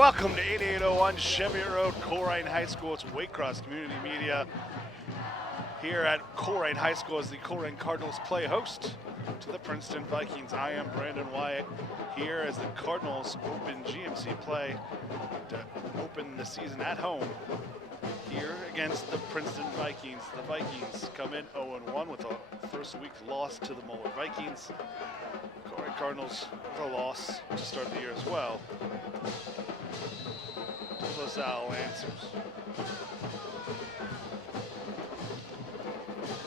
Welcome to 8801 Cheviot Road, Colerain High School. It's Waycross Community Media here at Colerain High School as the Colerain Cardinals play host to the Princeton Vikings. I am Brandon Wyatt here as the Cardinals open GMC play to open the season at home here against the Princeton Vikings. The Vikings come in 0-1 with a first week loss to the Moeller Vikings. Colerain Cardinals with a loss to start the year as well. LaSalle answers.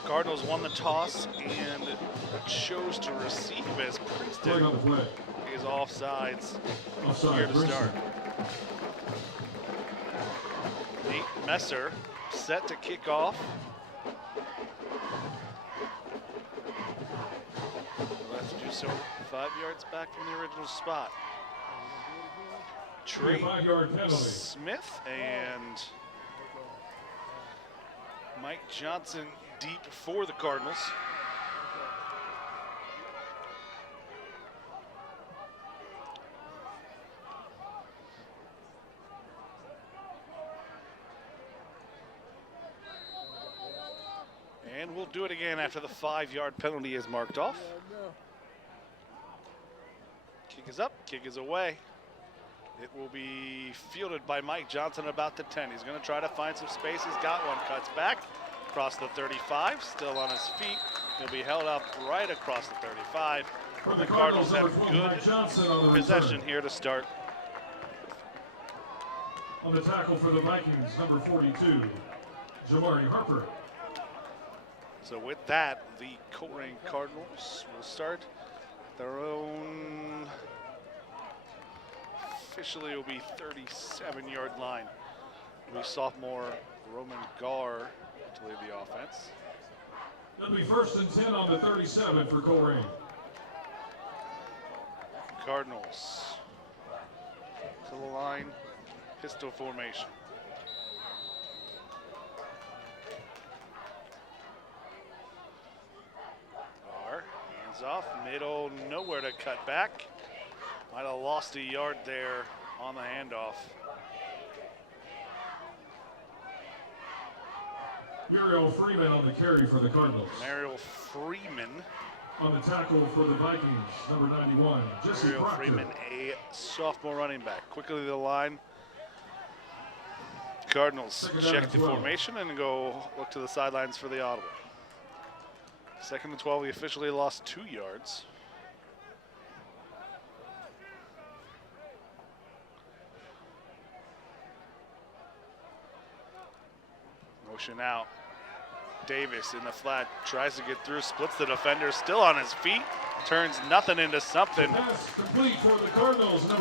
Cardinals won the toss and chose to receive as Princeton is offsides here to start. Nate Messer set to kick off. We'll have to do so 5 yards back from the original spot. Trey Smith and Mike Johnson deep for the Cardinals. And we'll do it again after the 5-yard penalty is marked off. Kick is up, kick is away. It will be fielded by Mike Johnson about the 10. He's going to try to find some space. He's got one, cuts back across the 35, still on his feet. He'll be held up right across the 35. The Cardinals have good possession here to start. On the tackle for the Vikings, number 42, Jamari Harper. So with that, the Colerain Cardinals will start their own. Officially, it will be 37-yard line. It'll be sophomore Roman Gar to lead the offense. It'll be 1st and 10 on the 37 for Colerain. Cardinals to the line, pistol formation. Gar, hands off, middle, nowhere to cut back. Might have lost a yard there on the handoff. Muriel Freeman on the carry for the Cardinals. Muriel Freeman. On the tackle for the Vikings, number 91, Jesse Muriel Proctor. Freeman, a sophomore running back. Quickly to the line. Cardinals check the formation and go look to the sidelines for the audible. 2nd and 12, we officially lost 2 yards. Motion out. Davis in the flat, tries to get through, splits the defender, still on his feet, turns nothing into something.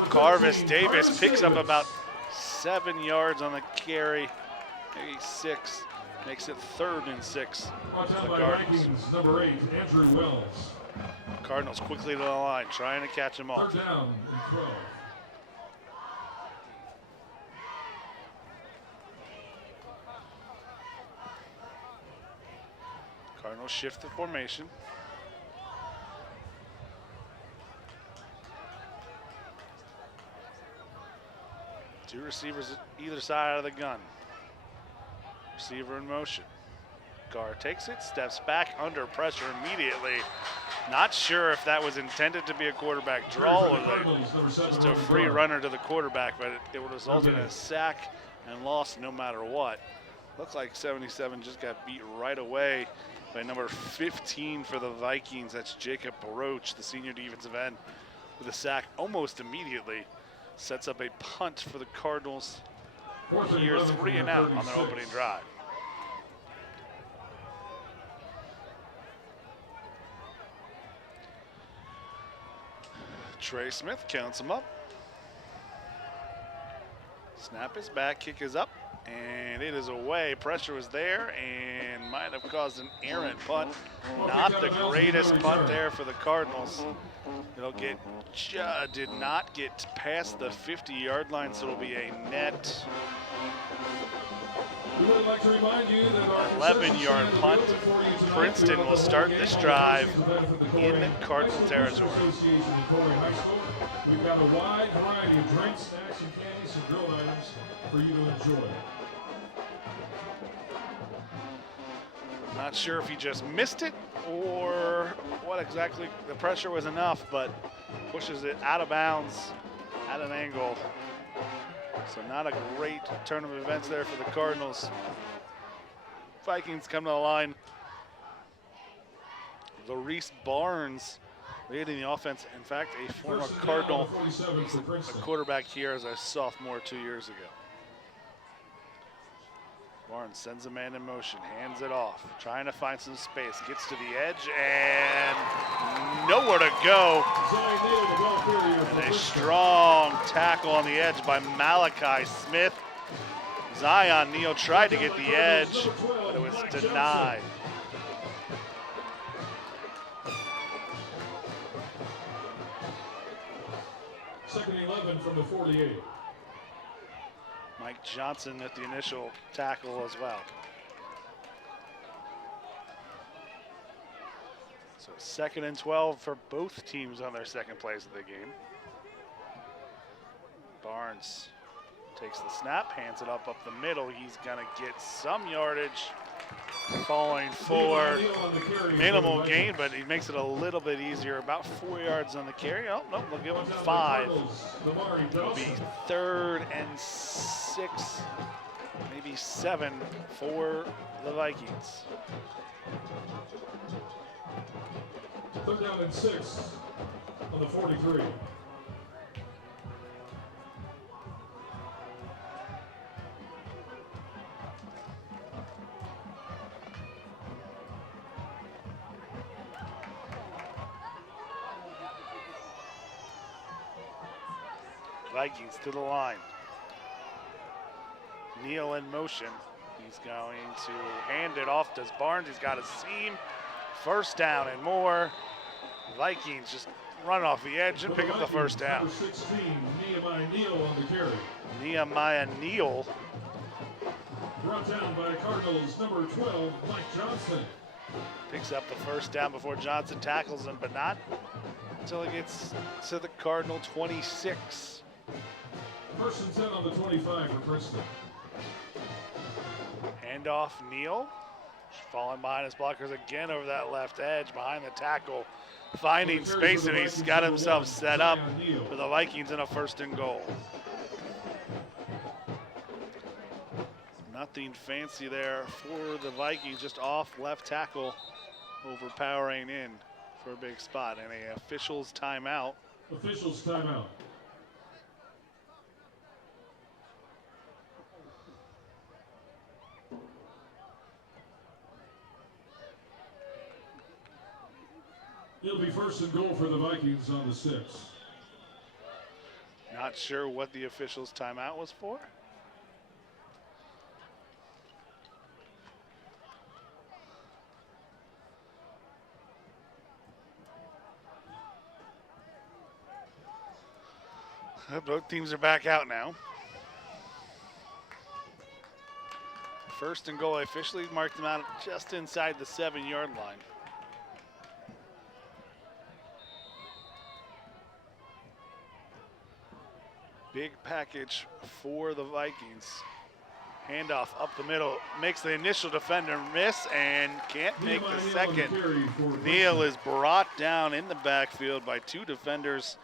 Carvis Davis picks up about 7 yards on the carry, maybe 6, makes it 3rd and 6 for the Cardinals. Number 8, Andrew Wells. Cardinals quickly to the line, trying to catch him off. 3rd down and 12. Cardinals shift the formation. Two receivers either side of the gun. Receiver in motion. Gar takes it, steps back under pressure immediately. Not sure if that was intended to be a quarterback draw or just a free runner to the quarterback, but it would result in a sack and loss no matter what. Looks like 77 just got beat right away by number 15 for the Vikings. That's Jacob Roach, the senior defensive end, with a sack almost immediately. Sets up a punt for the Cardinals here, 3 and out on their opening drive. Trey Smith counts him up. Snap is back, kick is up, and it is away. Pressure was there and might have caused an errant punt. Not the greatest punt there for the Cardinals. It'll get, did not get past the 50-yard line, so it'll be a net We would like to remind you that our 11-yard punt. Princeton will start this drive in Cardinal territory. Association in Colerain High School. We've got a wide variety of drinks, snacks, and candies and grilled items for you to enjoy. Not sure if he just missed it or what exactly. The pressure was enough, but pushes it out of bounds at an angle. So not a great turn of events there for the Cardinals. Vikings come to the line. Reese Barnes leading the offense. In fact, a former Cardinal. He's a quarterback here as a sophomore 2 years ago. Barnes sends a man in motion, hands it off, trying to find some space, gets to the edge, and nowhere to go. And a strong tackle on the edge by Malachi Smith. Zion Neal tried to get the edge, but it was denied. Second 11 from the 48. Mike Johnson at the initial tackle as well. So 2nd and 12 for both teams on their second plays of the game. Barnes takes the snap, hands it up the middle. He's gonna get some yardage, falling forward. Minimal gain, but he makes it a little bit easier. About 4 yards on the carry. Oh, no, they'll give him 5. It'll be 3rd and 6, maybe 7 for the Vikings. 3rd down and 6 on the 43. Vikings to the line. Neal in motion. He's going to hand it off to Barnes. He's got a seam. 1st down and more. Vikings just run off the edge and pick up the 1st down. Number 16, Nehemiah Neal on the carry. Nehemiah Neal. Brought down by Cardinals number 12, Mike Johnson. Picks up the 1st down before Johnson tackles him, but not until he gets to the Cardinal 26. 1st and 10 on the 25 for Princeton. Handoff Neal. Falling behind his blockers again over that left edge behind the tackle. Finding space, and he's got himself set up for the Vikings in a 1st and goal. Nothing fancy there for the Vikings, just off left tackle, overpowering in for a big spot. And a official's timeout. Official's timeout. It'll be 1st and goal for the Vikings on the 6. Not sure what the official's timeout was for. Both teams are back out now. 1st and goal, I officially marked them out just inside the 7-yard line. Big package for the Vikings. Handoff up the middle, makes the initial defender miss and can't make the second. Neal is brought down in the backfield by 2 defenders,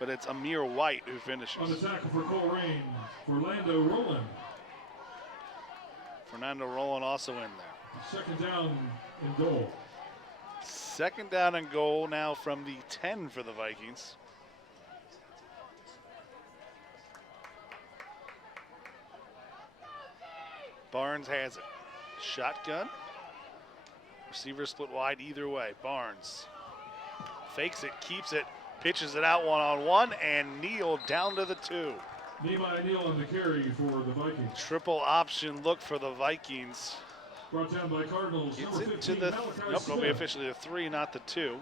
but it's Amir White who finishes. On the tackle for Colerain, Orlando Rowland. Fernando Rowland also in there. 2nd down and goal. 2nd down and goal now from the 10 for the Vikings. Barnes has it. Shotgun. Receiver split wide either way. Barnes fakes it, keeps it, pitches it out one-on-one, and Neal down to the 2. Nehemiah Neal on the carry for the Vikings. Triple option look for the Vikings. Brought down by Cardinals. Gets Number it 15, to the, Malachi nope, it'll be Smith. officially the 3, not the 2.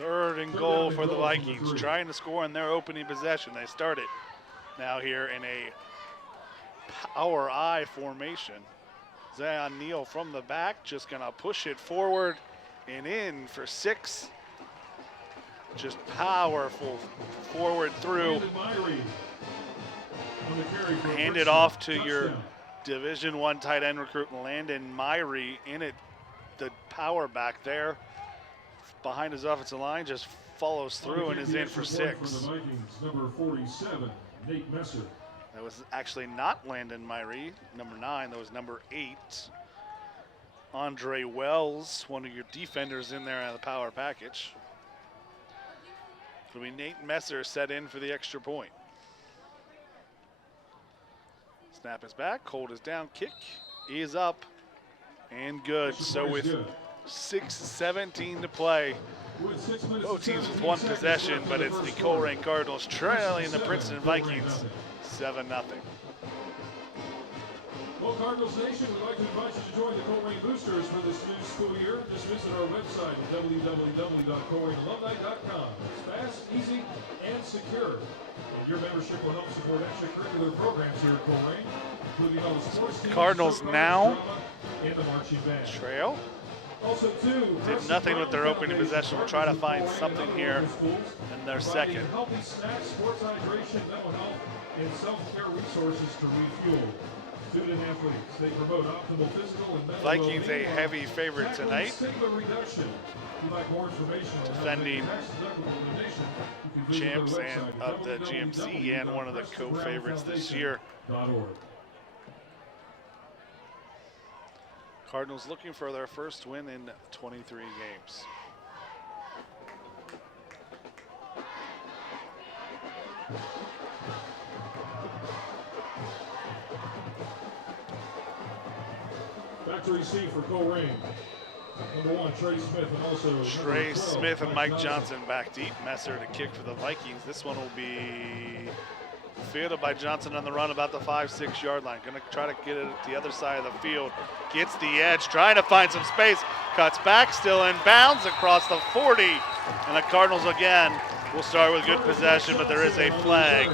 3rd and goal for the Vikings, trying to score in their opening possession. They started now here in a power I formation. Zion Neal from the back, just gonna push it forward and in for 6. Just powerful forward through. Hand it off to your Division I tight end recruit, Landon Myrie, in it. The power back there behind his offensive line just follows through and is in for 6. Number 47, Nate Messer. That was actually not Landon Myrie, number 9. That was number 8. Andre Wells, one of your defenders in there on the power package. It'll be Nate Messer set in for the extra point. Snap is back, hold is down, kick is up and good. So with 6:17 to play, both teams with 1 possession, but it's the Colerain Cardinals trailing the Princeton Vikings 7-0. Well, Cardinals Nation, we'd like to invite you to join the Colerain Boosters for this new school year. Just visit our website at www.colerainalumni.com. It's fast, easy, and secure. And your membership will help support extracurricular programs here at Colerain, including all the sports teams, Cardinals now and the marching band. trail. Also, too, Did nothing with their opening possession. We'll try to find something here in their second. Healthy snacks, sports hydration, mental health, and self-care resources to refuel. Student athletes, they promote optimal physical and mental Vikings a well-being. heavy favorite tonight. Stigma reduction. If you'd like more information on how to Defending make tax-deductible donation, you can visit champs our and website of the GMC and one of the co-favorites this year. www.prestonbrownfoundation.org. Cardinals looking for their first win in 23 games. Back to receive for Colerain. Number 1, Trey Smith, and also Trey number 12, Smith and Mike Johnson back deep. Messer to kick for the Vikings. This one will be fielded by Johnson on the run about the 5-6 yard line. Gonna try to get it at the other side of the field. Gets the edge, trying to find some space. Cuts back, still in bounds across the 40. And the Cardinals again will start with good possession, but there is a flag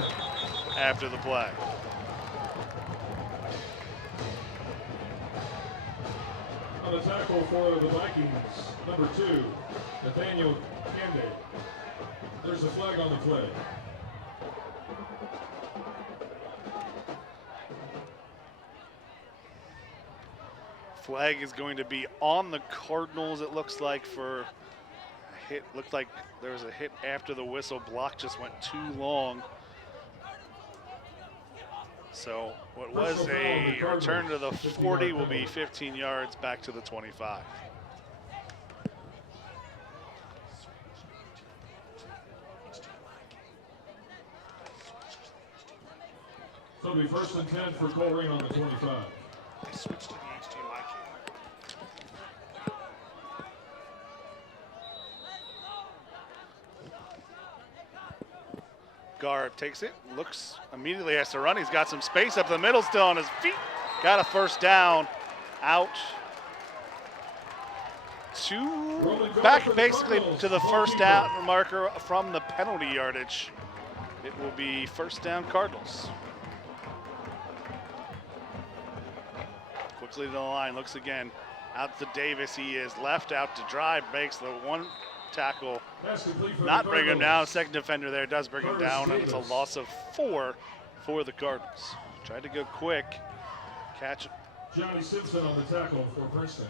after the play. On the tackle for the Vikings, number 2, Nathaniel Kende. There's a flag on the play. Flag is going to be on the Cardinals, it looks like, for a hit. Looked like there was a hit after the whistle. Block just went too long. So what was a return to the 40 will be 15 yards back to the 25. So it'll be 1st and 10 for Colerain on the 25. Switch to the HDMI Gar takes it, looks, immediately has to run. He's got some space up the middle, still on his feet. Got a first down, out to back basically to the first down marker from the penalty yardage. It will be 1st down Cardinals. Quickly to the line, looks again, out to Davis. He is left out to drive, makes the 1 tackle, not bring him down. Second defender there does bring him down, and it's a loss of 4 for the Cardinals. Tried to go quick, catch. Johnny Simpson on the tackle for Princeton.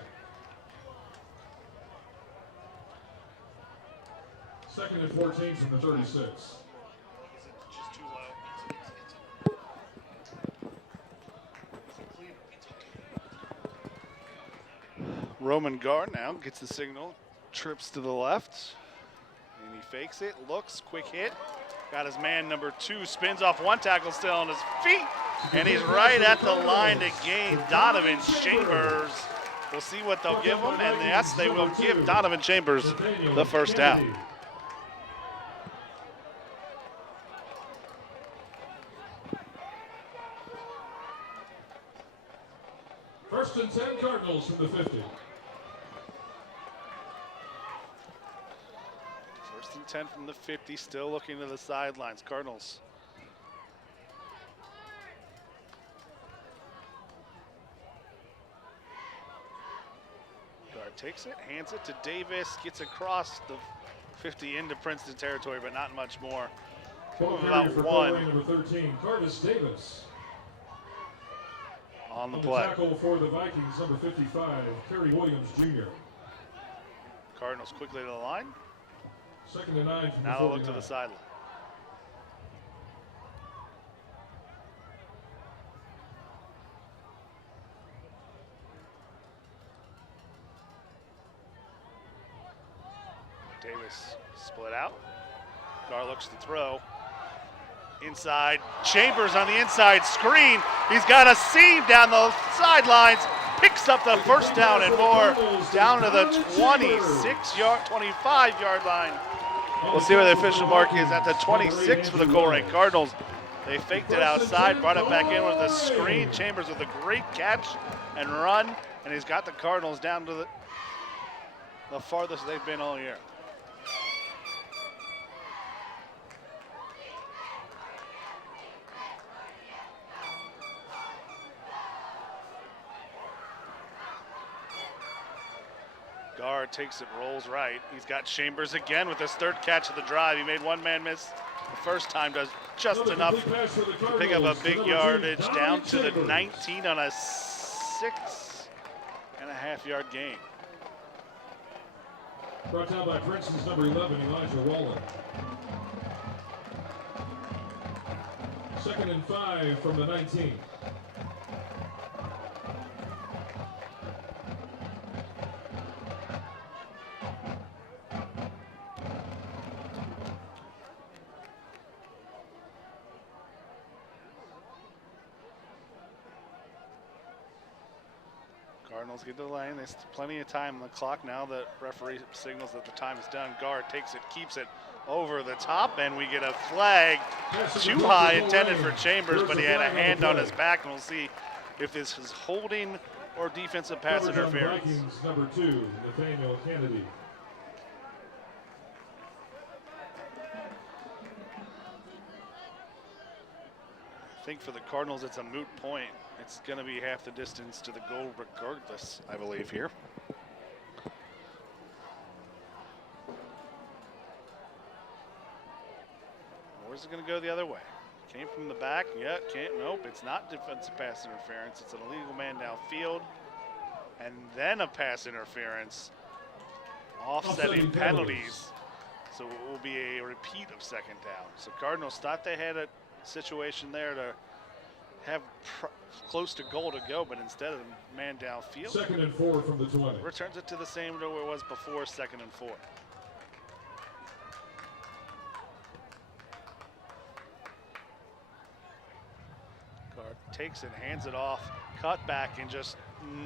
2nd and 14 from the 36. Roman Gar now gets the signal, trips to the left, and he fakes it, looks, quick hit. Got his man number 2, spins off 1 tackle, still on his feet, and he's right at the line to gain Donovan Chambers. We'll see what they'll give him, and yes, they will give Donovan Chambers the first down. First and 10 Cardinals from the 50. 10 from the 50, still looking to the sidelines. Cardinals. Guard takes it, hands it to Davis, gets across the 50 into Princeton territory, but not much more. About for one. Colerain, number 13, Curtis Davis. On the On play. the tackle for the Vikings, number 55, Kerry Williams Jr. Cardinals quickly to the line. 2nd and 9 from Now the they'll look to 49. the sideline. Davis split out. Gar looks to throw. Inside. Chambers on the inside screen. He's got a seam down the sidelines. Picks up the first down and more. Down to the 25-yard line. We'll see where the official mark is at the 26 for the Colerain Cardinals. They faked it outside, brought it back in with a screen. Chambers with a great catch and run, and he's got the Cardinals down to the farthest they've been all year. Gar takes it, rolls right. He's got Chambers again with his 3rd catch of the drive. He made one man miss the first time, does just enough to pick up a big yardage down to the 19 on a 6.5-yard gain. Brought down by Princeton's number 11, Elijah Rowland. 2nd and 5 from the 19. Cardinals get to the lane. There's plenty of time on the clock now. The referee signals that the time is done. Guard takes it, keeps it over the top, and we get a flag too high intended for Chambers, but he had a hand on his back, and we'll see if this is holding or defensive pass interference. Vikings, number 2, Nathaniel Kennedy. I think for the Cardinals, it's a moot point. It's going to be half the distance to the goal regardless, I believe, here. Or is it going to go the other way? Came from the back. Yeah, can't. Nope, it's not defensive pass interference. It's an illegal man downfield. And then a pass interference. Offsetting penalties. So it will be a repeat of 2nd down. So Cardinals thought they had a situation there to have close to goal to go, but instead of man downfield, 2nd and 4 from the 20. Returns it to the same to where it was before, 2nd and 4. Guard takes it, hands it off, cut back, and just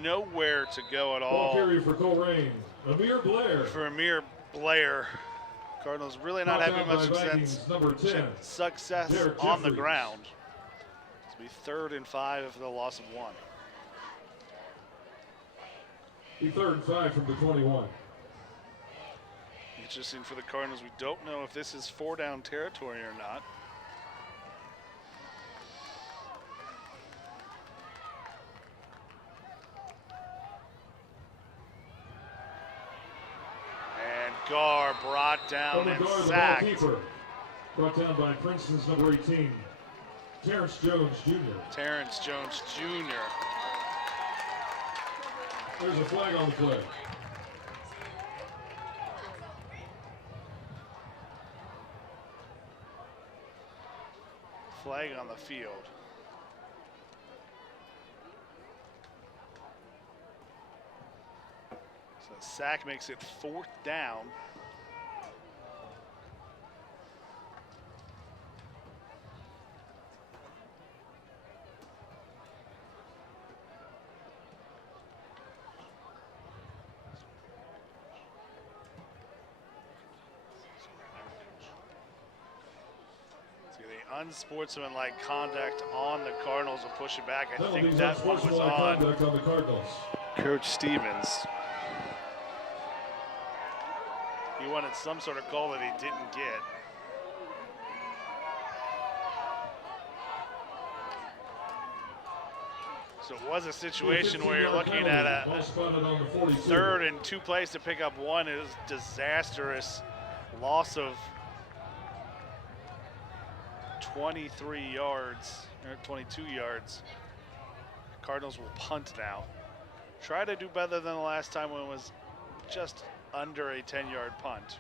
nowhere to go at all. Ball carrier for Colerain, Amir Blair. For Amir Blair. Cardinals really not having much success on the ground. It'll be 3rd and 5 for the loss of 1. The 3rd and 5 from the 21. Interesting for the Cardinals. We don't know if this is 4-down territory or not. And Gar brought down and sacked. Brought down by Princeton's number 18, Terrence Jones Jr. Terrence Jones Jr. There's a flag on the play. Flag on the field. So sack makes it 4th down. Unsportsmanlike conduct on the Cardinals will push it back. I think that one was on the Cardinals. Coach Stevens. He wanted some sort of call that he didn't get. So it was a situation where you're looking at a 3rd and 2 plays to pick up one. It was disastrous loss of 23 yards, or 22 yards. Cardinals will punt now. Try to do better than the last time when it was just under a 10-yard punt.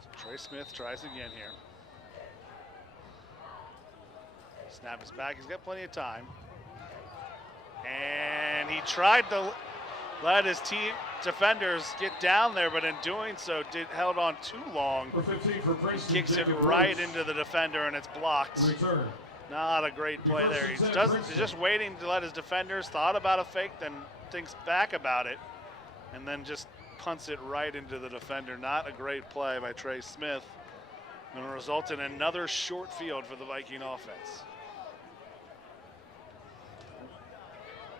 So Trey Smith tries again here. Snap is back, he's got plenty of time. And he tried to let his team defenders get down there, but in doing so, held on too long. For 15 for Princeton, Kicks it right into the defender, and it's blocked. Return. Not a great play there. He's just waiting to let his defenders, thought about a fake, then thinks back about it, and then just punts it right into the defender. Not a great play by Trey Smith. And will result in another short field for the Viking offense.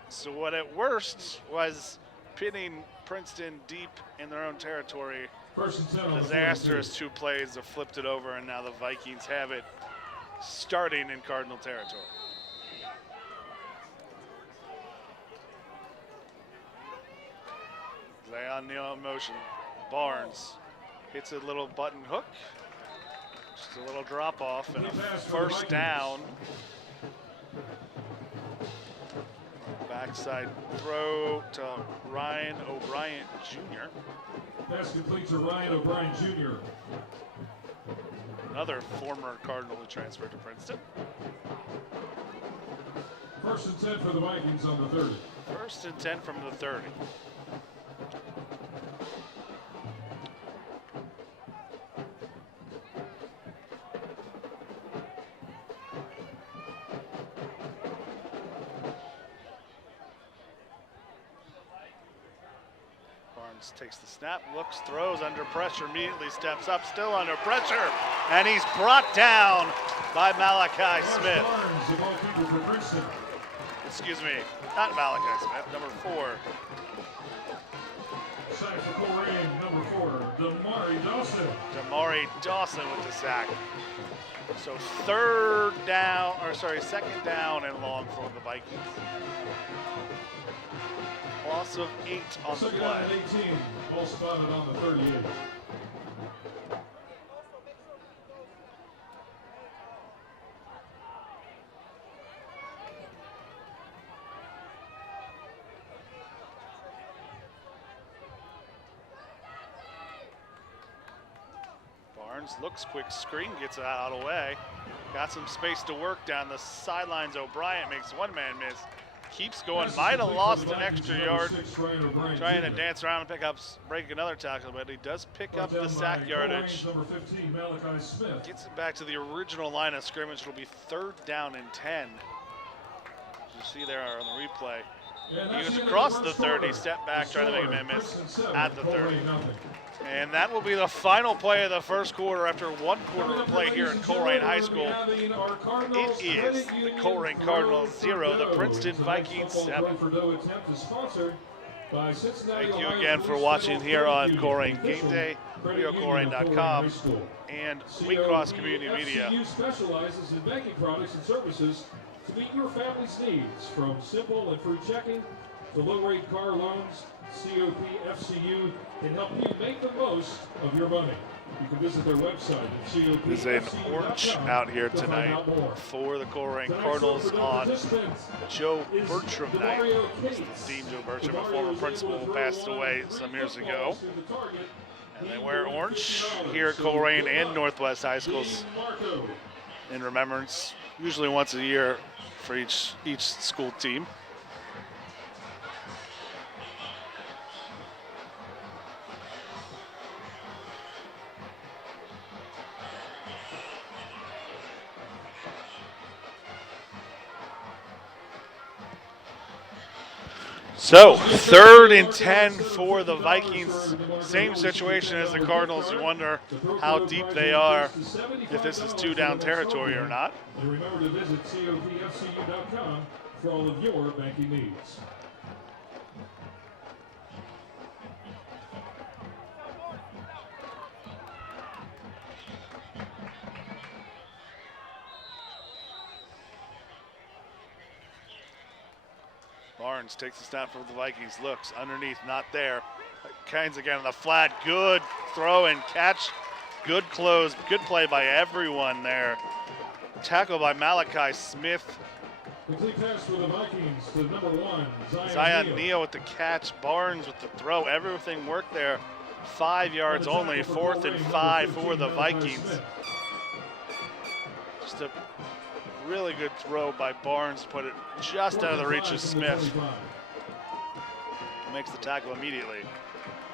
So what at worst was pitting Princeton deep in their own territory. Disastrous 2 plays have flipped it over, and now the Vikings have it starting in Cardinal territory. Leon Neal in motion. Barnes hits a little button hook. Just a little drop off and a first down. Backside throw to Ryan O'Brien Jr. Pass complete to Ryan O'Brien Jr. Another former Cardinal who transferred to Princeton. 1st and 10 for the Vikings on the 30. 1st and 10 from the 30. Takes the snap, looks, throws under pressure, immediately steps up, still under pressure, and he's brought down by Malachi Smith. Excuse me, not Malachi Smith, number 4. Sack for Colerain, number 4, Damari Dawson. Damari Dawson with the sack. So 2nd down and long for the Vikings. Loss of 8 on the play. 2nd and 18, ball spotted on the 38. Barnes looks quick, screen gets it out of the way. Got some space to work down the sidelines. O'Brien makes one man miss. Keeps going, might have lost an extra yard, trying to dance around and break another tackle, but he does pick up the sack yardage. Gets it back to the original line of scrimmage. It'll be 3rd down and 10. As you see there on the replay. He was across the 30, stepped back, trying to make a man miss at the 30. And that will be the final play of the 1st quarter after 1 quarter of play here at Colerain High School. It is the Colerain Cardinals 0, the Princeton Vikings 7. Thank you again for watching here on Colerain Game Day, RioColerain.com, and Wheatcross Community Media. Specializes in banking products and services to meet your family's needs, from simple and free checking to low-rate car loans. COP FCU can help you make the most of your money. You can visit their website at COP. There's an orange out here tonight for the Colerain Cardinals on Joe Bertram night. Dean Joe Bertram, a former principal who passed away some years ago. And they wear orange here at Colerain and Northwest High Schools in remembrance, usually once a year for each school team. So 3rd and 10 for the Vikings. Same situation as the Cardinals. You wonder how deep they are, if this is 2-down territory or not. And remember to visit copfcu.com for all of your banking needs. Barnes takes the snap from the Vikings, looks underneath, not there. Kynes again on the flat, good throw and catch, good close, good play by everyone there. Tackle by Malachi Smith. Complete pass for the Vikings to number 1, Zion Neal with the catch, Barnes with the throw, everything worked there. 5 yards only, 4th and 5 for the Vikings. Just a really good throw by Barnes to put it just out of the reach of Smith. Makes the tackle immediately.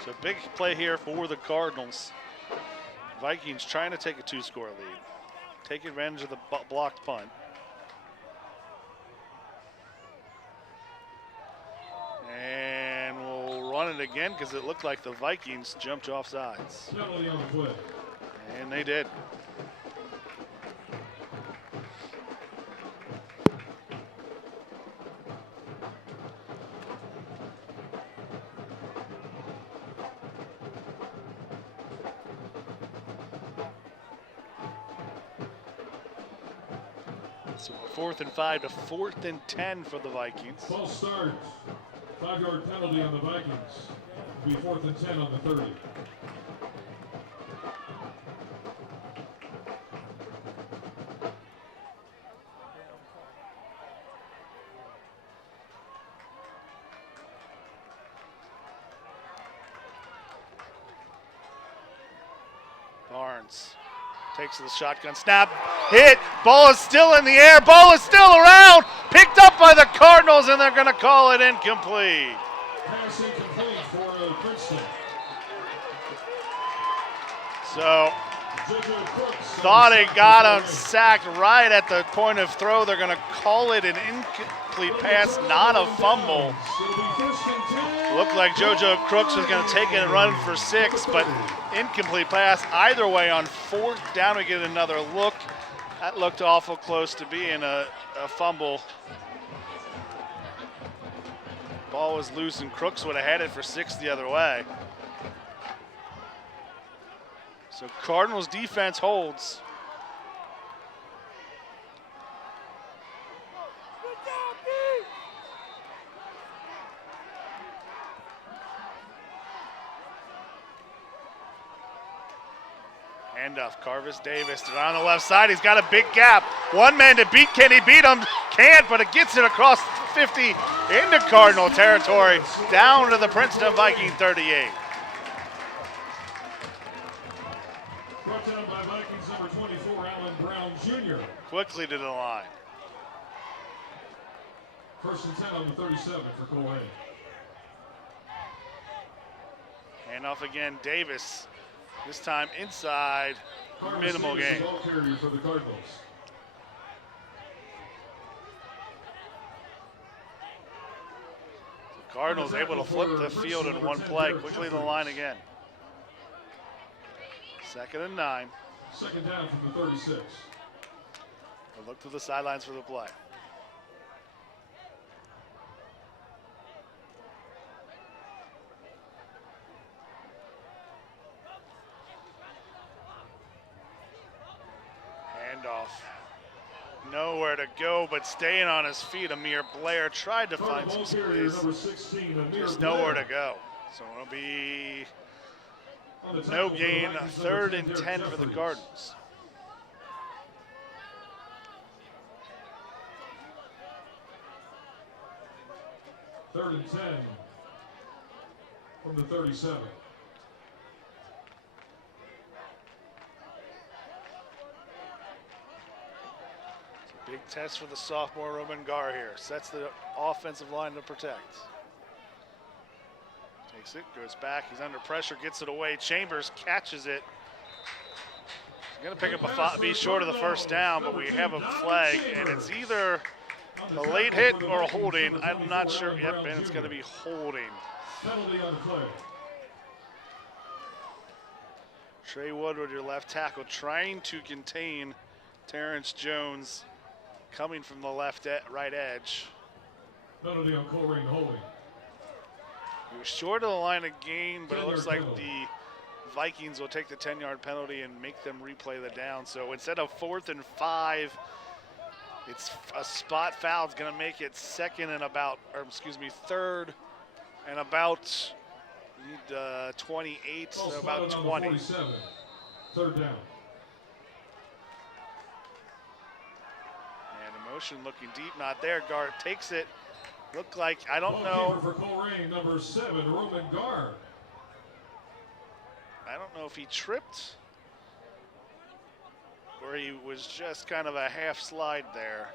So big play here for the Cardinals. Vikings trying to take a 2-score lead. Take advantage of the blocked punt. And we'll run it again because it looked like the Vikings jumped off sides. And they did. So 4th and 5 to 4th and 10 for the Vikings. False start. 5-yard penalty on the Vikings. It'll be 4th and 10 on the 30. Barnes takes the shotgun snap, hit, ball is still in the air, ball is still around, picked up by the Cardinals, and they're going to call it incomplete. Pass incomplete for Princeton. So, thought it got him sacked right at the point of throw. They're going to call it an incomplete pass, not a fumble. Looked like JoJo Crooks was going to take it and run for 6, but incomplete pass. Either way, on 4th down, we get another look. That looked awful close to being a fumble. Ball was loose, and Crooks would have had it for 6 the other way. So Cardinals defense holds. Handoff, Carvis Davis on the left side. He's got a big gap. One man to beat. Can he beat him? Can't, but it gets it across 50 into Cardinal territory. Down to the Princeton Viking 38. Brought down by Vikings number 24, Allen Brown Jr. Quickly to the line. 1st and 10 on the 37 for Colerain. Handoff again, Davis. This time inside, minimal gain. Ball carrier for the Cardinals. The Cardinals able to flip the field in one play. Quickly to the line again. 2nd and 9. 2nd down from the 36. We'll look to the sidelines for the play. Handoff. Nowhere to go, but staying on his feet. Amir Blair tried to find some space. Just nowhere to go. So it'll be no gain, 3rd and 10 for the Cardinals. Third and 10 from the 37. Big test for the sophomore Roman Gar here. Sets the offensive line to protect. Takes it, goes back, he's under pressure, gets it away. Chambers catches it. He's gonna pick up be short of the 1st down, but we have a flag, and it's either a late hit or a holding. I'm not sure. Yep, and it's gonna be holding. Penalty on the play. Trey Woodward, your left tackle, trying to contain Terrence Jones coming from the right edge. Penalty on Colerain holding. He was short of the line of gain, but it looks like the Vikings will take the 10-yard penalty and make them replay the down. So instead of 4th and 5, It's a spot foul. It's going to make it third and about 28, Ball so spotted about on the 20. 47. Third down. And in motion, looking deep, not there. Gar takes it. Looked like, I don't Ball know. keeper for Colerain, number 7, Roman Gar. I don't know if he tripped or he was just kind of a half slide there.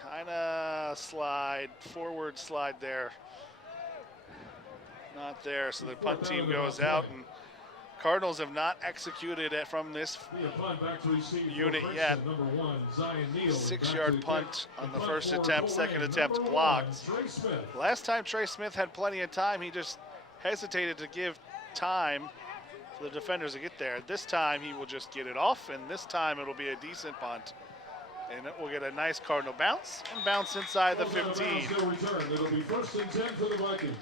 Kind of slide, forward slide there. Not there, so the punt team goes out, and Cardinals have not executed it from this unit yet. 6-yard punt on the first attempt, second attempt blocked. Last time Trey Smith had plenty of time, he just hesitated to give time for the defenders to get there. This time he will just get it off, and this time it'll be a decent punt. And it will get a nice Cardinal bounce and bounce inside the 15. It'll be first and 10 for the Vikings.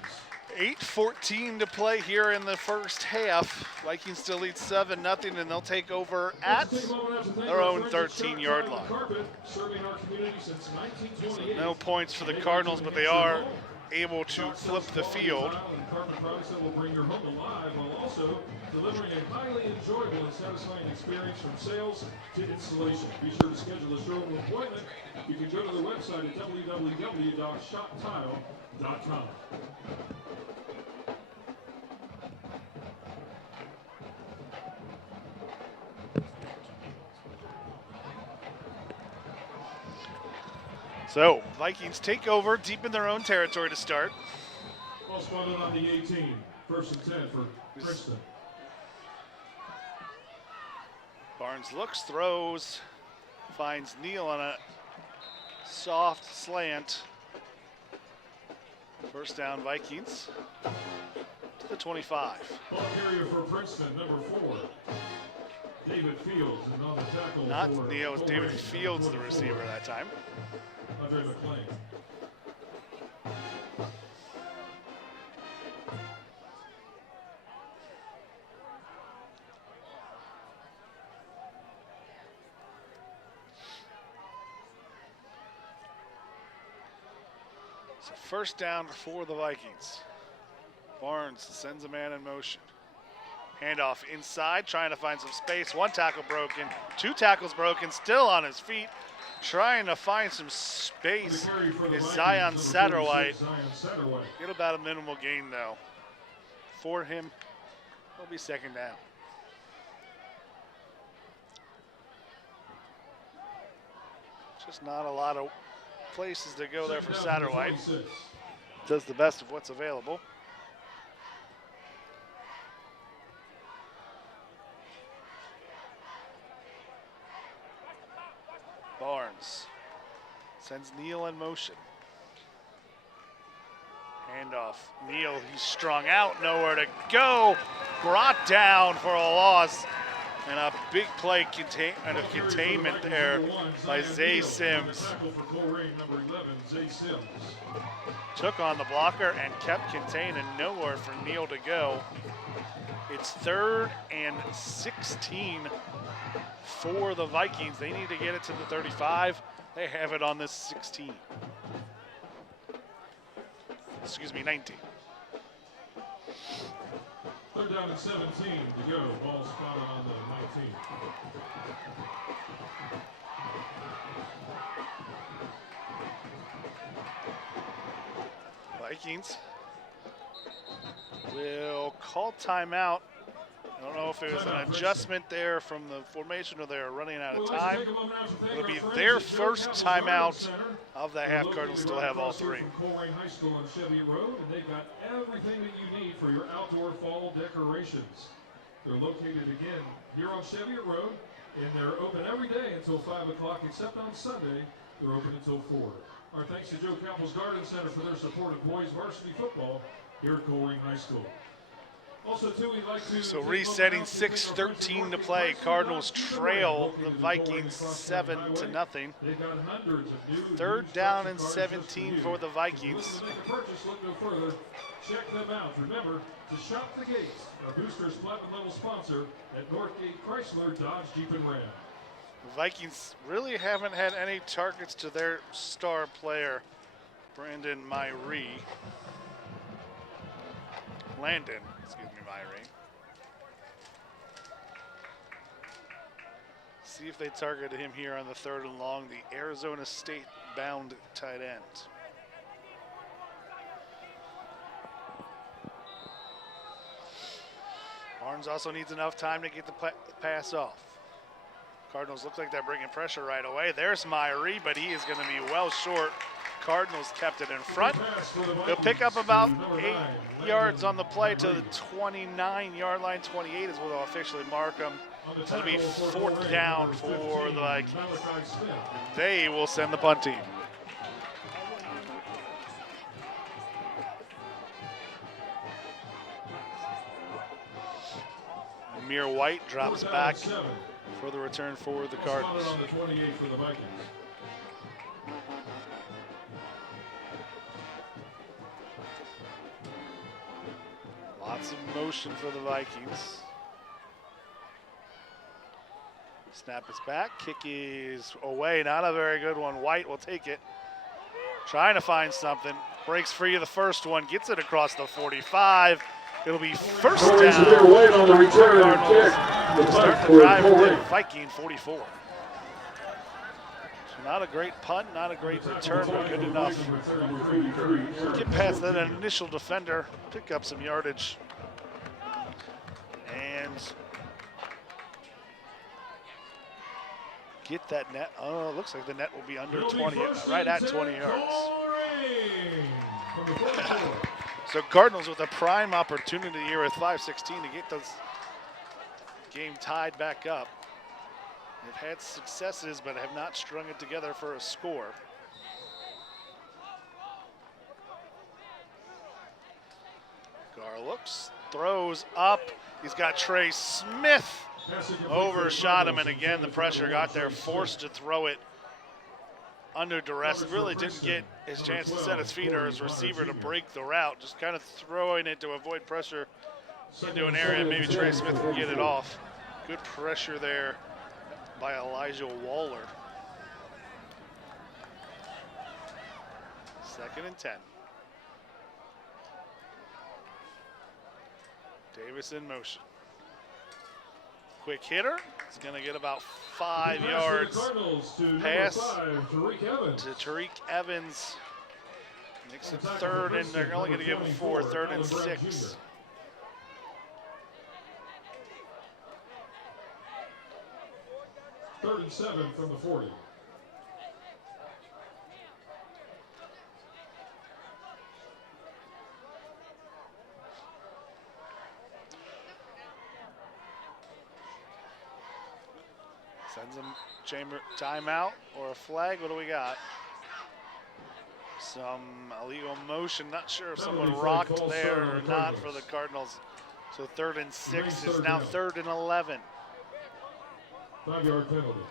8:14 to play here in the first half. Vikings still lead 7-0, and they'll take over at their own 13-yard line. So no points for the Cardinals, but they are able to flip the field. Delivering a highly enjoyable and satisfying experience from sales to installation. Be sure to schedule a showroom appointment. You can go to the website at www.shoptile.com. So, Vikings take over deep in their own territory to start. Ball spotted on the 18. First and 10 for Princeton. Barnes looks, throws, finds Neal on a soft slant. First down, Vikings to the 25. Ball carrier for Princeton, number 4, David Fields, and on the tackle. Not Neal, it was David Fields, the receiver that time. Andre McLean. So first down for the Vikings. Barnes sends a man in motion. Handoff inside, trying to find some space. One tackle broken, 2 tackles broken, still on his feet. Trying to find some space is Zion Satterwhite. Get about a minimal gain though. For him, it'll be second down. Just not a lot of places to go there for Satterwhite. Does the best of what's available. Barnes sends Neal in motion. Handoff. Neal, he's strung out, nowhere to go. Brought down for a loss. And a big play and a containment there by Zay Sims. Took on the blocker and kept contained and nowhere for Neal to go. It's 3rd and 16 for the Vikings. They need to get it to the 35. They have it on the 16. Excuse me, 19. 3rd down and 17 to go. Ball spotted on the 19. Vikings will call timeout. I don't know if it was an adjustment there from the formation or they're running out of time. It'll be their first timeout of the half. Cardinals still have all 3. Colerain High School on Chevy Road, and they've got everything that you need for your outdoor fall decorations. They're located again here on Chevy Road, and they're open every day until 5 o'clock, except on Sunday, they're open until 4. Our thanks to Joe Campbell's Garden Center for their support of boys varsity football here at Colerain High School. Also, too, we'd like to so resetting 6:13 to play. Cardinals trail the Vikings 7-0. 3rd down and 17 for the Vikings. Check them out. Remember to shop the Gates, our Boosters Platinum level sponsor at Northgate Chrysler, Dodge, Jeep, and Ram. The Vikings really haven't had any targets to their star player, Landon, excuse me, Myrie. See if they targeted him here on the 3rd and long, the Arizona State bound tight end. Barnes also needs enough time to get the pass off. Cardinals look like they're bringing pressure right away. There's Myrie, but he is going to be well short. Cardinals kept it in front. They'll pick up about 8 yards on the play to the 29-yard line. 28 is what they'll officially mark them. That'll be 4th down for the Vikings. They will send the punt team. Amir White drops back for the return for the Cardinals. Lots of motion for the Vikings. Snap is back, kick is away, not a very good one. White will take it, trying to find something. Breaks free of the first one, gets it across the 45. It'll be first down. White on the return kick. Start the drive at the Viking 44. So not a great punt, not a great return, but good enough. Get past that initial defender, pick up some yardage. And get that net. Oh, it looks like the net will be under 20, right at 20 yards. So Cardinals with a prime opportunity here at 5:16 to get this game tied back up. They've had successes, but have not strung it together for a score. Gar looks, throws up. He's got Trey Smith. Overshot him, and again, the pressure got there, forced to throw it under duress. Really didn't get his chance to set his feet or his receiver to break the route, just kind of throwing it to avoid pressure into an area. Maybe Trey Smith can get it off. Good pressure there by Elijah Waller. 2nd and 10. Davis in motion. Quick hitter. He's going to get about 5 yards. Pass to Tariq Evans. Makes it 3rd, and they're only going to give him 4. 3rd and 6. Third and 7 from the 40. Sends him chamber timeout or a flag. What do we got? Some illegal motion. Not sure if someone rocked there or not for the Cardinals. So 3rd and 6 is now 3rd and 11. 5-yard penalty.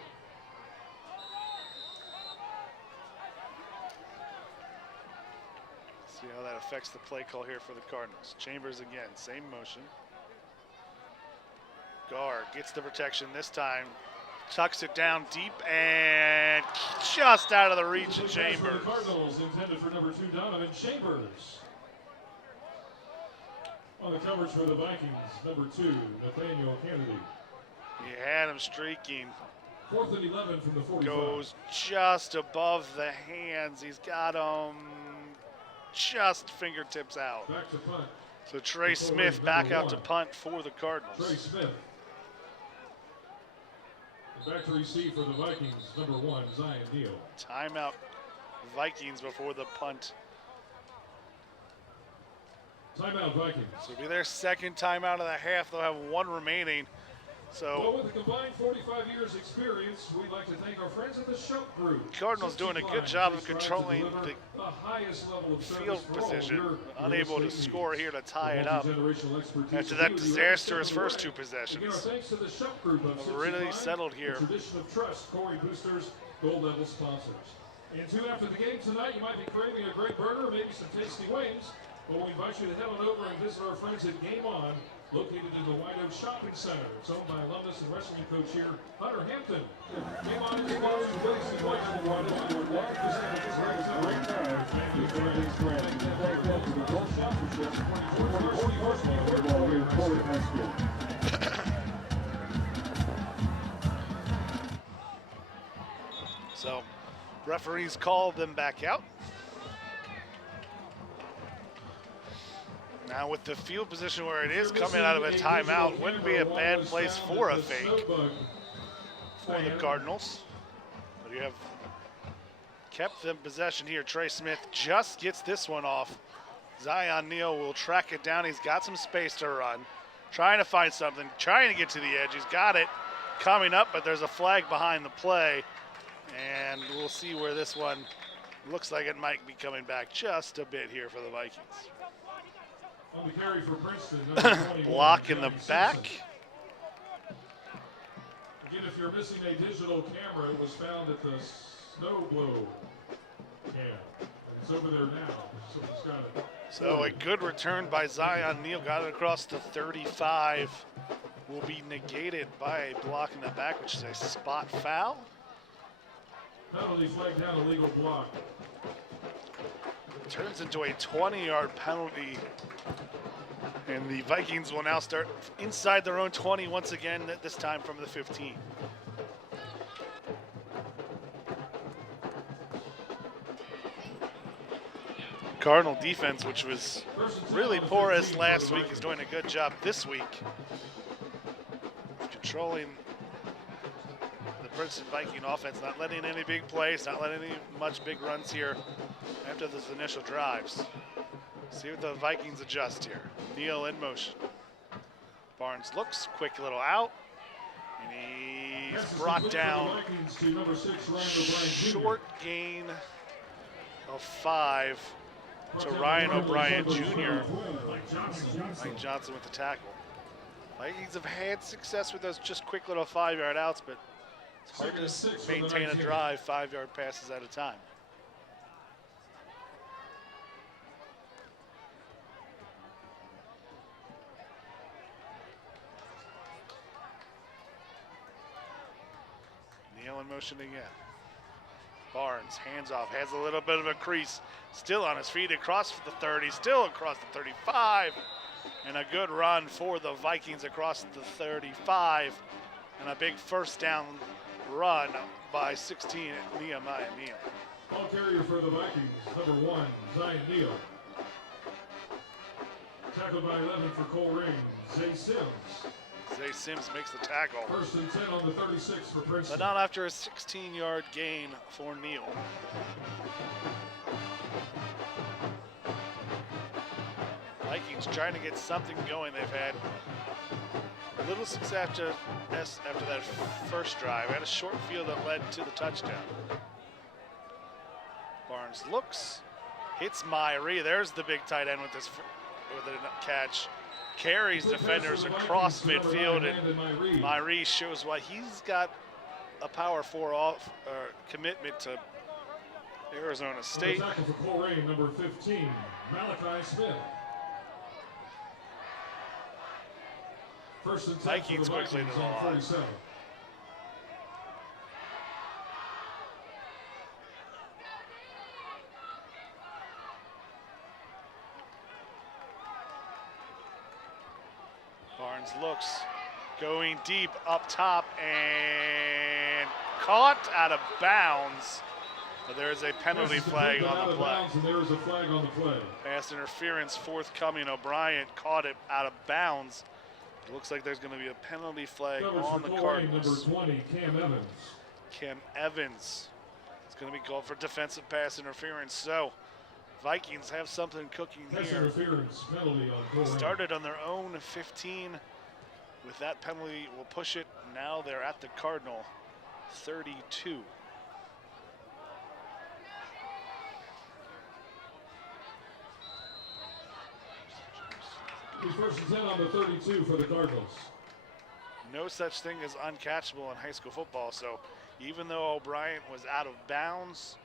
See how that affects the play call here for the Cardinals. Chambers again, same motion. Gar gets the protection this time. Tucks it down deep and just out of the reach of Chambers. The Cardinals intended for number 2, Donovan Chambers. On the coverage for the Vikings, number 2, Nathaniel Kennedy. He had him streaking. 4th and 11 from the 45. Goes just above the hands. He's got him just fingertips out. Back to punt. So Trey Smith back out to punt for the Cardinals. Trey Smith. Back to receive for the Vikings, number 1, Zion Neal. Timeout Vikings before the punt. Timeout Vikings. So it'll be their 2nd timeout of the half. They'll have 1 remaining. So well, with a combined 45 years experience, we'd like to thank our friends at the Show Group. Cardinals doing a good job of controlling the highest level of field position, unable to score here to tie it up after that disastrous first 2 possessions. Thanks to the Show Group of really settled here. Tradition of trust, Corey Boosters, gold level sponsors. And 2 after the game tonight, you might be craving a great burger, maybe some tasty wings. Well, we invite you to head on over and visit our friends at Game On located in the White Oak Shopping Center. It's owned by alumnus and wrestling coach here, Hunter Hampton. Came on in the White So referees called them back out. Now with the field position where it is coming out of a timeout, wouldn't be a bad place for a fake for the Cardinals. But you have kept them possession here. Trey Smith just gets this one off. Zion Neal will track it down. He's got some space to run. Trying to find something, trying to get to the edge. He's got it coming up, but there's a flag behind the play. And we'll see where this one looks like it might be coming back just a bit here for the Vikings. On the carry for Princeton, Block in the back. Again, if you're missing a digital camera, it was found at the snow blow camp. It's over there now, so it's got it. So a good return by Zion Neal, got it across the 35. Will be negated by a block in the back, which is a spot foul. Penalty flag down, illegal block. Turns into a 20-yard penalty. And the Vikings will now start inside their own 20 once again, this time from the 15. Cardinal defense, which was really porous last week, is doing a good job this week controlling the Princeton Viking offense, not letting any big plays, not letting any much big runs here after those initial drives. See what the Vikings adjust here. Neal in motion. Barnes looks, quick little out, and he's brought down. Short gain of 5 to Ryan O'Brien Jr. Mike Johnson with the tackle. Vikings have had success with those just quick little 5-yard outs, but it's hard to maintain a drive 5-yard passes at a time. Neal in motion again. Barnes, hands off, has a little bit of a crease. Still on his feet across the 30, still across the 35. And a good run for the Vikings across the 35. And a big first down run by 16, Nehemiah Neal. Ball carrier for the Vikings, number 1, Zion Neal. Tackled by 11 for Colerain, Zay Sims. Zay Sims makes the tackle. First and 10 on the 36 for Princeton. But not after a 16-yard gain for Neal. Vikings trying to get something going. They've had a little success after that first drive. Had a short field that led to the touchdown. Barnes looks, hits Myrie. There's the big tight end with a catch. Carries defenders across midfield, and Myrie shows why he's got a Power 4 commitment to Arizona State. Tackle for Colerain, number 15, Malachi Smith. First and 10 Vikings for the quickly to Vikings the on line. 47. Barnes looks, going deep up top and caught out of bounds. But there is a penalty flag on the play. And there is a flag on the play. Pass interference forthcoming. O'Brien caught it out of bounds. It looks like there's going to be a penalty flag on the Cardinals. Number 20, Cam Evans. Cam Evans is going to be called for defensive pass interference. So Vikings have something cooking Pass here. interference penalty on Colerain. Started on their own 15. With that penalty, we'll push it. Now they're at the Cardinal 32. He's first and 10 on the 32 for the Cardinals. No such thing as uncatchable in high school football. So even though O'Brien was out of bounds,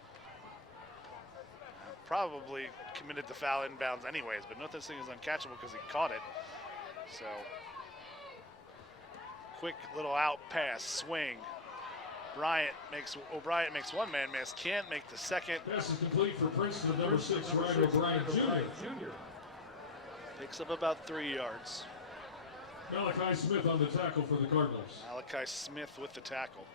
probably committed the foul inbounds anyways, but no such thing as uncatchable because he caught it. So, quick little out pass, swing. O'Brien makes one man miss, can't make the second. Pass is complete for Princeton, number 6, Ryan O'Brien Jr. Picks up about 3 yards. Malachi Smith on the tackle for the Cardinals. Malachi Smith with the tackle.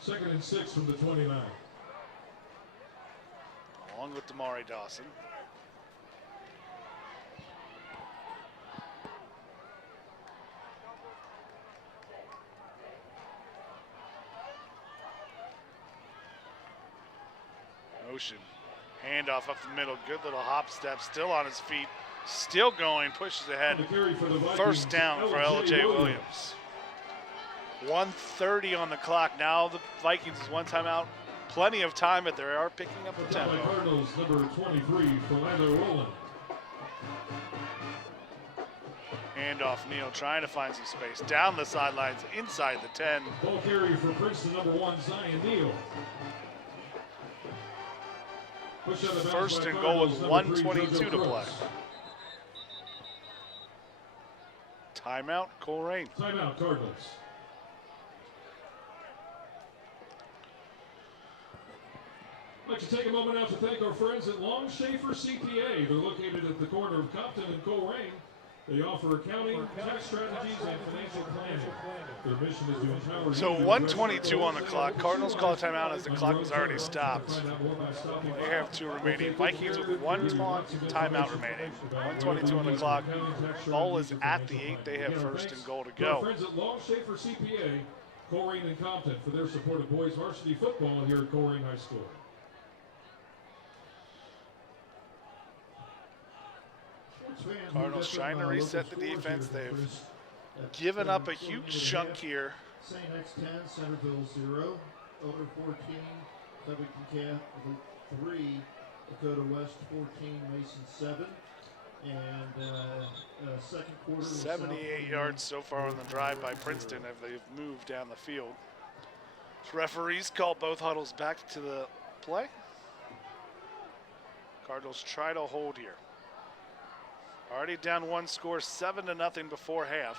Second and 6 from the 29. Along with Damari Dawson. Motion. Handoff up the middle. Good little hop step. Still on his feet. Still going. Pushes ahead. First down for LJ Williams. 1:30 on the clock. Now the Vikings is one timeout. Plenty of time, but they are picking up the tempo. Cardinals, number 23, Orlando Roland. Handoff, Neal trying to find some space. Down the sidelines, inside the 10. Ball carrier for Princeton, number 1, Zion Neal. First and goal with 1:22 to play. Timeout, Colerain. Timeout, Cardinals. I'd like to take a moment now to thank our friends at Long Schaefer CPA. They're located at the corner of Compton and Colerain. They offer accounting, tax strategies, and financial planning. Their mission is to empower. So 1:22 on the clock. Cardinals call a timeout as the clock was already stopped. They have 2 remaining. Vikings with 1 timeout remaining. 1:22 on the clock. Ball is at the 8. They have first and goal to go. Friends at Long Schaefer CPA, Colerain and Compton, for their support of boys varsity football here at Colerain High School. Cardinals trying to reset the defense. They've given up a huge chunk here. St. X 10, Centerville 0, Elder 14, Covington 3, Dakota West 14, Mason 7, and second quarter. 78 yards so far on the drive by Princeton as they've moved down the field. Referees call both huddles back to the play. Cardinals try to hold here. Already down 1 score, 7-0 before half.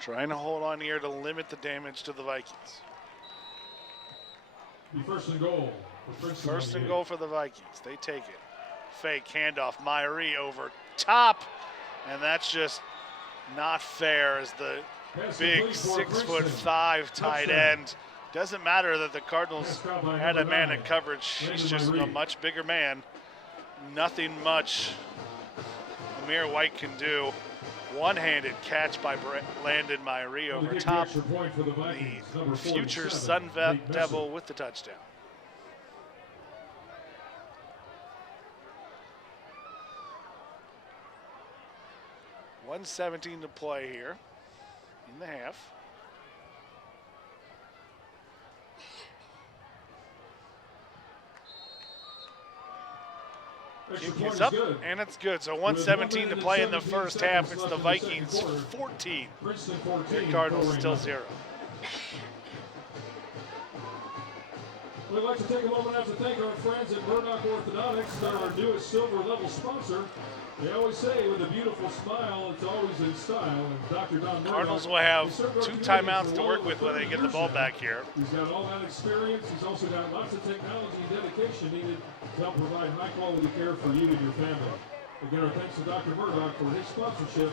Trying to hold on here to limit the damage to the Vikings. First and goal for Princeton. First and goal for the Vikings. They take it. Fake handoff, Myrie over top. And that's just not fair as the big 6'5" tight end. Doesn't matter that the Cardinals had a man in coverage. He's just a much bigger man. Nothing much Amir White can do. One-handed catch by Landon Myrie over top. The future Sun Devil with the touchdown. $1:17 to play here in the half. Kick is up, and it's good. So 1:17 to play in the first half. It's the Vikings 14. The Cardinals still 0. We'd like to take a moment now to thank our friends at Murdoch Orthodontics. They're our newest silver level sponsor. They always say with a beautiful smile, it's always in style. And Dr. Don Murdoch, Cardinals will have 2 timeouts to work with when they get the ball back here. He's got all that experience. He's also got lots of technology and dedication needed to help provide high quality care for you and your family. Again, our thanks to Dr. Murdoch for his sponsorship,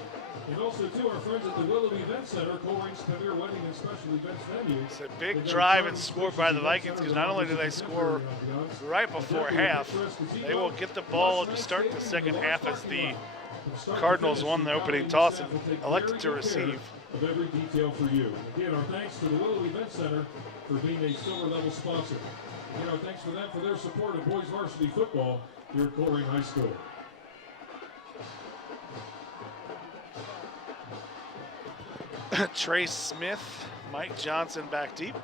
and also to our friends at the Willow Event Center, Colerain's premier wedding and special events venue. It's a big drive and score by the Vikings because not only do they score right before half, they will get the ball to start the second half as the Cardinals won the opening toss and elected to receive. Of every detail for you. Again, our thanks to the Willow Event Center for being a silver level sponsor. Again, our thanks to them for their support of boys varsity football here at Colerain High School. Trey Smith, Mike Johnson back deep.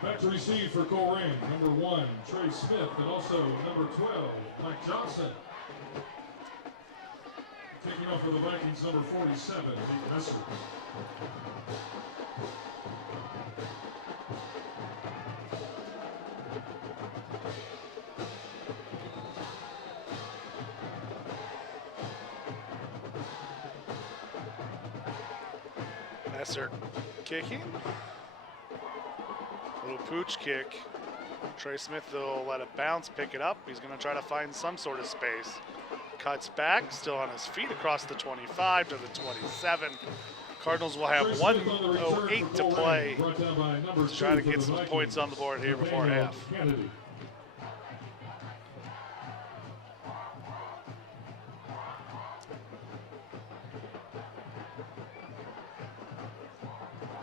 Back to receive for Colerain, number 1, Trey Smith, and also number 12, Mike Johnson. off for the Vikings, number 47, Nate Messer. Messer kicking. Little pooch kick. Trey Smith will let it bounce, pick it up. He's going to try to find some sort of space. Cuts back, still on his feet across the 25 to the 27. Cardinals will have 1:08 to play to try to get some points on the board here before half.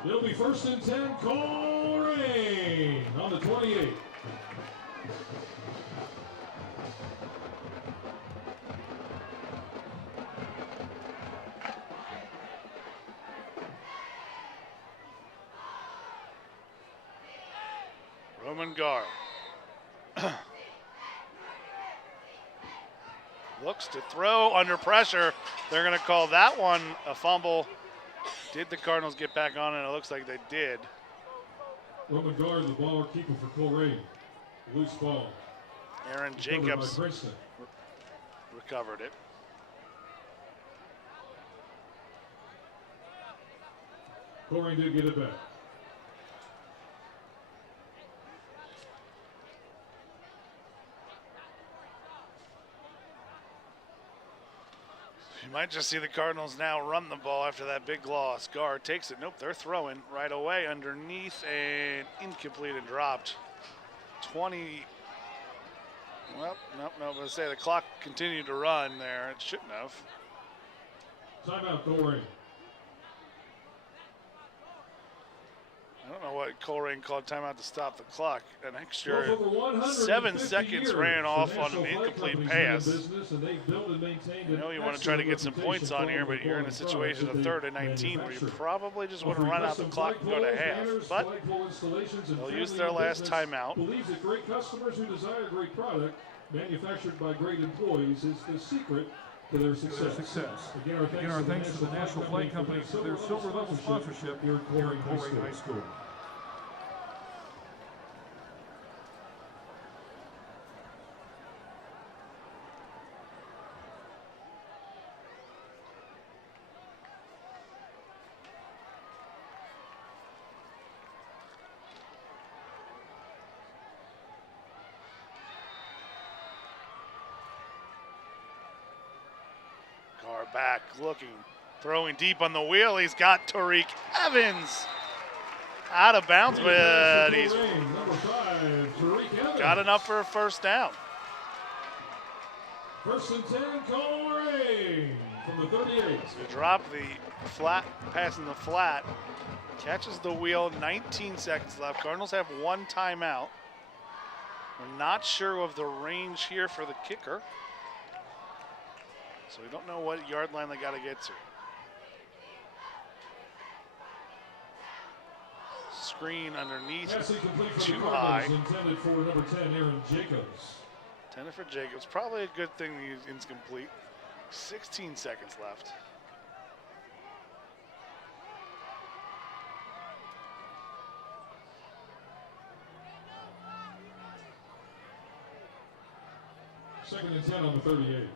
It'll be 1st and 10, Colerain on the 28. Roman Gar looks to throw under pressure. They're going to call that one a fumble. Did the Cardinals get back on it? It looks like they did. Roman Gar, the ball keeper for Colerain. Loose ball. Aaron Jacobs recovered it. Colerain did get it back. You might just see the Cardinals now run the ball after that big loss. Gar takes it. Nope, they're throwing right away underneath and incomplete and dropped. 20. Well, nope. Let's say the clock continued to run there. It shouldn't have. Timeout, Colerain. I don't know what Colerain called timeout to stop the clock. An extra 7 seconds ran off on an incomplete pass. I know you want to try to get some points on here, but you're in a situation of 3rd and 19 where you probably just want to run out the clock and go to half. But they'll use their last timeout. Believes that great customers who desire great product manufactured by great employees is the secret to their success. Again, our thanks to the National Flight Company for their silver level sponsorship here at Colerain High School. Back looking, throwing deep on the wheel. He's got Tariq Evans out of bounds, but he's got enough for a first down. 1st and 10, Colerain from the 38. So drop the flat, passing the flat, catches the wheel. 19 seconds left. Cardinals have 1 timeout. We're not sure of the range here for the kicker. So we don't know what yard line they got to get to. Screen underneath, too high. Intended for number 10, Aaron Jacobs. Intended for Jacobs. Probably a good thing he's incomplete. 16 seconds left. Second and 10 on the 38.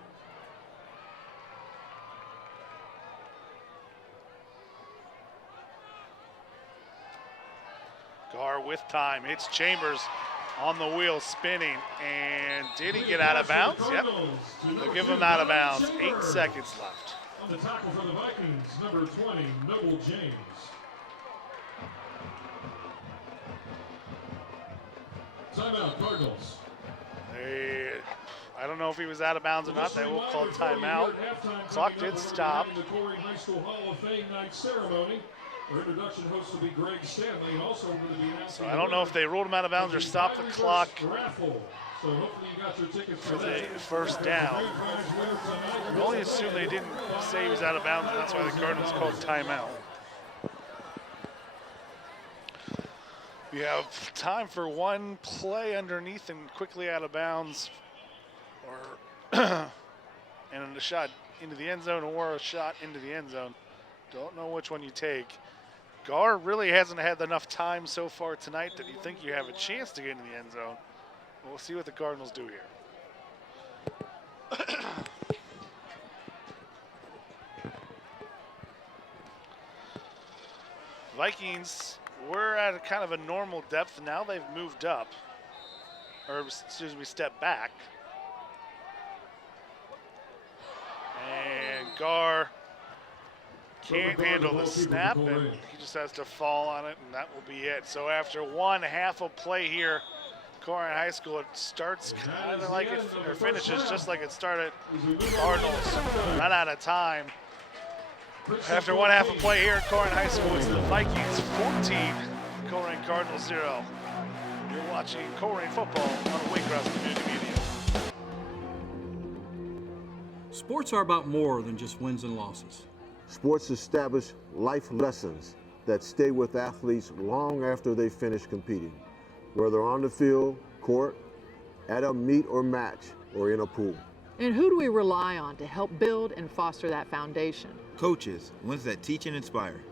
Gar with time. It's Chambers on the wheel spinning. And did he get out of bounds? Yep. They'll give him out of bounds. 8 seconds left. On the tackle for the Vikings, number 20, Noble James. Timeout, Cardinals. I don't know if he was out of bounds or not. They will call timeout. Clock did stop. The Colerain High School Hall of Fame night ceremony. Our introduction host will be Greg Stanley, and also going to be so I don't know if they ruled him out of bounds or stopped the clock raffle. So hopefully you got your tickets for the first down. We only assume they didn't say he was out of bounds, and that's why the Cardinals called timeout. We have time for 1 play underneath and quickly out of bounds, and a shot into the end zone or a shot into the end zone. Don't know which one you take. Gar really hasn't had enough time so far tonight that you think you have a chance to get into the end zone. We'll see what the Cardinals do here. Vikings, we're at a kind of a normal depth. Now they've moved up, or excuse me, step back. And Gar can't handle the snap, and he just has to fall on it, and that will be it. So after one half of play here, Colerain High School, it starts kind of like it, or finishes just like it started. Cardinals run out of time. After one half of play here at Colerain High School, it's the Vikings 14, Colerain Cardinals 0. You're watching Colerain football on Waycross Community Media. Sports are about more than just wins and losses. Sports establish life lessons that stay with athletes long after they finish competing, whether on the field, court, at a meet or match, or in a pool. And who do we rely on to help build and foster that foundation? Coaches, ones that teach and inspire.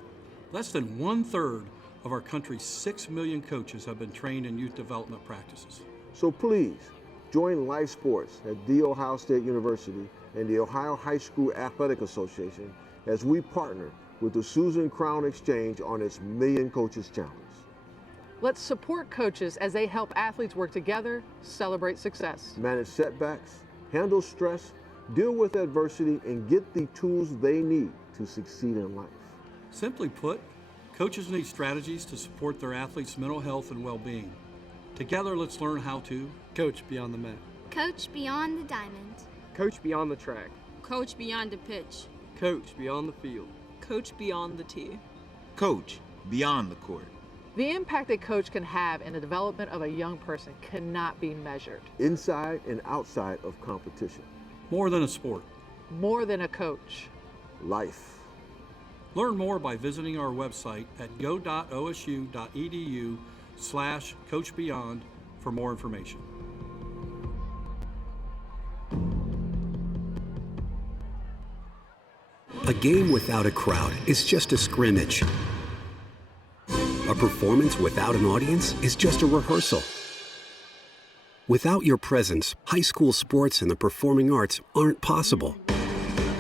Less than 1/3 of our country's 6 million coaches have been trained in youth development practices. So please, join Life Sports at The Ohio State University and the Ohio High School Athletic Association as we partner with the Susan Crown Exchange on its Million Coaches Challenge. Let's support coaches as they help athletes work together, celebrate success. Manage setbacks, handle stress, deal with adversity, and get the tools they need to succeed in life. Simply put, coaches need strategies to support their athletes' mental health and well-being. Together, let's learn how to coach beyond the mat. Coach beyond the diamond. Coach beyond the track. Coach beyond the pitch. Coach beyond the field. Coach beyond the tee. Coach beyond the court. The impact a coach can have in the development of a young person cannot be measured. Inside and outside of competition. More than a sport. More than a coach. Life. Learn more by visiting our website at go.osu.edu/coachbeyond for more information. A game without a crowd is just a scrimmage. A performance without an audience is just a rehearsal. Without your presence, high school sports and the performing arts aren't possible.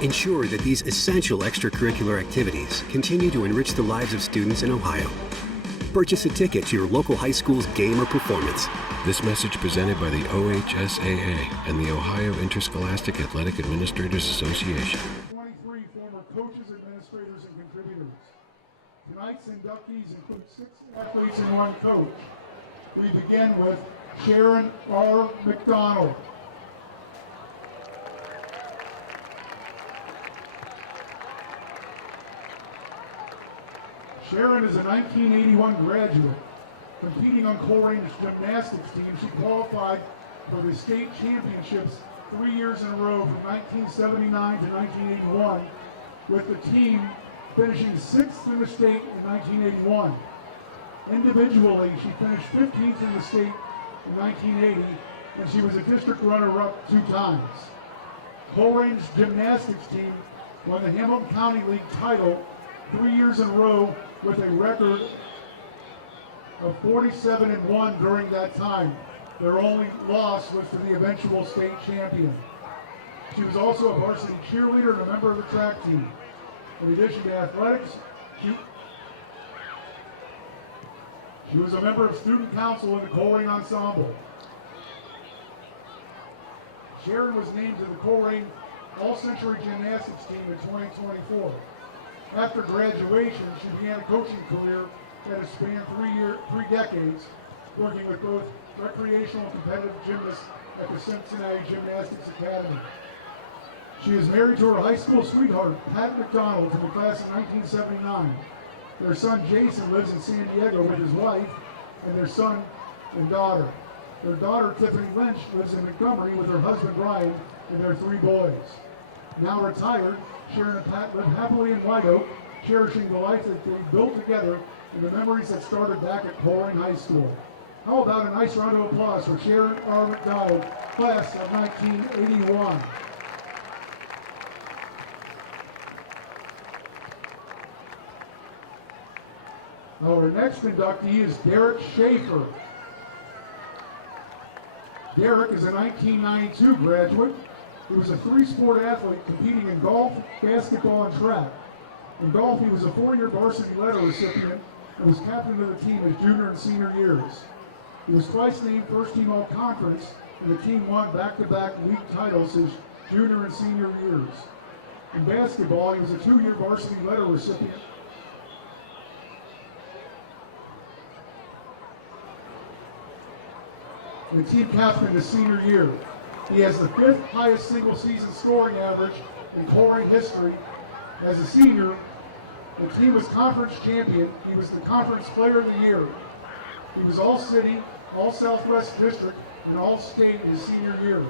Ensure that these essential extracurricular activities continue to enrich the lives of students in Ohio. Purchase a ticket to your local high school's game or performance. This message presented by the OHSAA and the Ohio Interscholastic Athletic Administrators Association. 23 former coaches, administrators, and contributors. Tonight's inductees include 6 athletes and 1 coach. We begin with Sharon R. McDonald. Sharon is a 1981 graduate. Competing on Colerain's gymnastics team, she qualified for the state championships 3 years in a row from 1979 to 1981, with the team finishing 6th in the state in 1981. Individually, she finished 15th in the state in 1980, and she was a district runner-up 2 times. Colerain's gymnastics team won the Hamilton County League title 3 years in a row with a record of 47-1 during that time. Their only loss was to the eventual state champion. She was also a varsity cheerleader and a member of the track team. In addition to athletics, she was a member of student council in the Colerain Ensemble. Sharon was named to the Colerain All-Century Gymnastics team in 2024. After graduation, she began a coaching career that has spanned 3 decades, working with both recreational and competitive gymnasts at the Cincinnati Gymnastics Academy. She is married to her high school sweetheart, Pat McDonald, from the class of 1979. Their son, Jason, lives in San Diego with his wife and their son and daughter. Their daughter, Tiffany Lynch, lives in Montgomery with her husband, Brian, and their 3 boys. Now retired, Sharon and Pat live happily in White Oak, cherishing the life that they built together and the memories that started back at Colerain High School. How about a nice round of applause for Sharon R. McDonald, class of 1981. Our next inductee is Derek Schaefer. Derek is a 1992 graduate. He was a three-sport athlete competing in golf, basketball, and track. In golf, he was a 4-year varsity letter recipient and was captain of the team his junior and senior years. He was twice named first-team all-conference, and the team won back-to-back league titles his junior and senior years. In basketball, he was a 2-year varsity letter recipient. And the team captain his senior year. He has the 5th highest single-season scoring average in Colerain history. As a senior, the team was conference champion. He was the conference player of the year. He was all-city, all-Southwest district, and all-state his senior year.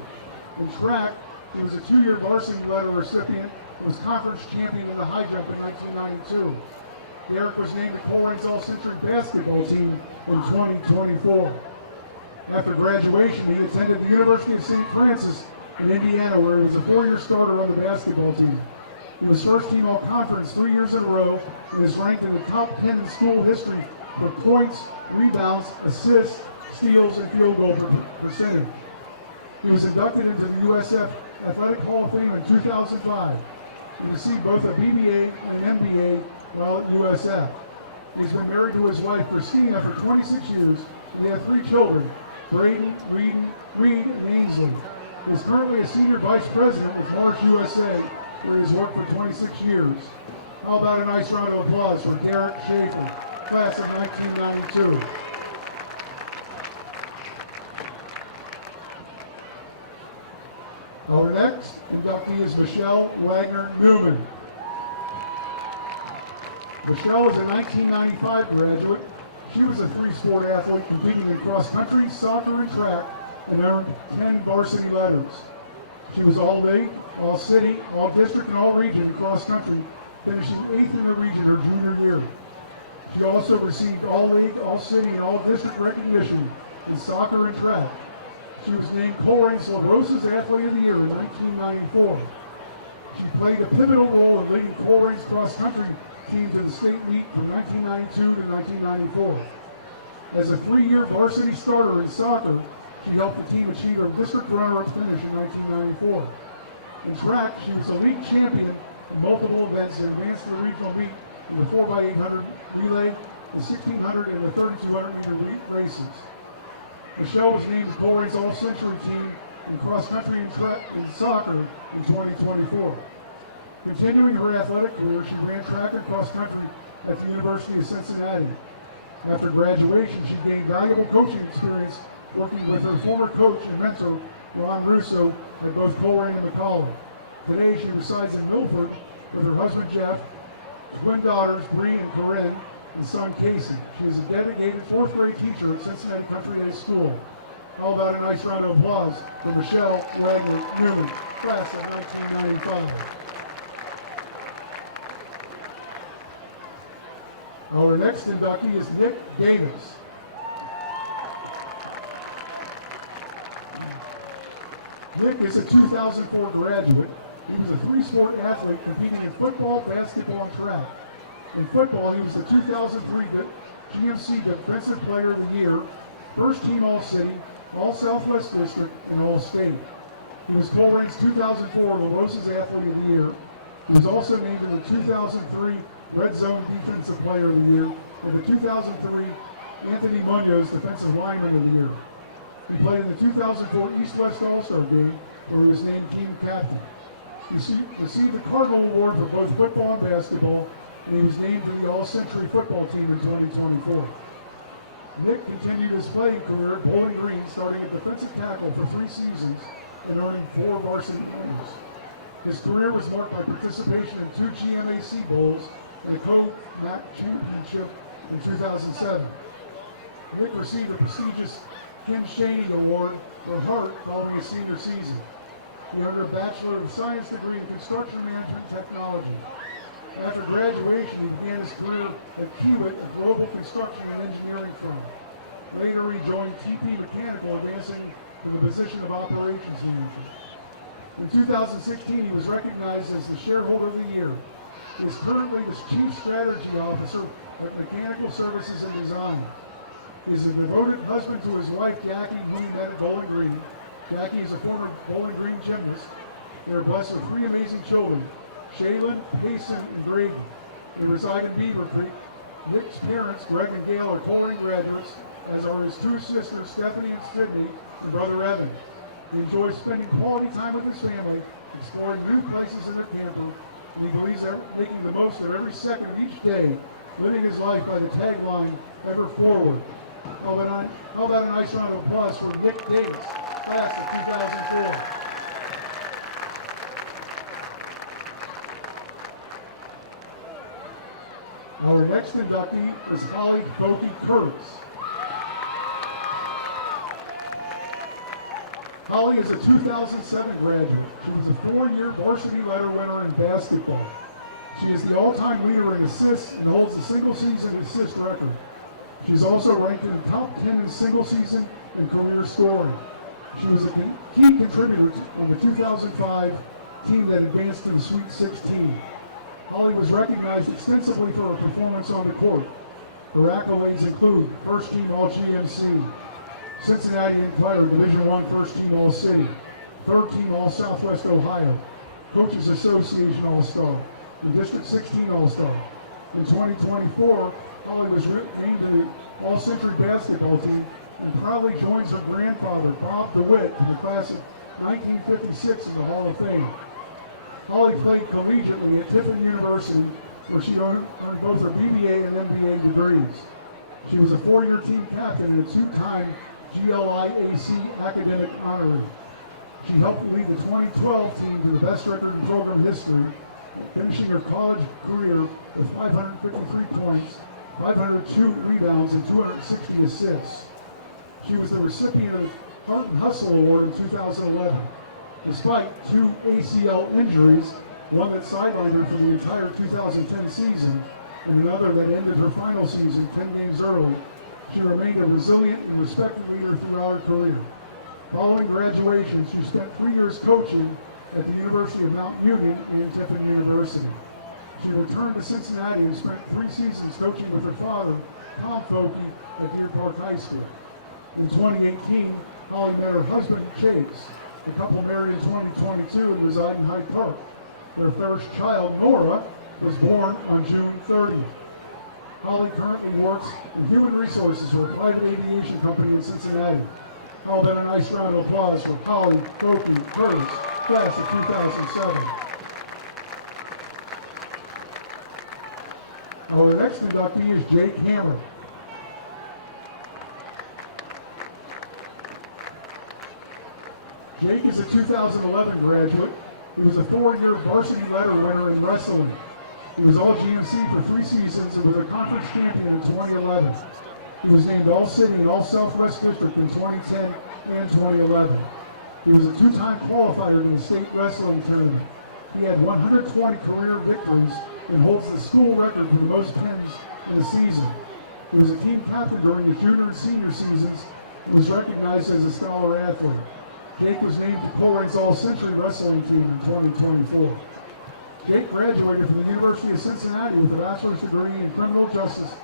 In track, he was a 2-year varsity letter recipient, was conference champion in the high jump in 1992. Derek was named to Colerain's All-Century basketball team in 2024. After graduation, he attended the University of St. Francis in Indiana, where he was a 4-year starter on the basketball team. He was first-team all-conference 3 years in a row and is ranked in the top 10 in school history for points, rebounds, assists, steals, and field goal percentage. He was inducted into the USF Athletic Hall of Fame in 2005. He received both a BBA and an MBA while at USF. He's been married to his wife, Christina, for 26 years, and they have 3 children, Braden, Reed, and Ainsley. He is currently a senior vice president with Marsh USA, where he has worked for 26 years. How about a nice round of applause for Derek Schaefer, class of 1992. Our next inductee is Michelle Wagner Newman. Michelle is a 1995 graduate. She was a 3-sport athlete competing in cross-country, soccer, and track, and earned 10 varsity letters. She was all-league, all-city, all-district, and all-region in cross-country, finishing 8th in the region her junior year. She also received all-league, all-city, and all-district recognition in soccer and track. She was named Colerain's LaRosa's Athlete of the Year in 1994. She played a pivotal role in leading Colerain's cross-country team to the state meet from 1992 to 1994. As a 3-year varsity starter in soccer, she helped the team achieve a district runner-up finish in 1994. In track, she was a league champion in multiple events and advanced to the regional meet in the 4x800 relay, the 1600, and the 3200 meter races. Michelle was named Colerain's All-Century team in cross-country and soccer in 2024. Continuing her athletic career, she ran track and cross-country at the University of Cincinnati. After graduation, she gained valuable coaching experience working with her former coach and mentor, Ron Russo, at both Colerain and McCollum. Today, she resides in Milford with her husband, Jeff, twin daughters, Bree and Corinne, and son, Casey. She is a dedicated 4th grade teacher at Cincinnati Country Day School. How about a nice round of applause for Michelle Wagner Newman, class of 1995. Our next inductee is Nick Davis. Nick is a 2004 graduate. He was a 3-sport athlete competing in football, basketball, and track. In football, he was the 2003 GMC Defensive Player of the Year, first team All-City, All-Southwest District, and All-State. He was Colerain's 2004 LaRosa's Athlete of the Year. He was also named in the 2003 Red Zone Defensive Player of the Year and the 2003 Anthony Munoz Defensive Lineman of the Year. He played in the 2004 East-West All-Star Game, where he was named team captain. He received the Cardinal Award for both football and basketball, and he was named to the All-Century football team in 2024. Nick continued his playing career at Bowling Green, starting at defensive tackle for 3 seasons and earning 4 varsity honors. His career was marked by participation in 2 GMAC Bowls and a co-MAC championship in 2007. Nick received the prestigious Ken Shaney Award for Heart following his senior season. He earned a Bachelor of Science degree in Construction Management Technology. After graduation, he began his career at Kiewit, a global construction and engineering firm. Later, he joined TP Mechanical, advancing to the position of Operations Manager. In 2016, he was recognized as the Shareholder of the Year. He is currently the Chief Strategy Officer at Mechanical Services and Design. He is a devoted husband to his wife, Jackie, whom he met at Bowling Green. Jackie is a former Bowling Green gymnast. They are blessed with 3 amazing children, Shaylin, Payson, and Graydon. They reside in Beaver Creek. Nick's parents, Greg and Gail, are Colerain graduates, as are his 2 sisters, Stephanie and Sydney, and brother Evan. He enjoys spending quality time with his family, exploring new places in their camper, and he believes making the most of every second of each day, living his life by the tagline, ever forward. How about a nice round of applause for Nick Davis, class of 2004. Our next inductee is Holly Boki Curtis. Holly is a 2007 graduate. She was a 4-year varsity letter winner in basketball. She is the all-time leader in assists and holds the single-season assist record. She's also ranked in the top 10 in single-season and career scoring. She was a key contributor on the 2005 team that advanced to the Sweet 16. Holly was recognized extensively for her performance on the court. Her accolades include First Team All-GMC, Cincinnati and Clare Division I First Team All-City, Third Team All-Southwest Ohio, Coaches Association All-Star, and District 16 All-Star. In 2024, Holly was named to the All-Century Basketball team and proudly joins her grandfather, Bob DeWitt, in the class of 1956 in the Hall of Fame. Holly played collegiately at Tiffin University, where she earned both her BBA and MBA degrees. She was a 4-year team captain and a 2-time GLIAC academic honoree. She helped lead the 2012 team to the best record in program history, finishing her college career with 553 points, 502 rebounds, and 260 assists. She was the recipient of the Heart and Hustle Award in 2011. Despite 2 ACL injuries, one that sidelined her for the entire 2010 season and another that ended her final season 10 games early, she remained a resilient and respected leader throughout her career. Following graduation, she spent 3 years coaching at the University of Mount Union and Tiffin University. She returned to Cincinnati and spent 3 seasons coaching with her father, Tom Foki, at Deer Park High School. In 2018, Holly met her husband, Chase. The couple married in 2022 and reside in Hyde Park. Their first child, Nora, was born on June 30th. Holly currently works in human resources for a private aviation company in Cincinnati. How about a nice round of applause for Holly Boki Curtis, class of 2007. Our next inductee is Jake Hammer. Jake is a 2011 graduate. He was a 4-year varsity letter winner in wrestling. He was all GMC for 3 seasons and was a conference champion in 2011. He was named All-City and All-Southwest District in 2010 and 2011. He was a 2-time qualifier in the state wrestling tournament. He had 120 career victories and holds the school record for the most pins in a season. He was a team captain during the junior and senior seasons and was recognized as a scholar athlete. Jake was named to Colerain's All-Century Wrestling Team in 2024. Jake graduated from the University of Cincinnati with a bachelor's degree in criminal justice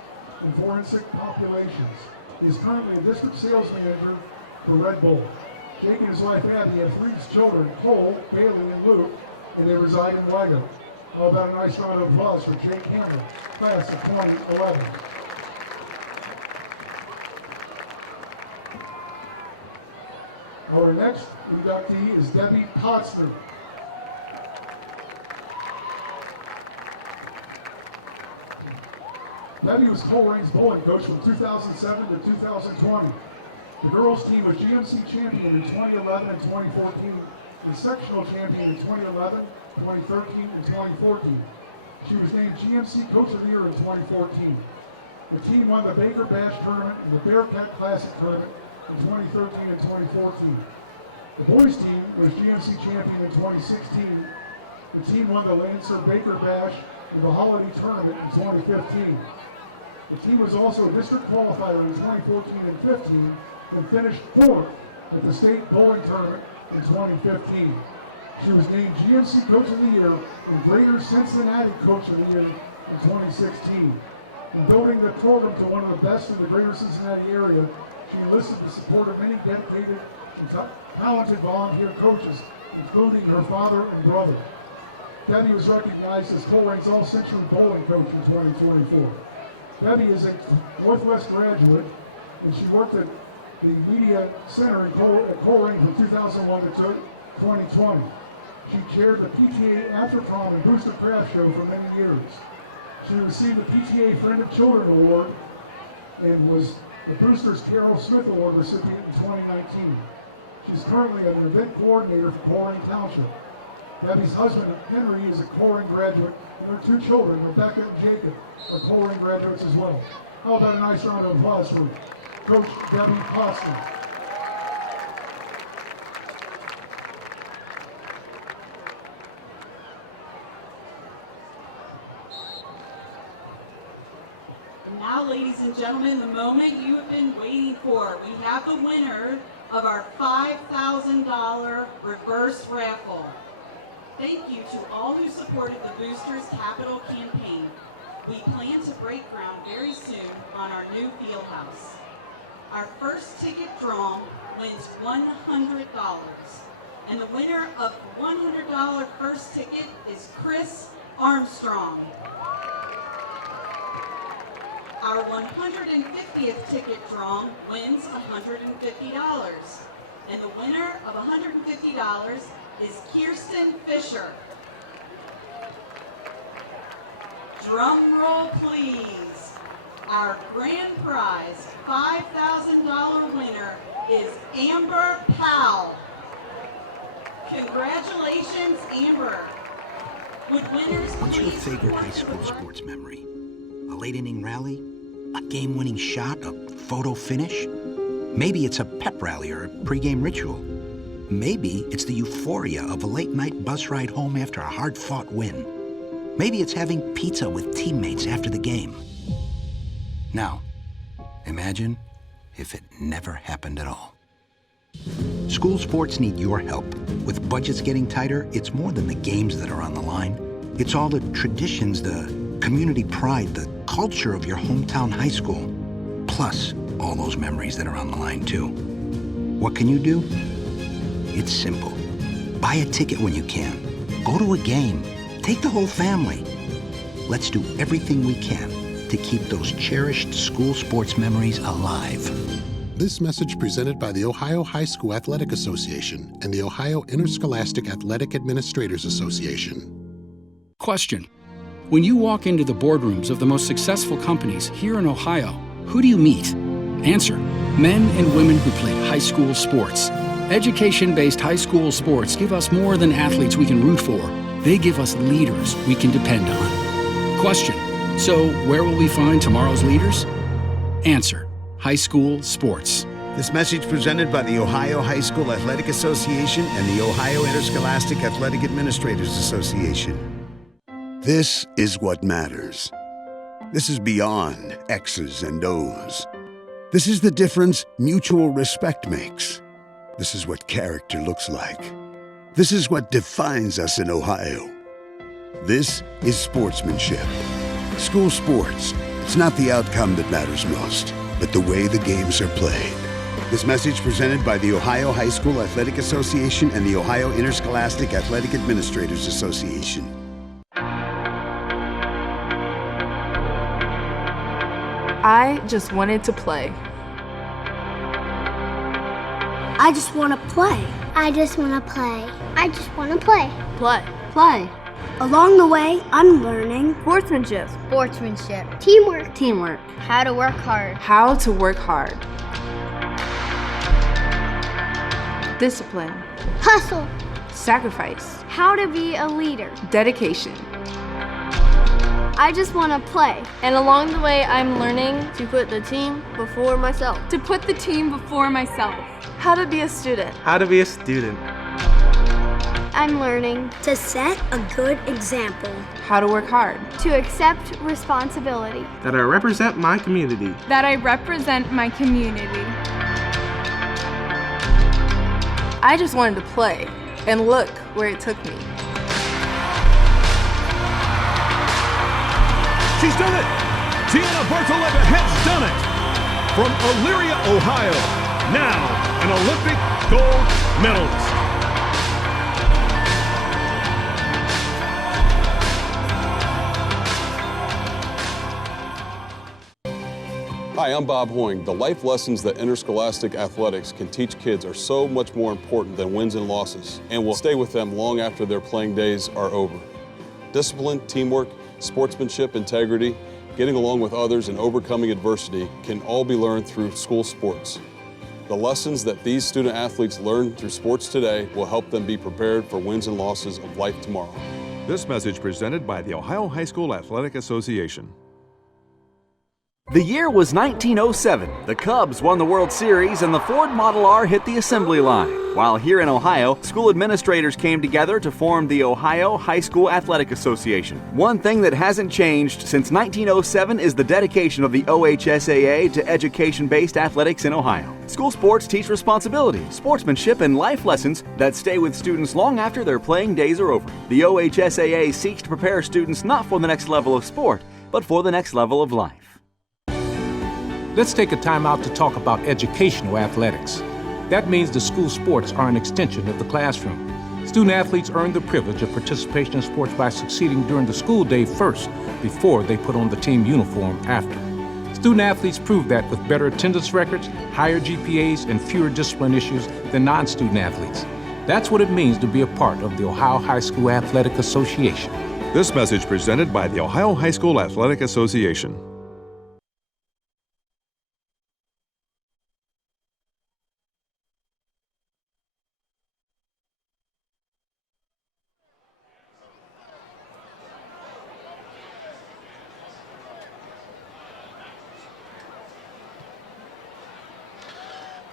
and forensic populations. He is currently a district sales manager for Red Bull. Jake and his wife Abby have 3 children, Cole, Bailey, and Luke, and they reside in Wago. How about a nice round of applause for Jake Hammer, class of 2011. Our next inductee is Debbie Potsner. Debbie was Colerain's bowling coach from 2007 to 2020. The girls' team was GMC champion in 2011 and 2014, and sectional champion in 2011, 2013, and 2014. She was named GMC Coach of the Year in 2014. The team won the Baker Bash Tournament and the Bearcat Classic Tournament in 2013 and 2014. The boys' team was GMC champion in 2016. The team won the Lancer Baker Bash and the Holiday Tournament in 2015. The team was also a district qualifier in 2014 and 15 and finished 4th at the state bowling tournament in 2015. She was named GMC Coach of the Year and Greater Cincinnati Coach of the Year in 2016. In building the program to one of the best in the Greater Cincinnati area, she enlisted the support of many dedicated and talented volunteer coaches, including her father and brother. Debbie was recognized as Colerain's All-Century Bowling Coach in 2024. Debbie is a Northwest graduate, and she worked at the Media Center at Colerain from 2001 to 2020. She chaired the PTA After Prom and Booster Craft Show for many years. She received the PTA Friend of Children Award and was the Boosters Carol Smith Award recipient in 2019. She's currently an event coordinator for Colerain Township. Debbie's husband, Henry, is a Colerain graduate, and their two children, Rebecca and Jacob, are Colerain graduates as well. How about a nice round of applause for Coach Debbie Costin. And now, ladies and gentlemen, the moment you have been waiting for. We have the winner of our $5,000 reverse raffle. Thank you to all who supported the Boosters Capital campaign. We plan to break ground very soon on our new field house. Our first ticket draw wins $100, and the winner of the $100 first ticket is Chris Armstrong. Our 150th ticket draw wins $150, and the winner of $150 is Kirsten Fisher. Drum roll, please. Our grand prize $5,000 winner is Amber Powell. Congratulations, Amber. Would winners What's your please favorite report high to the school front? sports memory? A late inning rally? A game-winning shot? A photo finish? Maybe it's a pep rally or a pregame ritual. Maybe it's the euphoria of a late-night bus ride home after a hard-fought win. Maybe it's having pizza with teammates after the game. Now, imagine if it never happened at all. School sports need your help. With budgets getting tighter, it's more than the games that are on the line. It's all the traditions, the community pride, the culture of your hometown high school, plus all those memories that are on the line, too. What can you do? It's simple. Buy a ticket when you can. Go to a game. Take the whole family. Let's do everything we can to keep those cherished school sports memories alive. This message presented by the Ohio High School Athletic Association and the Ohio Interscholastic Athletic Administrators Association. Question. When you walk into the boardrooms of the most successful companies here in Ohio, who do you meet? Answer. Men and women who played high school sports. Education-based high school sports give us more than athletes we can root for. They give us leaders we can depend on. Question. So where will we find tomorrow's leaders? Answer. High school sports. This message presented by the Ohio High School Athletic Association and the Ohio Interscholastic Athletic Administrators Association. This is what matters. This is beyond X's and O's. This is the difference mutual respect makes. This is what character looks like. This is what defines us in Ohio. This is sportsmanship. School sports, it's not the outcome that matters most, but the way the games are played. This message presented by the Ohio High School Athletic Association and the Ohio Interscholastic Athletic Administrators Association. I just wanted to play. I just want to play. I just want to play. I just want to play. Play. Play. Along the way, I'm learning Sportsmanship. sportsmanship, teamwork, Teamwork. how to work hard, How to work hard. Discipline. hustle, Sacrifice. how to be a leader. Dedication. I just want to play. And along the way, I'm learning to put the team before myself. To put the team before myself. How to be a student. How to be a student. I'm learning to set a good example, How to work hard. to accept responsibility. That I represent my community. That I represent my community. I just wanted to play. And look where it took me. She's done it! Tiana Bartoletta has done it! From Elyria, Ohio, now an Olympic gold medalist. Hi, I'm Bob Hoying. The life lessons that interscholastic athletics can teach kids are so much more important than wins and losses, and will stay with them long after their playing days are over. Discipline, teamwork, sportsmanship, integrity, getting along with others, and overcoming adversity can all be learned through school sports. The lessons that these student athletes learn through sports today will help them be prepared for wins and losses of life tomorrow. This message presented by the Ohio High School Athletic Association. The year was 1907. The Cubs won the World Series and the Ford Model R hit the assembly line. While here in Ohio, school administrators came together to form the Ohio High School Athletic Association. One thing that hasn't changed since 1907 is the dedication of the OHSAA to education-based athletics in Ohio. School sports teach responsibility, sportsmanship, and life lessons that stay with students long after their playing days are over. The OHSAA seeks to prepare students not for the next level of sport, but for the next level of life. Let's take a time out to talk about educational athletics. That means the school sports are an extension of the classroom. Student athletes earn the privilege of participation in sports by succeeding during the school day first, before they put on the team uniform after. Student athletes prove that with better attendance records, higher GPAs, and fewer discipline issues than non-student athletes. That's what it means to be a part of the Ohio High School Athletic Association. This message presented by the Ohio High School Athletic Association.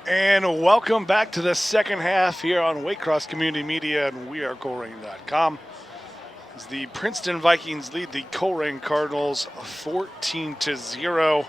And welcome back to the second half here on Waycross Community Media and wearecolerain.com. As the Princeton Vikings lead the Colerain Cardinals 14-0.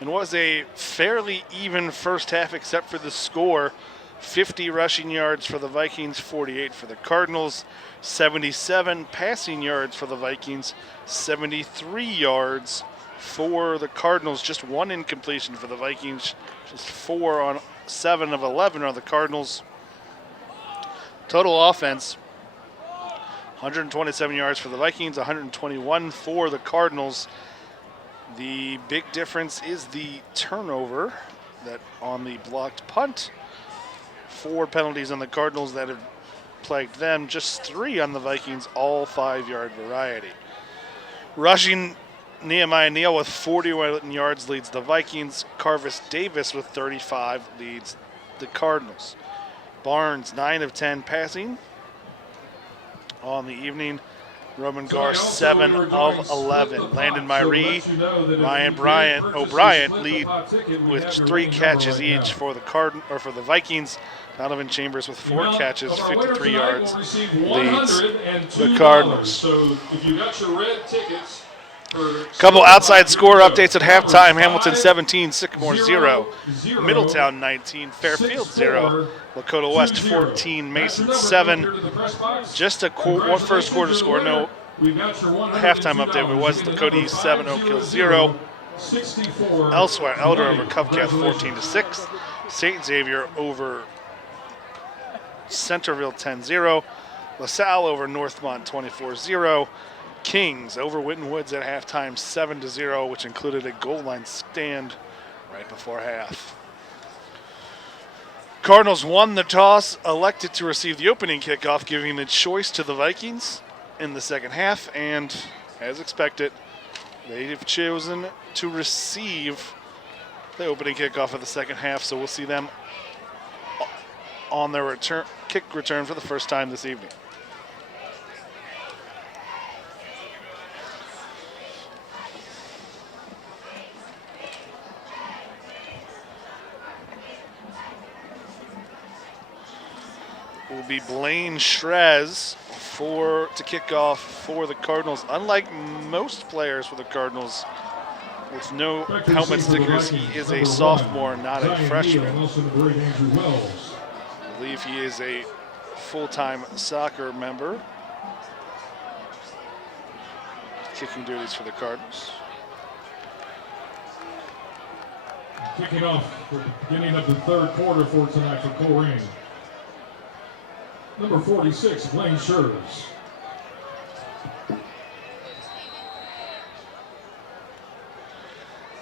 And was a fairly even first half except for the score. 50 rushing yards for the Vikings, 48 for the Cardinals. 77 passing yards for the Vikings, 73 yards for the Cardinals. Just one incompletion for the Vikings. Just 4 on 7 of 11 are the Cardinals. Total offense, 127 yards for the Vikings, 121 for the Cardinals. The big difference is the turnover that on the blocked punt. 4 penalties on the Cardinals that have plagued them, just 3 on the Vikings, all 5-yard variety. Rushing, Nehemiah Neal with 41 yards leads the Vikings. Carvis Davis with 35 leads the Cardinals. Barnes, 9 of 10 passing on the evening. Roman Gar, 7 of 11. Landon Myrie, Ryan O'Brien lead with 3 catches each for the Vikings. Donovan Chambers with 4 catches, 53 yards, leads the Cardinals. So if you got your red tickets. Couple outside score updates at halftime. Hamilton 17, Sycamore 0. Middletown 19, Fairfield 0. Lakota West 14, Mason 7. Just a first quarter score, no halftime update. It was Lakota East 7, Oak Hill 0. Elsewhere, Elder over Covcath 14-6. St. Xavier over Centerville 10-0. LaSalle over Northmont 24-0. Kings over Winton Woods at halftime 7-0, which included a goal line stand right before half. Cardinals won the toss, elected to receive the opening kickoff, giving the choice to the Vikings in the second half, and as expected, they've chosen to receive the opening kickoff of the second half, so we'll see them on their kick return for the first time this evening. Will be Blaine Shrez to kick off for the Cardinals. Unlike most players for the Cardinals with no helmet stickers, he is a sophomore, not a freshman. I believe he is a full-time soccer member. Kicking duties for the Cardinals. Kicking off the beginning of the third quarter for tonight for Colerain. Number 46, Blaine Schurz.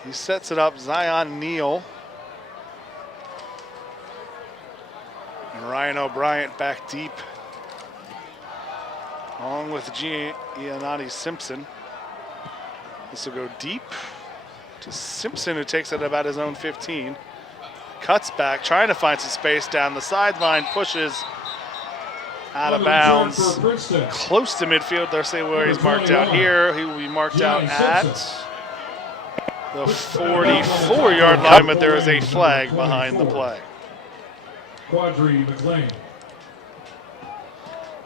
He sets it up, Zion Neal. And Ryan O'Brien back deep, along with Giannotti Simpson. This will go deep to Simpson, who takes it about his own 15. Cuts back, trying to find some space down the sideline, pushes out of bounds. Close to midfield. They'll say where he's marked out here. He will be marked out at the 44-yard line, but there is a flag behind the play. Quadri McLean.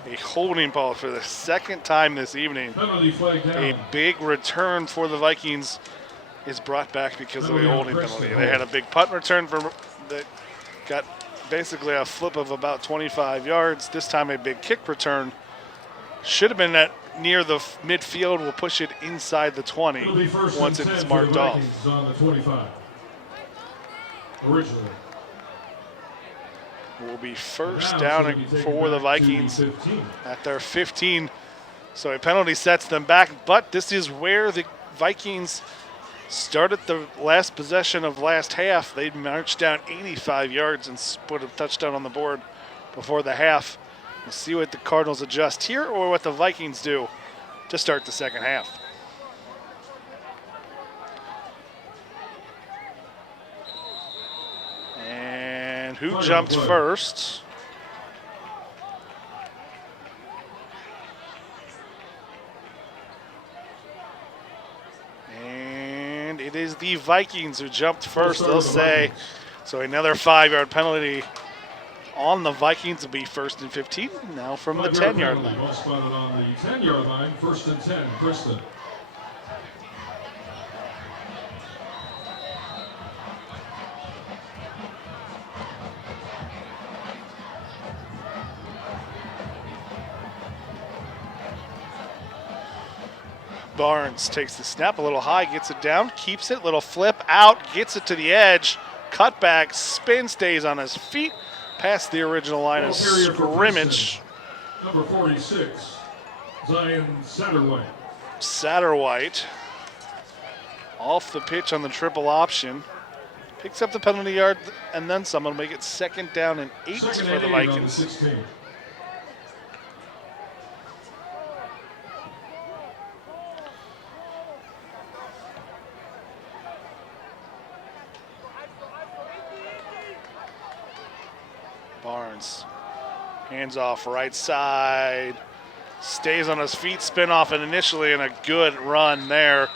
A holding ball for the second time this evening. Penalty flag down. A big return for the Vikings is brought back because of a holding penalty. They had a big punt return that got basically a flip of about 25 yards. This time a big kick return. Should have been at near the midfield. We'll push it inside the 20 once it's marked off. On the 25. Originally. Will be first down for the Vikings at their 15. So a penalty sets them back, but this is where the Vikings started the last possession of last half. They marched down 85 yards and put a touchdown on the board before the half. We'll see what the Cardinals adjust here or what the Vikings do to start the second half. And who jumped first? And it is the Vikings who jumped first, they'll say. So another 5-yard penalty on the Vikings will be first and 15, now from the 10-yard line. Well spotted on the 10-yard line, first and 10, Princeton. Barnes takes the snap a little high, gets it down, keeps it, little flip out, gets it to the edge, cut back, spin, stays on his feet, past the original line of scrimmage. Number 46, Zion Satterwhite. Satterwhite off the pitch on the triple option. Picks up the penalty yard and then someone will make it second down and 8 for the Vikings. Barnes, hands off right side, stays on his feet, spin off and initially in a good run there.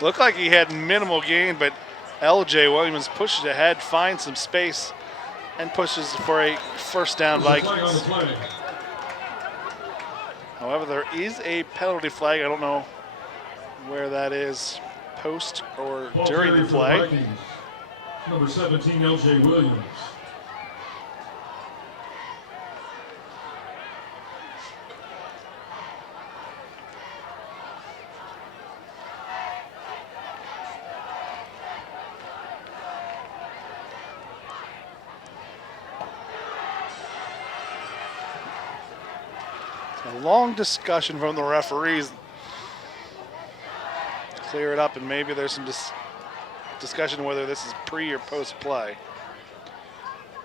Looked like he had minimal gain, but LJ Williams pushes ahead, finds some space, and pushes for a first down Vikings. However, there is a penalty flag. I don't know where that is, post or during the play. Number 17, LJ Williams. A long discussion from the referees. Clear it up, and maybe there's some discussion whether this is pre or post play.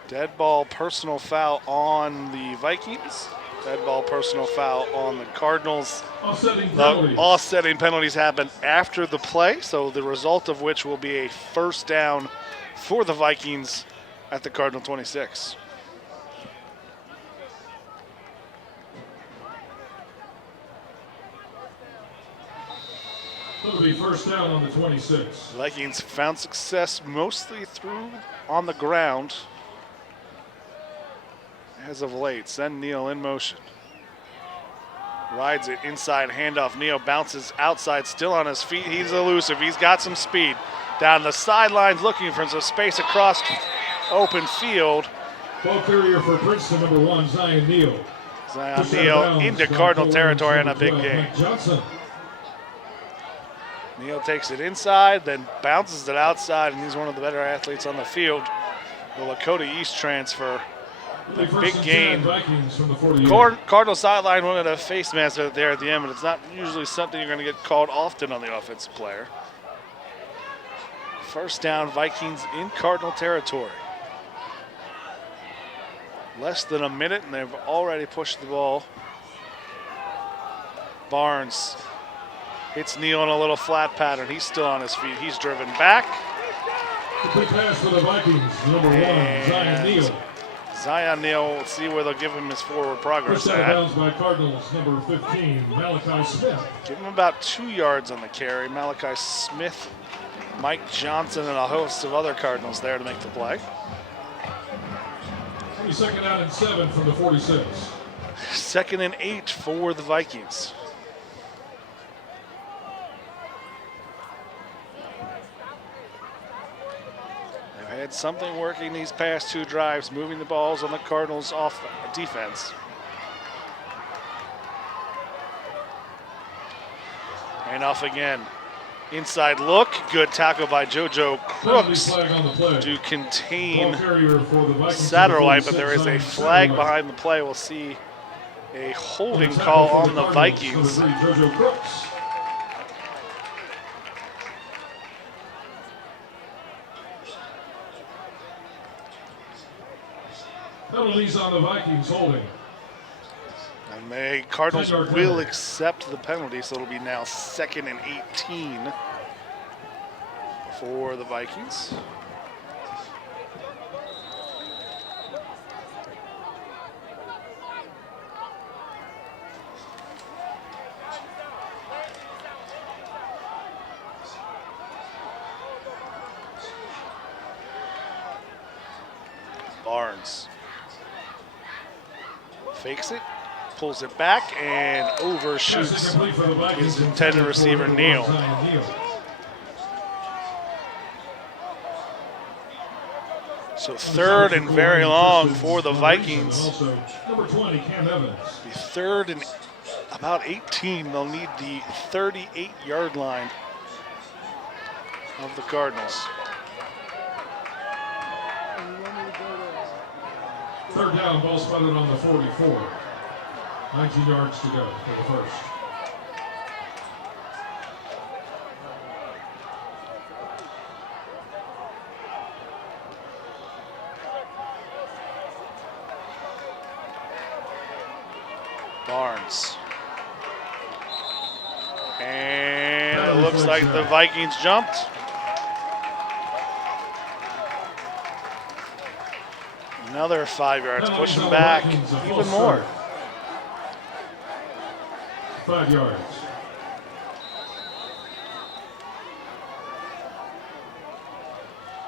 Dead ball, personal foul on the Vikings. Dead ball, personal foul on the Cardinals. Offsetting penalties happen after the play, so the result of which will be a first down for the Vikings at the Cardinal 26. It'll be first down on the 26. Vikings found success mostly through on the ground as of late. Send Neal in motion. Rides it inside, handoff. Neal bounces outside, still on his feet. He's elusive. He's got some speed. Down the sidelines, looking for some space across open field. Ball carrier for Princeton, number 1, Zion Neal. Zion Neal into Cardinal territory on a big game. Neal takes it inside, then bounces it outside, and he's one of the better athletes on the field. The Lakota East transfer. The big gain. Cardinal sideline wanted a face mask there at the end, but it's not usually something you're going to get called often on the offensive player. First down, Vikings in Cardinal territory. Less than a minute, and they've already pushed the ball. Barnes hits Neal in a little flat pattern. He's still on his feet. He's driven back. Complete pass for the Vikings, number 1, Zion Neal. Zion Neal, let's see where they'll give him his forward progress First out of bounds by Cardinals, number 15, Malachi Smith. Give him about 2 yards on the carry. Malachi Smith, Mike Johnson, and a host of other Cardinals there to make the play. 22nd out and 7 from the 46. 2nd and 8 for the Vikings. They've had something working these past 2 drives, moving the balls on the Cardinals off defense. And off again. Inside look, good tackle by JoJo Crooks to contain Satterwhite, but there is a flag behind the play. We'll see a holding call on the Vikings. Penalties on the Vikings holding. And the Cardinals will accept the penalty, so it'll be now 2nd and 18 for the Vikings. Barnes fakes it, pulls it back, and overshoots his intended receiver, Neal. So 3rd and very long for the Vikings. Number 20, Cam Evans. The 3rd and about 18. They'll need the 38-yard line of the Cardinals. 3rd down, ball spotted on the 44. 19 yards to go for the first. Barnes. And it looks like the Vikings jumped. Another 5 yards, push them back even more. 5 yards.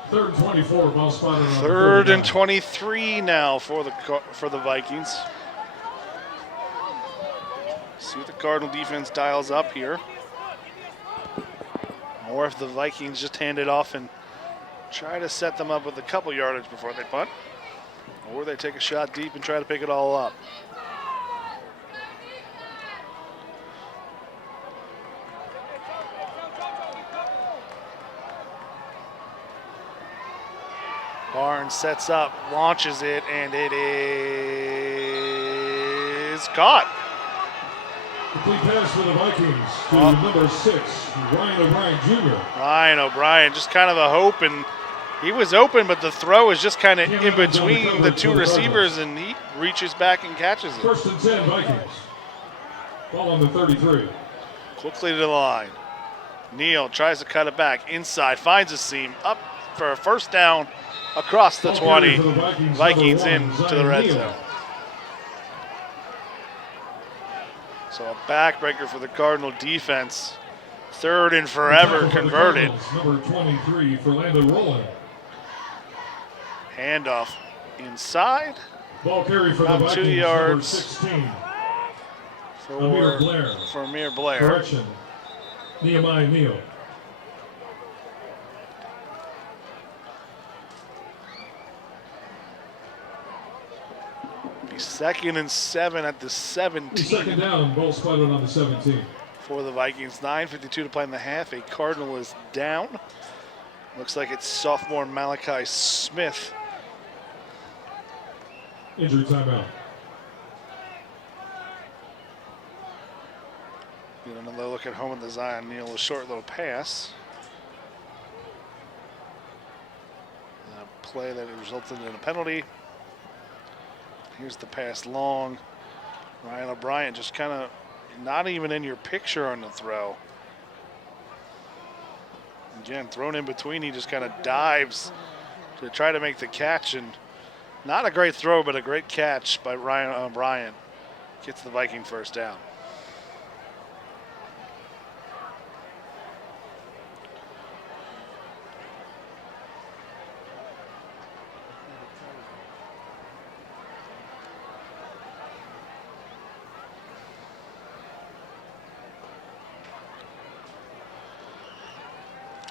Third and 24, ball spotted on 3rd and 23 now for the Vikings. See what the Cardinal defense dials up here. Or if the Vikings just hand it off and try to set them up with a couple yardage before they punt. Or they take a shot deep and try to pick it all up. Barnes sets up, launches it, and it is caught. Complete pass for the Vikings to number 6, Ryan O'Brien Jr. Ryan O'Brien, just kind of a hope, and he was open, but the throw is just kind of in between the 2 receivers, and he reaches back and catches it. 1st and 10 Vikings. Ball on the 33. Quickly to the line. Neal tries to cut it back inside, finds a seam, up for a first down across the 20. Vikings into the red zone. So a backbreaker for the Cardinal defense. 3rd and forever converted. Number 23, Fernando Roland. Handoff inside. Ball carry for about the Vikings, 2 yards. number 16. For Amir Blair. Correction. Nehemiah Neal. 2nd and 7 at the 17. Second down, ball spotted on the 17. For the Vikings, 9:52 to play in the half. A Cardinal is down. Looks like it's sophomore Malachi Smith. Injury timeout. Get another look at home in the Zion Neal, a short little pass. A play that resulted in a penalty. Here's the pass long. Ryan O'Brien just kind of not even in your picture on the throw. Again, thrown in between, he just kind of dives to try to make the catch. And not a great throw, but a great catch by Ryan O'Brien. Gets the Viking first down.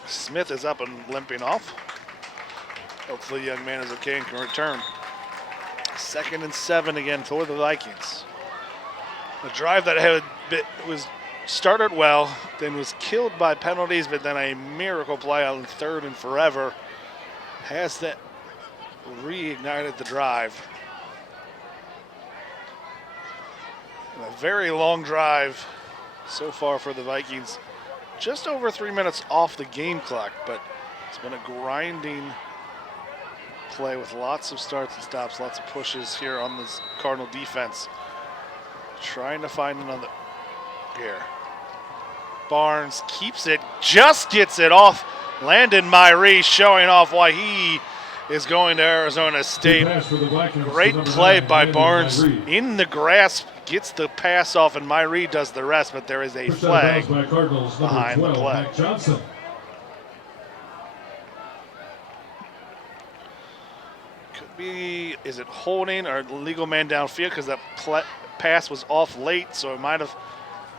Smith is up and limping off. Hopefully, young man is okay and can return. 2nd and 7 again for the Vikings. A drive that was started well, then was killed by penalties, but then a miracle play on 3rd and forever has that reignited the drive. A very long drive so far for the Vikings. Just over 3 minutes off the game clock, but it's been a grinding play with lots of starts and stops, lots of pushes here on this Cardinal defense. Trying to find another here. Barnes keeps it, just gets it off. Landon Myrie showing off why he is going to Arizona State. Great play by Barnes in the grasp. Gets the pass off, and Myrie does the rest, but there is a flag behind the play. Could be, is it holding or legal man downfield? Because that pass was off late, so it might have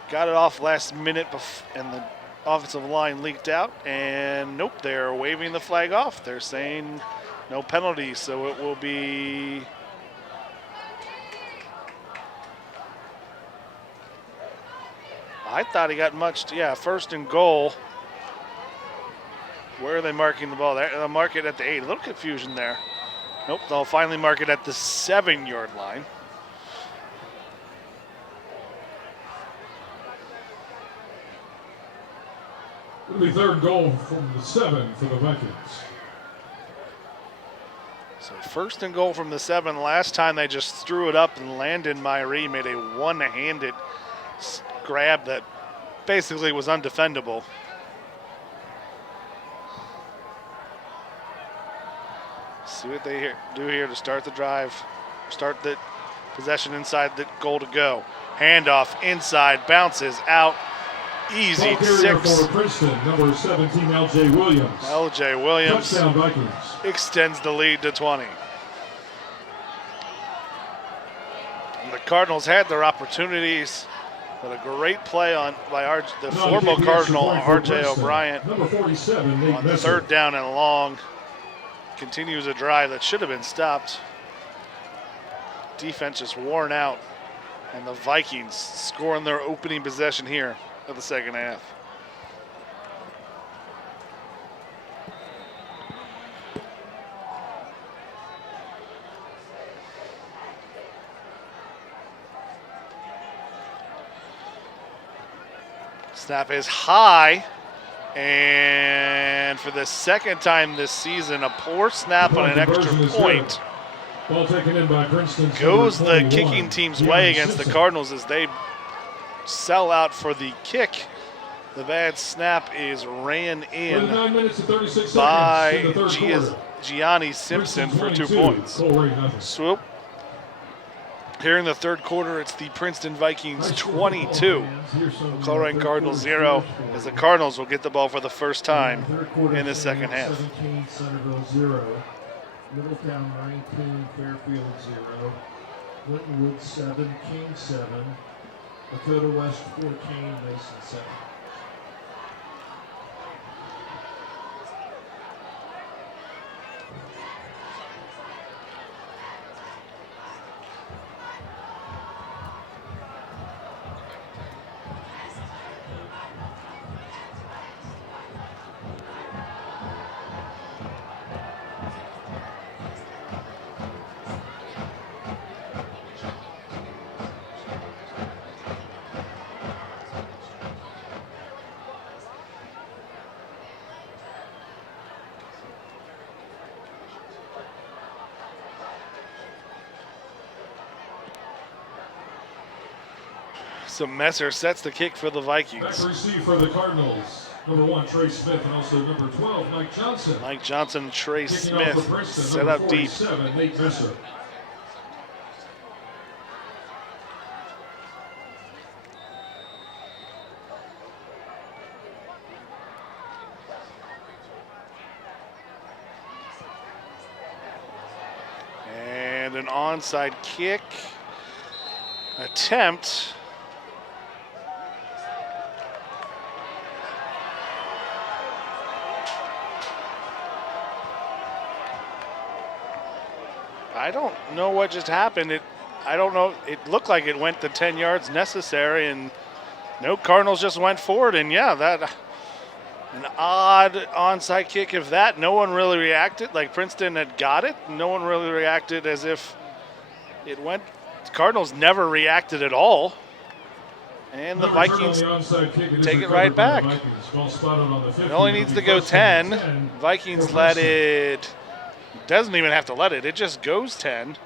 got it off last minute, and the offensive line leaked out. And nope, they're waving the flag off. They're saying no penalty, so it will be. I thought he got much, yeah, 1st and goal. Where are they marking the ball? They'll mark it at the 8. A little confusion there. Nope, they'll finally mark it at the 7-yard line. It'll be 3rd goal from the 7 for the Vikings. So 1st and goal from the 7. Last time they just threw it up, and Landon Myrie made a one-handed grab that basically was undefendable. See what they do here to start the drive, start the possession inside the goal to go. Handoff inside, bounces out, easy 6. For Princeton, number 17, L.J. Williams. L.J. Williams Touchdown, Vikings. Extends the lead to 20. And the Cardinals had their opportunities. But a great play by the former Cardinal, R.J. O'Brien, number 47, on the 3rd down and long. Continues a drive that should have been stopped. Defense just worn out. And the Vikings scoring their opening possession here of the 2nd half. Snap is high, and for the 2nd time this season, a poor snap on an extra point. Ball taken in by Princeton. Goes the kicking team's way against the Cardinals as they sell out for the kick. The bad snap is ran in 9 minutes and 36 by seconds in the 3rd quarter. Gianni Simpson for 2 points. Swoop. Here in the 3rd quarter, it's the Princeton Vikings 22, Colerain Cardinals 0, as the Cardinals will get the ball for the first time in the 2nd half. 17, Centerville 0, Middletown 19, Fairfield 0, Clintonwood 7, King 7, Dakota West 14, Mason 7. So Messer sets the kick for the Vikings. Back to receive for the Cardinals. Number 1, Trey Smith, and also number 12, Mike Johnson. Mike Johnson and Trey Kicking off for Smith Princeton, set number up deep. 47, Nate Visser. And an onside kick attempt. I don't know what just happened. I don't know. It looked like it went the 10 yards necessary, and no, Cardinals just went forward. And yeah, that an odd onside kick. If that, no one really reacted. Like Princeton had got it. No one really reacted as if it went. The Cardinals never reacted at all. And the Vikings take it right back. It only needs to go 10. Vikings let it. Doesn't even have to let it. It just goes 10.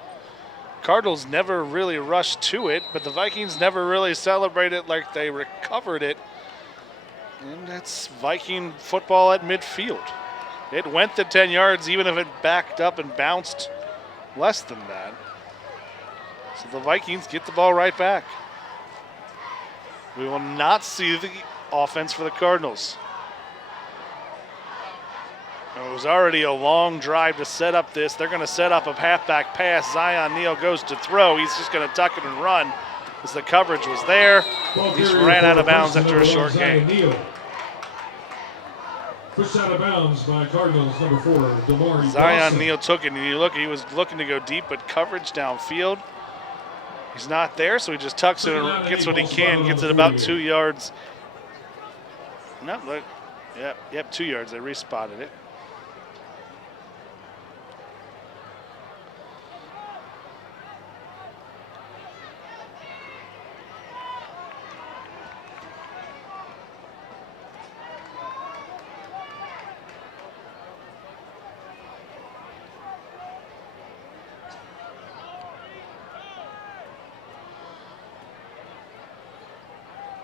Cardinals never really rushed to it, but the Vikings never really celebrated like they recovered it. And that's Viking football at midfield. It went the 10 yards, even if it backed up and bounced less than that. So the Vikings get the ball right back. We will not see the offense for the Cardinals. It was already a long drive to set up this. They're going to set up a halfback pass. Zion Neal goes to throw. He's just going to tuck it and run as the coverage was there. He just ran out of bounds after a short gain. Pushed out of bounds by Cardinals, number 4, Damari Zion Neal took it, and he was looking to go deep, but coverage downfield. He's not there, so he just tucks it and gets what he can. Gets it about 2 yards. No, look. Yep, 2 yards. They respotted it.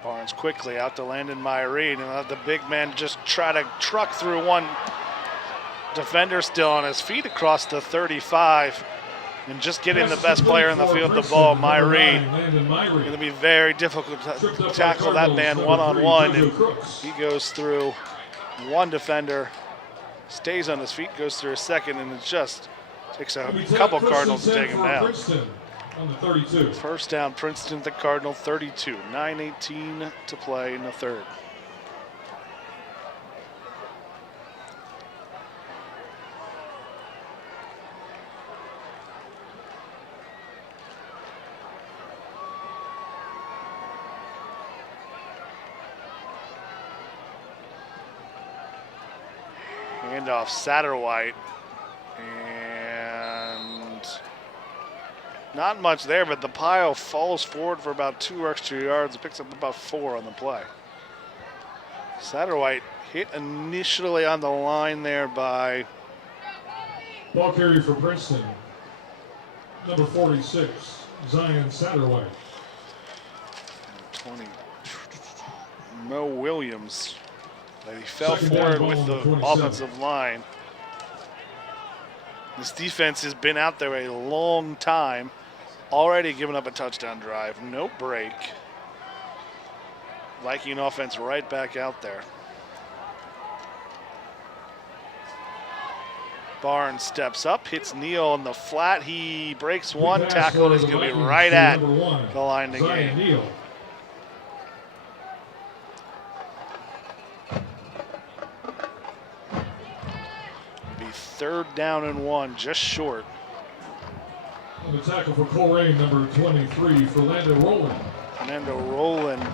Barnes quickly out to Landon Myrie, and let the big man just try to truck through one defender still on his feet across the 35, and just getting the best player in the field the ball, Myrie. Going to be very difficult to tackle that man one-on-one, and he goes through one defender, stays on his feet, goes through a second, and it just takes a couple Cardinals to take him down. On the 32. First down, Princeton at the Cardinal 32. 9:18 to play in the third. Handoff Satterwhite. Not much there, but the pile falls forward for about 2 extra yards. It picks up about 4 on the play. Satterwhite hit initially on the line there by... Ball carrier for Princeton, number 46, Zion Satterwhite. 20. Mo Williams. He fell forward with the offensive line. This defense has been out there a long time. Already given up a touchdown drive, no break. Viking offense right back out there. Barnes steps up, hits Neal on the flat. He breaks one tackle and he's going to be right at the line to gain. Be 3rd down and 1, just short. On the tackle for Colerain, number 23, Fernando Rowland. Fernando Rowland.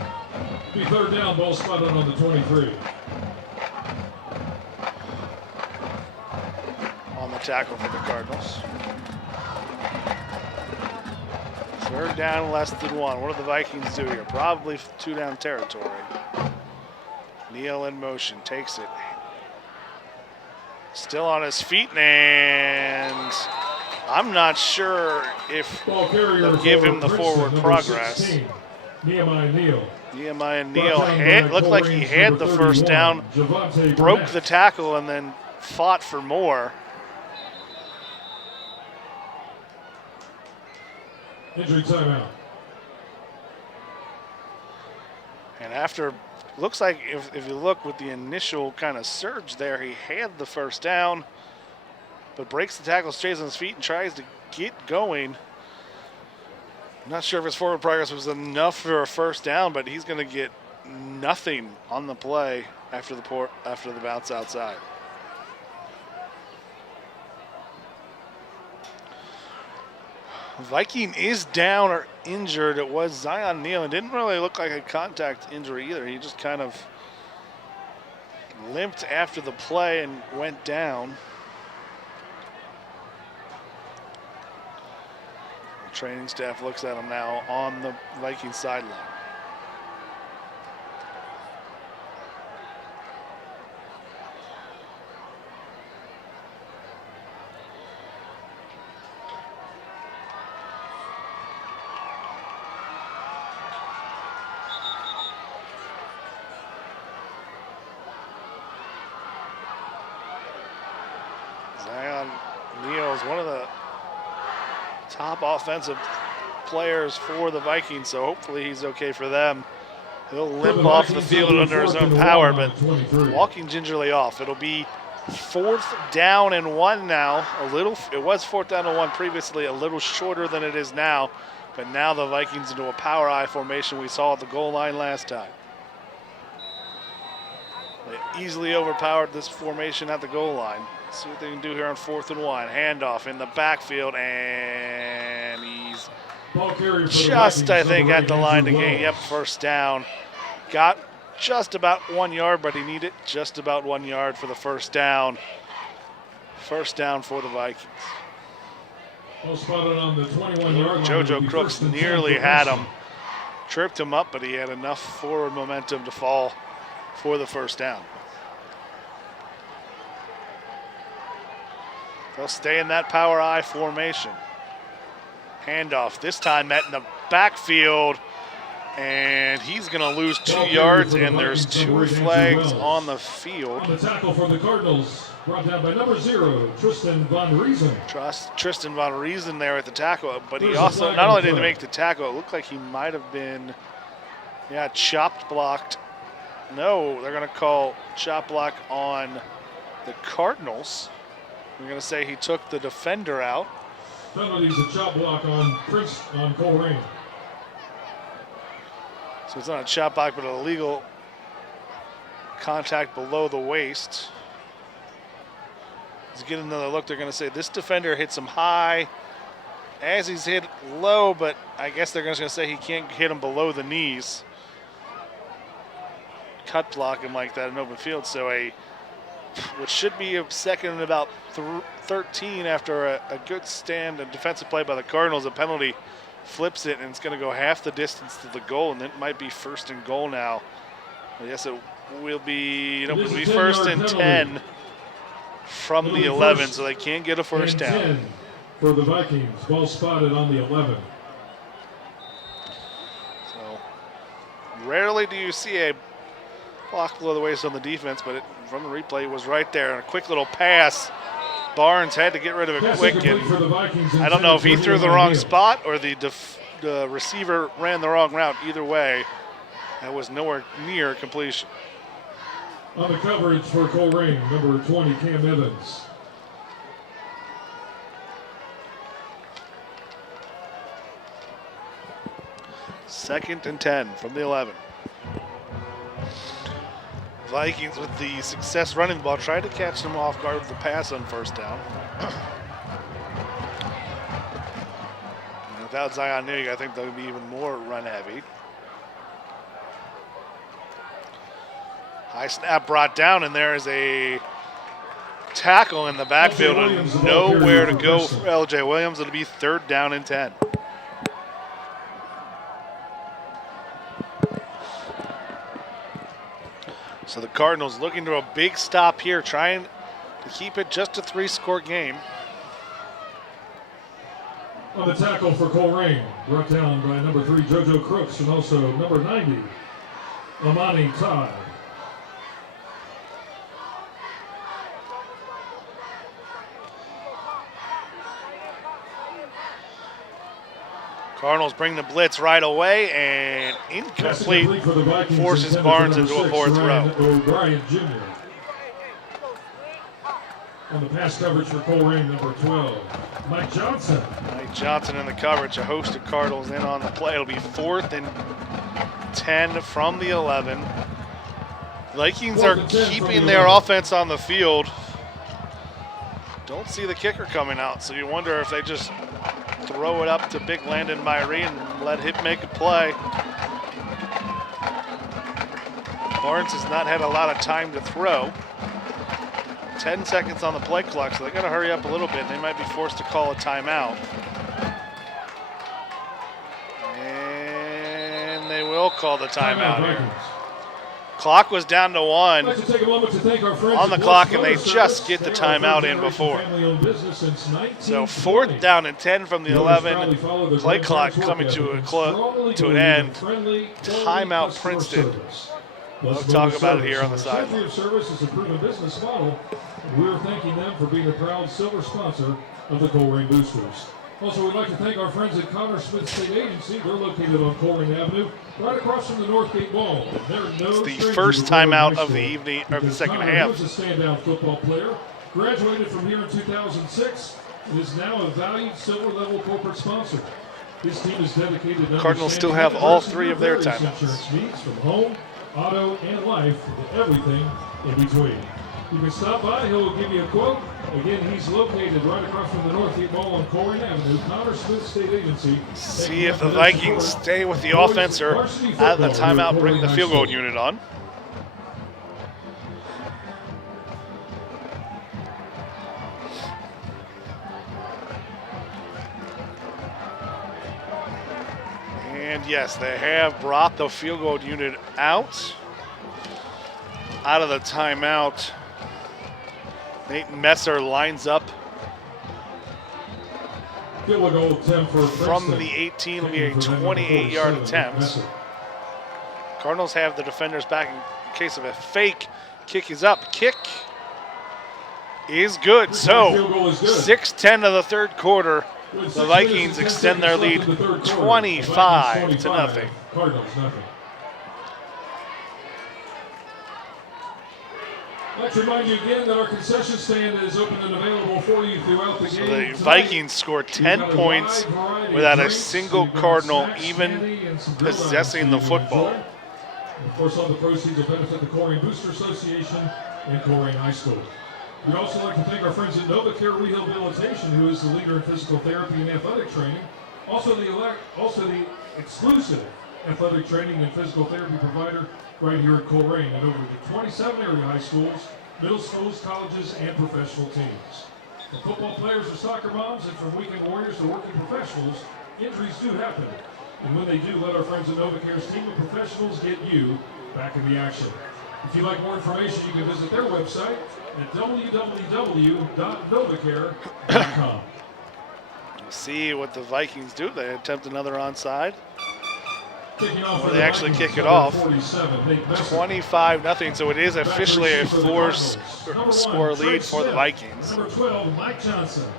Be 3rd down, ball spotted on the 23. On the tackle for the Cardinals. 3rd down, less than 1. What do the Vikings do here? Probably 2-down territory. Neal in motion, takes it. Still on his feet, and I'm not sure if they'll give him the forward progress. Nehemiah Neal. Nehemiah Neal looked like he had the first down, broke the tackle, and then fought for more. Injury timeout. And after, looks like if you look with the initial kind of surge there, he had the first down, but breaks the tackle, stays on his feet, and tries to get going. Not sure if his forward progress was enough for a first down, but he's going to get nothing on the play after the bounce outside. Viking is down or injured. It was Zion Neal. It didn't really look like a contact injury either. He just kind of limped after the play and went down. The training staff looks at him now on the Viking sideline. Zion Neal is one of the top offensive players for the Vikings, so hopefully he's okay for them. He'll limp off the field under his own power, but walking gingerly off. It'll be 4th down and 1 now. It was 4th down and 1 previously, a little shorter than it is now, but now the Vikings into a power I formation we saw at the goal line last time. They easily overpowered this formation at the goal line. See what they can do here on 4th and 1. Handoff in the backfield, and he's just, I think, at the line to gain. Yep, first down. Got just about 1 yard, but he needed just about 1 yard for the first down. First down for the Vikings. Spotted on the 21-yard line. JoJo Crooks nearly had him. Tripped him up, but he had enough forward momentum to fall for the first down. They'll stay in that power I formation. Handoff, this time met in the backfield, and he's going to lose 2 yards, and there's 2 flags on the field. On the tackle for the Cardinals, brought down by number 0, Tristan Von Riesen. Tristan Von Riesen there at the tackle, but he also, not only did he make the tackle, it looked like he might have been, chopped blocked. No, they're going to call chop block on the Cardinals. We're going to say he took the defender out. Penalties a chop block on Princeton, on Colerain. So it's not a chop block, but an illegal contact below the waist. Let's get another look. They're going to say this defender hits him high as he's hit low, but I guess they're just going to say he can't hit him below the knees. Cut block him like that in open field. So which should be a second and about 13 after a good stand and defensive play by the Cardinals. A penalty flips it, and it's going to go half the distance to the goal, and it might be 1st and goal now. I guess it will be, it'll be 1st and 10 from the 11, so they can't get a first down. 10 for the Vikings. Ball spotted on the 11. So rarely do you see a block below the waist on the defense, but from the replay it was right there. And a quick little pass. Barnes had to get rid of it quick, and I don't know if he threw the wrong spot or the receiver ran the wrong route. Either way, that was nowhere near completion. On the coverage for Colerain, number 20, Cam Evans. Second and 10 from the 11. Vikings with the success running the ball, tried to catch them off guard with the pass on first down. And without Zion Neal, I think they'll be even more run heavy. High snap brought down, and there is a tackle in the backfield and nowhere to go for LJ Williams. It'll be 3rd down and 10. So the Cardinals looking to a big stop here, trying to keep it just a 3-score game. On the tackle for Colerain, brought down by number 3, JoJo Crooks, and also number 90, Amani Todd. Cardinals bring the blitz right away, and incomplete, forces Barnes into a 4th throw. O'Brien Jr. On the pass coverage for Colerain, number 12, Mike Johnson. Mike Johnson in the coverage, a host of Cardinals in on the play. It'll be 4th and 10 from the 11. Vikings are keeping their offense on the field. Don't see the kicker coming out, so you wonder if they just throw it up to big Landon Myrie and let him make a play. Barnes has not had a lot of time to throw. 10 seconds on the play clock, so they got to hurry up a little bit. They might be forced to call a timeout. And they will call the timeout here. Clock was down to 1 I'd like to take a moment to thank our friends on the at clock, West and they Motor just Service. get the They are timeout a in before. family-owned business since 1920. So 4th down and 10 from the 11. Play clock coming to an end. Timeout Princeton. We'll talk about it here on the sideline. Century of Service is a proven business model, and we're thanking them for being a proud silver sponsor of the Colerain Boosters. Also, we'd like to thank our friends at Connor Smith State Agency. They're located on Colerain Avenue, right across from the Northgate Mall. It's the first timeout of the evening, or the second half. He was a standout football player, graduated from here in 2006, and is now a valued silver-level corporate sponsor. His team is dedicated to Cardinals still have all 3 of their various timeouts. insurance needs from home, auto, and life, to everything in between. You can stop by, he'll give you a quote. Again, he's located right across from the Northgate Mall on Colerain Avenue, Connor Smith State Agency. See if the Vikings stay with the offense or out of the timeout, bring the field goal unit on. And yes, they have brought the field goal unit out of the timeout. Nate Messer lines up Field goal attempt for from Princeton. the 18. Will be a 28-yard attempt. Cardinals have the defenders back in case of a fake. Kick is up. Kick is good. So 6:10 of the 3rd quarter. The Vikings extend their lead 25 to nothing. Cardinals nothing. I'd like to remind you again that our concession stand is open and available for you throughout the So game. the Vikings score 10 points without a single Cardinal even possessing the football. Of course, all the proceeds will benefit the Colerain Booster Association and Colerain High School. We'd also like to thank our friends at NovaCare Rehabilitation, who is the leader in physical therapy and athletic training. Also the exclusive athletic training and physical therapy provider right here at Colerain and over the 27 area high schools, middle schools, colleges, and professional teams. From football players to soccer moms and from weekend warriors to working professionals, injuries do happen. And when they do, let our friends at NovaCare's team of professionals get you back in the action. If you'd like more information, you can visit their website at www.novacare.com. We'll see what the Vikings do. They attempt another onside. Or they the actually Vikings, kick it off. 25-0. So it is officially a 4-score lead for the Vikings. Number 12, Mike Johnson.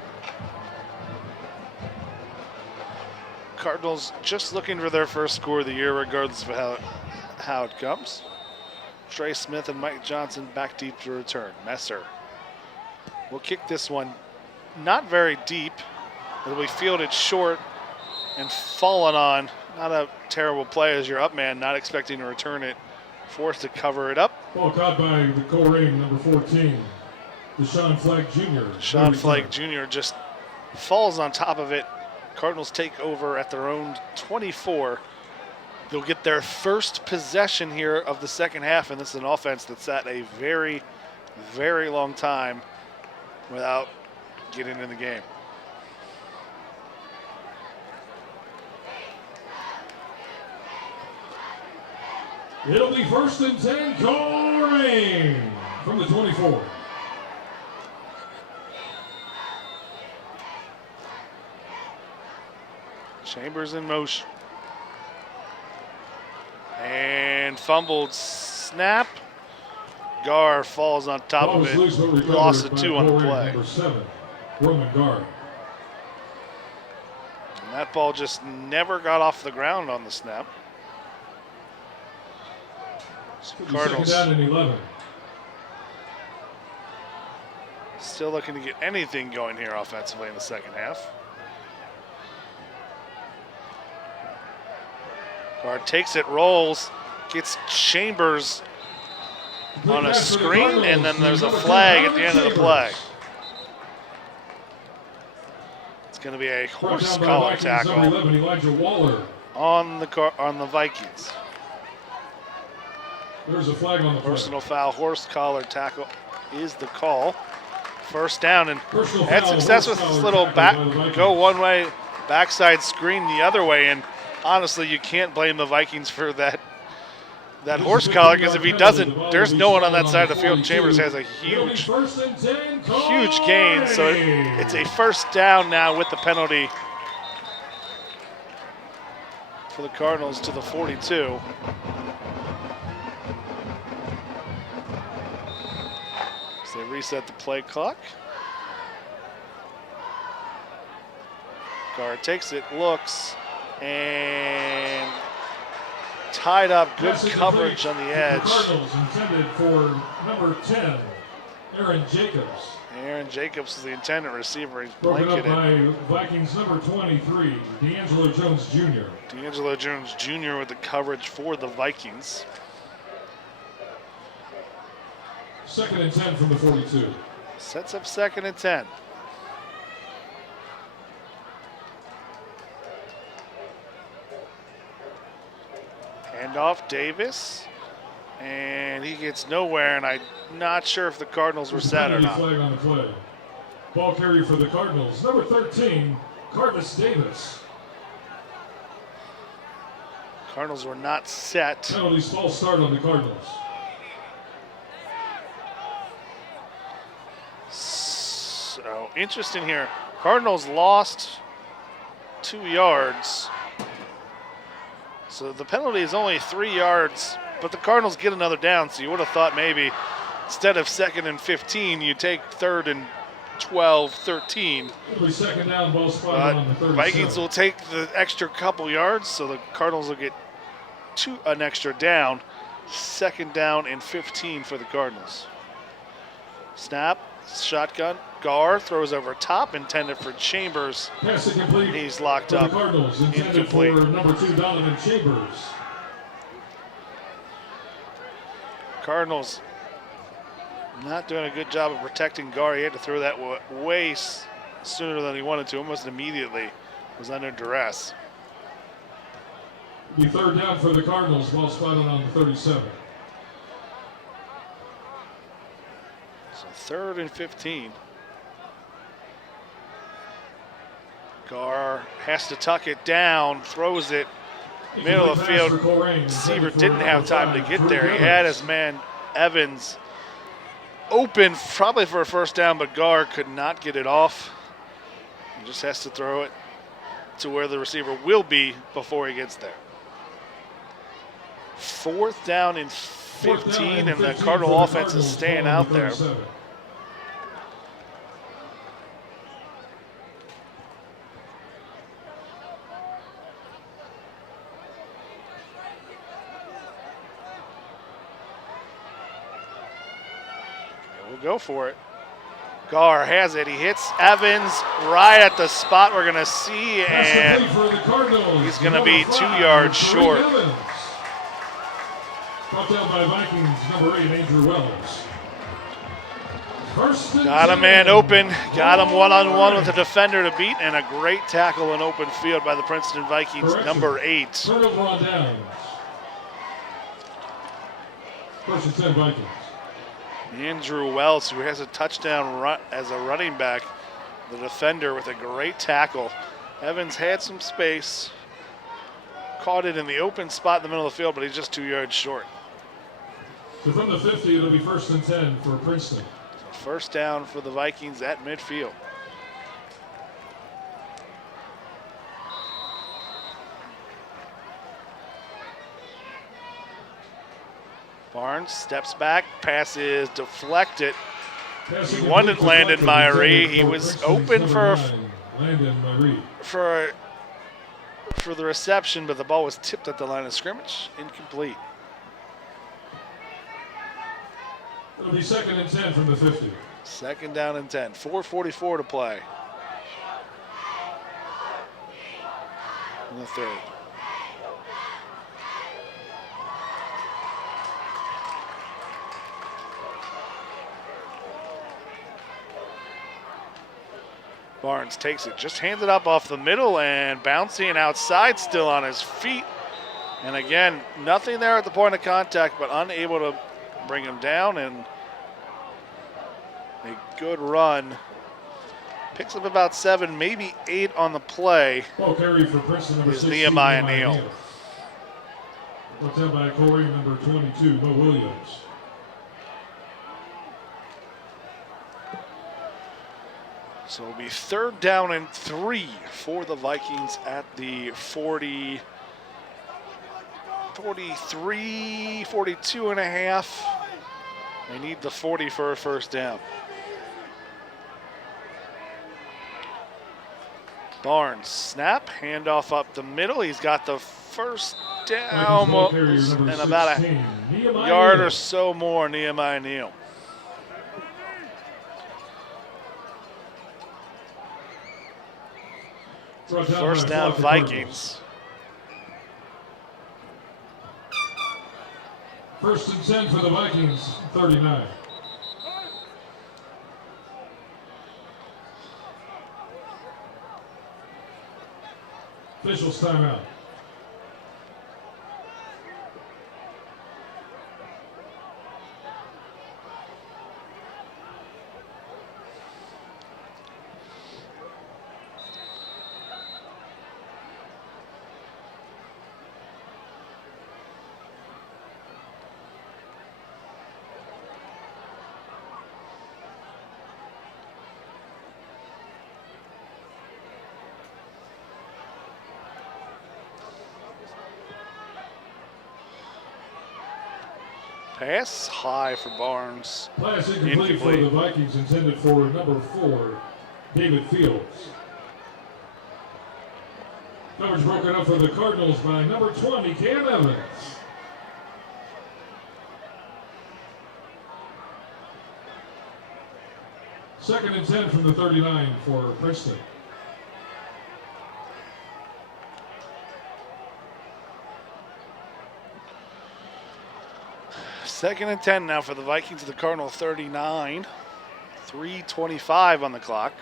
Cardinals just looking for their first score of the year, regardless of how it comes. Trey Smith and Mike Johnson back deep to return. Messer will kick this one not very deep. It'll be fielded short and fallen on. Not a terrible play as your up man, not expecting to return it. Forced to cover it up. Ball caught by the Colerain, number 14, Deshaun Flagg Jr. Deshaun Flagg Jr. just falls on top of it. Cardinals take over at their own 24. They'll get their first possession here of the second half, and this is an offense that's sat a very, very long time without getting in the game. It'll be 1st and 10, Colerain from the 24. Chambers in motion. And fumbled snap. Gar falls on top of it. Lost a 2 on the play. Number 7, Roman Gar. And that ball just never got off the ground on the snap. Cardinals Second down and 11. still looking to get anything going here offensively in the second half. Guard takes it, rolls, gets Chambers on a screen, and then there's a flag at the end of the play. It's going to be a horse collar tackle on the Vikings. There's a flag on the play. Personal foul, horse collar tackle is the call. First down, and had success with this little go one way, backside screen the other way, and honestly, you can't blame the Vikings for that horse collar, because if he doesn't, there's no one on that side of the field. Chambers has a huge gain, so it's a first down now with the penalty for the Cardinals to the 42. So they reset the play clock. Guard takes it, looks, and tied up, good coverage on the edge. The Cardinals intended for number 10, Aaron Jacobs. Aaron Jacobs is the intended receiver. He's Broken up blanketed. by Vikings number 23, D'Angelo Jones Jr. D'Angelo Jones Jr. with the coverage for the Vikings. 2nd and 10 from the 42. Sets up 2nd and 10. Handoff, Davis, and he gets nowhere, and I'm not sure if the Cardinals were set or not. Flag on the play. Ball carrier for the Cardinals, number 13, Carvis Davis. Cardinals were not set. Penalties, false start on the Cardinals. So interesting here. Cardinals lost 2 yards. So the penalty is only 3 yards, but the Cardinals get another down. So you would have thought maybe instead of 2nd and 15, you take 3rd and 12, 13. It'll be 2nd down, ball spotted on the 37. Vikings will take the extra couple yards, so the Cardinals will get an extra down. 2nd down and 15 for the Cardinals. Snap, shotgun. Gar throws over top, intended for Chambers. Pass incomplete. He's locked for up. The Cardinals intended incomplete. For number 2, Donovan Chambers. Cardinals not doing a good job of protecting Gar. He had to throw that way sooner than he wanted to, almost immediately. Was under duress. Be 3rd down for the Cardinals, ball spotted on the 37. So 3rd and 15. Gar has to tuck it down, throws it middle of the field. Receiver didn't have time to get there. He had his man Evans open probably for a first down, but Gar could not get it off. He just has to throw it to where the receiver will be before he gets there. 4th down and 15, and the Cardinal offense is staying out there. Go for it. Gar has it. He hits Evans right at the spot we're going to see, and he's going to be 2 yards short. Brought down by Vikings, number 8, Andrew Wells. Got a man open. Got him one-on-one with a defender to beat, and a great tackle in open field by the Princeton Vikings, number 8. Turnover on downs. 1st and 10 Vikings. Andrew Wells, who has a touchdown as a running back, the defender with a great tackle. Evans had some space, caught it in the open spot in the middle of the field, but he's just 2 yards short. So from the 50, it'll be 1st and 10 for Princeton. So first down for the Vikings at midfield. Barnes steps back, pass is deflected. He wanted Landon Myrie. He was open for the reception, but the ball was tipped at the line of scrimmage. Incomplete. It'll be 2nd and 10 from the 50. 2nd down and 10. 4:44 to play in the third. Barnes takes it, just hands it up off the middle and bouncing outside, still on his feet. And again, nothing there at the point of contact, but unable to bring him down, and a good run. Picks up about 7, maybe 8 on the play. Ball carry for Princeton, number is 16, Nehemiah Neal. Brought down by Colerain, number 22, Mo Williams. So it'll be 3rd down and 3 for the Vikings at the 40, 43, 42 and a half. They need the 40 for a 1st down. Barnes, snap, handoff up the middle. He's got the 1st down and about a yard or so more, Nehemiah Neal. First down, Vikings. 1st and 10 for the Vikings, 39. Officials timeout. Pass high for Barnes. Pass incomplete for the Vikings, intended for number 4, David Fields. Coverage broken up for the Cardinals by number 20, Cam Evans. Second and 10 from the 39 for Princeton. Second and 10 now for the Vikings at the Cardinal 39. 3:25 on the clock.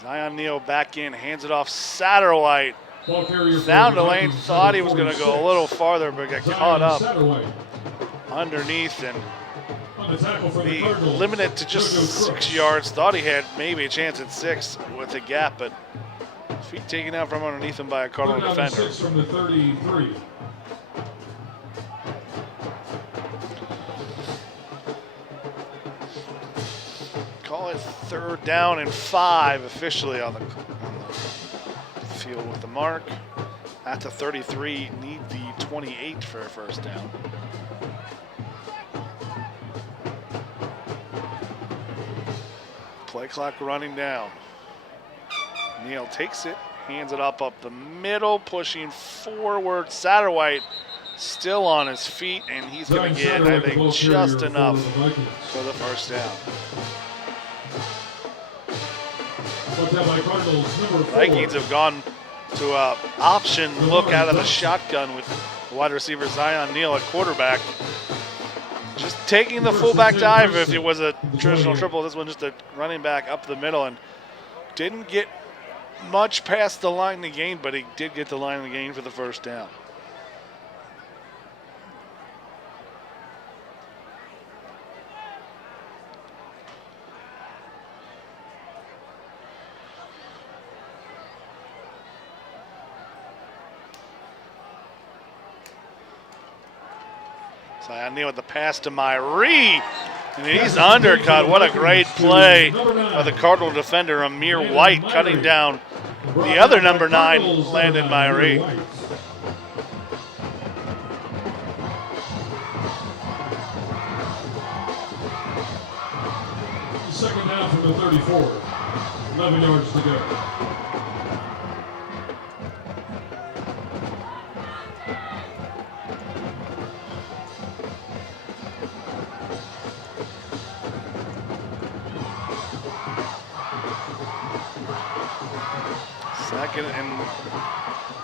Zion Neal back in, hands it off Satterwhite. Found a lane, thought he was going to go a little farther, but got caught up underneath and be limited to just 6 yards. Thought he had maybe a chance at 6 with the gap, but feet taken out from underneath him by a Cardinal defender. 6 from the 33. Call it 3rd down and 5 officially on the field with the mark. At the 33, need the 28 for a 1st down. Play clock running down. Neal takes it, hands it up the middle, pushing forward. Satterwhite still on his feet, and he's going to get, I think, just enough for the 1st down. Vikings have gone to an option look out of the shotgun with wide receiver Zion Neal at quarterback. Just taking the fullback dive if it was a traditional triple. This one just a running back up the middle, and didn't get much past the line of the game, but he did get the line of the game for the 1st down. Zion Neal with the pass to Myrie, and he's undercut. What a great play by the Cardinal defender, Amir White, cutting down the other number 9, Landon Myrie. 34. 11 yards to go. Second and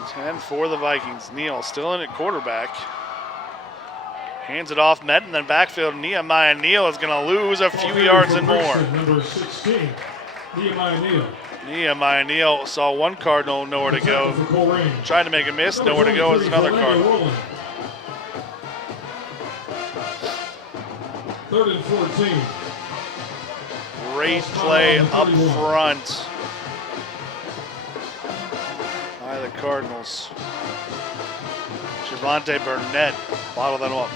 10 for the Vikings. Neal still in at quarterback. Hands it off, met in the backfield. Nehemiah Neal is going to lose a few yards and more. Number 16, Nehemiah Neal. Nehemiah Neal saw one Cardinal, nowhere to go. Trying to make a miss, nowhere to go is another Cardinal. 3rd and 14. Great play up front by the Cardinals. Javante Burnett bottled them up.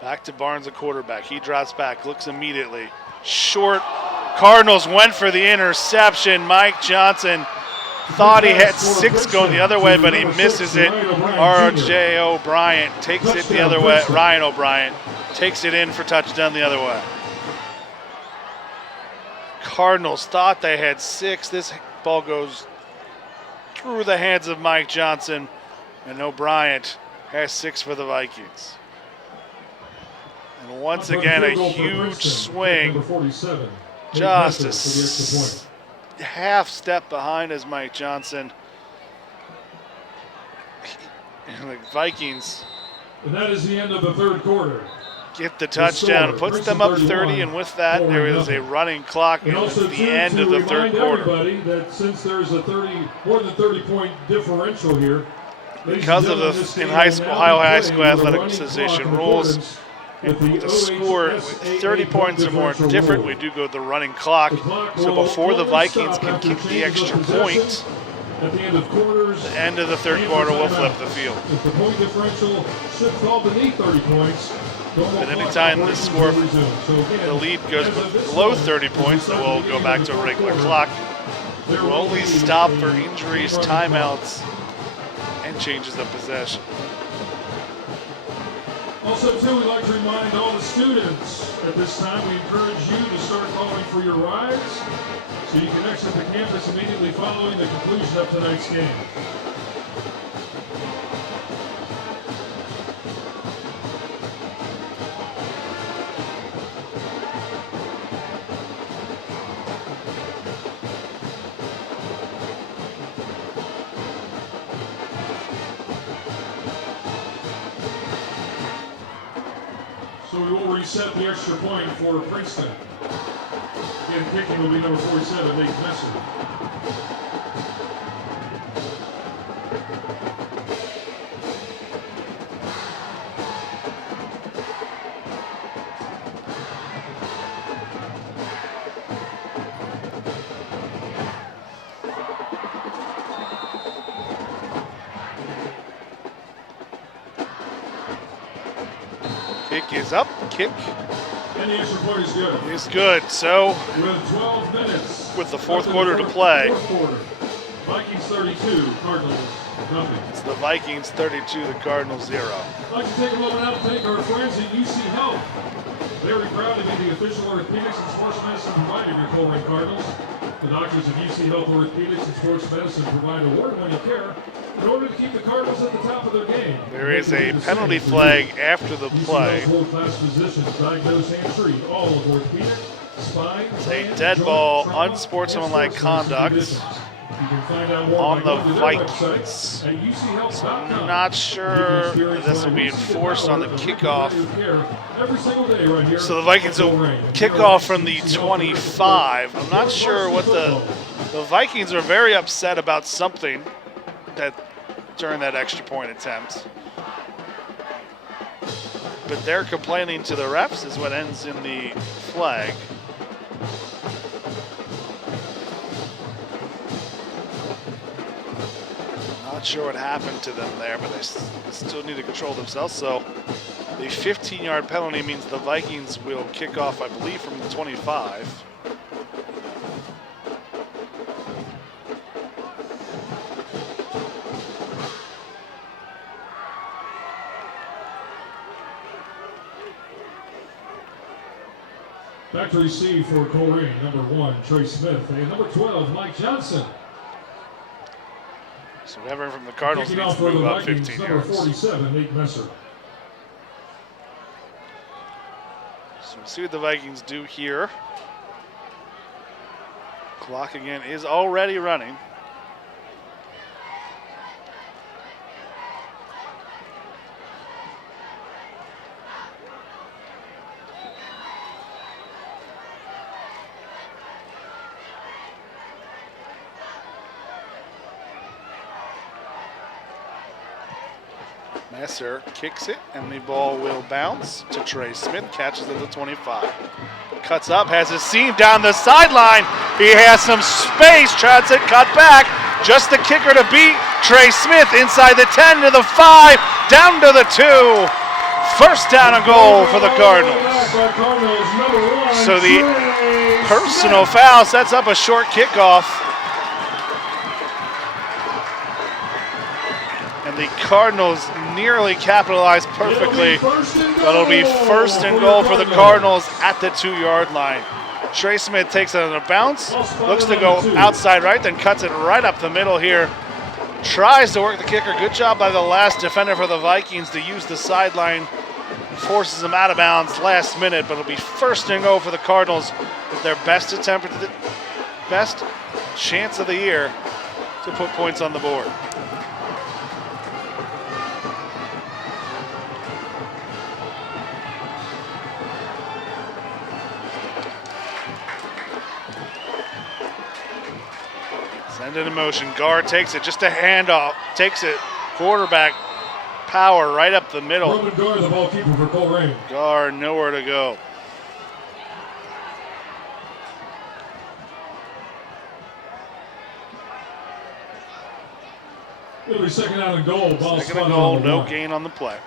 Back to Barnes, the quarterback. He drops back, looks immediately. Short. Cardinals went for the interception. Mike Johnson thought he had 6 going the other way, but he misses it. R.J. O'Brien takes it the other way. Ryan O'Brien takes it in for touchdown the other way. Cardinals thought they had 6. This ball goes through the hands of Mike Johnson, and O'Brien has 6 for the Vikings. And once again, a huge swing. Just a half step behind is Mike Johnson. And the Vikings. And that is the end of the 3rd quarter. Get the touchdown, puts them up 30, and with that, there is a running clock, and it's the end of the 3rd quarter. Everybody that since there's a more than 30-point differential here, because of the Ohio High School Athletic Association rules, if the score 30 points or more different, we do go to the running clock. So before the Vikings can kick the extra point, at the end of quarters, the end of the 3rd quarter, we'll flip the field. If the point differential should fall beneath 30 points, but anytime the score, the lead goes below 30 points, then we'll go back to a regular clock. We'll only stop for injuries, timeouts, and changes of possession. Also, too, we'd like to remind all the students at this time, we encourage you to start calling for your rides so you can exit the campus immediately following the conclusion of tonight's game. So we will reset the extra point for Princeton. Again, kicking will be number 47, Nate Messer. Kick is up, kick. And the extra point is good. Is good. So, with 12 minutes, with the 4th quarter to play, Vikings 32, Cardinals nothing. It's the Vikings 32, the Cardinals 0. I'd like to take a moment out to thank our friends at UC Health. Very proud to be the official orthopedics and sports medicine provider of your Colerain Cardinals. The doctors of UC Health Orthopedics and Sports Medicine provide award-winning care in order to keep the Cardinals at the top of their game. There is a penalty flag after the play. World-class physicians diagnose and treat all of orthopedic, spine, it's a dead ball, unsportsmanlike conduct on the Vikings. So I'm not sure this will be enforced on the kickoff. So the Vikings will kick off from the 25. I'm not sure what the Vikings are very upset about something that during that extra point attempt. But they're complaining to the refs is what ends in the flag. Not sure what happened to them there, but they still need to control themselves. So the 15-yard penalty means the Vikings will kick off, I believe, from the 25. Back to receive for Colerain, number 1, Trey Smith, and number 12, Mike Johnson. So whoever from the Cardinals Kicking needs off to for move the up Vikings, 15 number yards. 47, Nate Messer. So we'll see what the Vikings do here. Clock again is already running. Messer kicks it, and the ball will bounce to Trey Smith. Catches at the 25. Cuts up, has a seam down the sideline. He has some space, tries it, cut back. Just the kicker to beat Trey Smith inside the 10 to the 5, down to the 2. First down and goal for the Cardinals. So the personal foul sets up a short kickoff. And the Cardinals nearly capitalized perfectly, but it'll be first and goal for the Cardinals at the 2-yard line. Trey Smith takes it on a bounce, looks to go outside right, then cuts it right up the middle here. Tries to work the kicker. Good job by the last defender for the Vikings to use the sideline. Forces him out of bounds last minute, but it'll be first and goal for the Cardinals with their best attempt, best chance of the year to put points on the board. Send it in motion. Gar takes it, just a handoff. Takes it, quarterback power right up the middle. Roman Gar, the ball keeper for Colerain. Gar nowhere to go. It'll be second down and goal. Ball Second and goal, no gain on the play.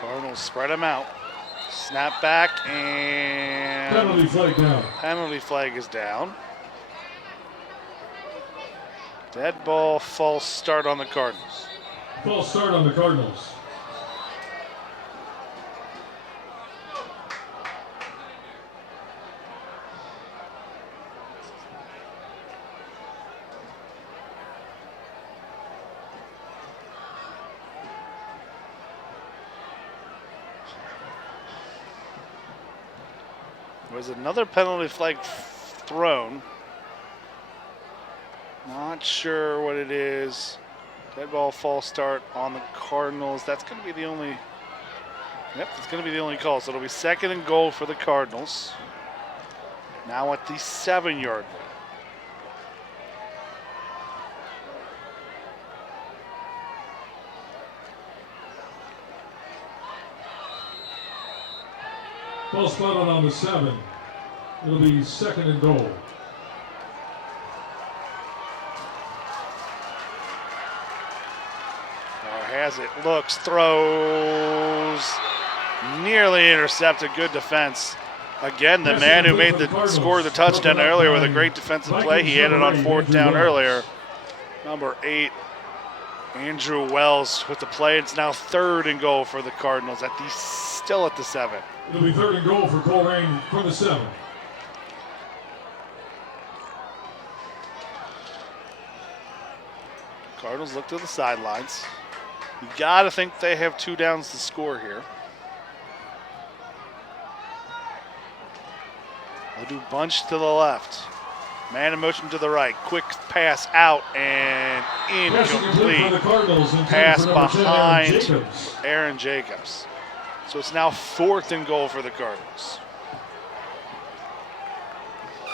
Cardinals spread them out. Snap back and penalty flag down. Penalty flag is down. Dead ball, false start on the Cardinals. False start on the Cardinals. There was another penalty flag thrown. Not sure what it is. Dead ball, false start on the Cardinals. That's going to be the only. Yep, that's going to be the only call. So it'll be second and goal for the Cardinals. Now at the 7-yard line. Ball spotted on the 7. It'll be second and goal. Has it, looks, throws, nearly intercepted. Good defense. Again, the man who made scored the touchdown earlier with a great defensive play. He had it on 4th down earlier. Number 8, Andrew Wells with the play. It's now 3rd and goal for the Cardinals still at the 7. It'll be 3rd and goal for Colerain from the 7. Cardinals look to the sidelines. You got to think they have 2 downs to score here. They'll do bunch to the left. Man in motion to the right. Quick pass out and incomplete. Pass behind Aaron Jacobs. So it's now 4th and goal for the Cardinals.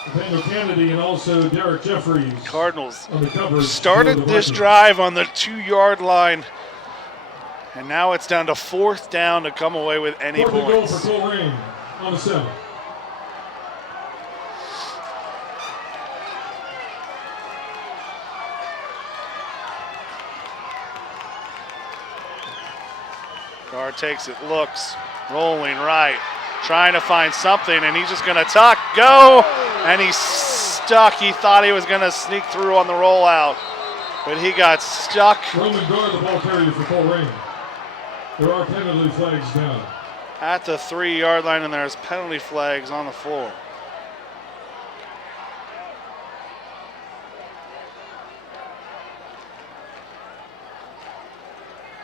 Nathaniel Kennedy and also Derek Jeffries. Cardinals started this drive on the 2-yard line. And now it's down to 4th down to come away with any points. Goal for Colerain on the 7. Guard takes it, looks, rolling right, trying to find something, and he's just gonna tuck, go, and he's stuck. He thought he was gonna sneak through on the rollout, but he got stuck. Roman Guard, the ball carrier for Colerain. There are penalty flags down. At the 3-yard line, and there's penalty flags on the floor.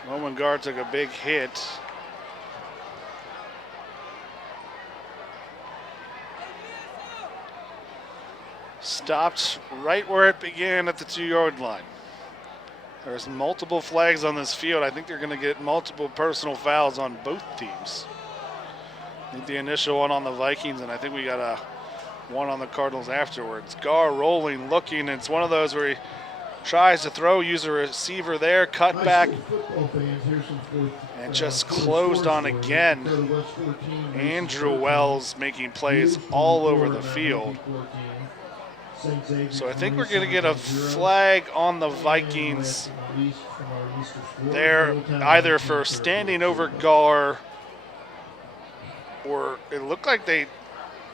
Roman Guard took a big hit. Stopped right where it began at the 2-yard line. There's multiple flags on this field. I think they're going to get multiple personal fouls on both teams. I think the initial one on the Vikings, and I think we got a one on the Cardinals afterwards. Gar rolling, looking. It's one of those where he tries to throw, use a receiver there, cut back, and just closed on again. Andrew Wells making plays all over the field. So I think we're going to get a flag on the Vikings there, either for standing over Gar, or it looked like they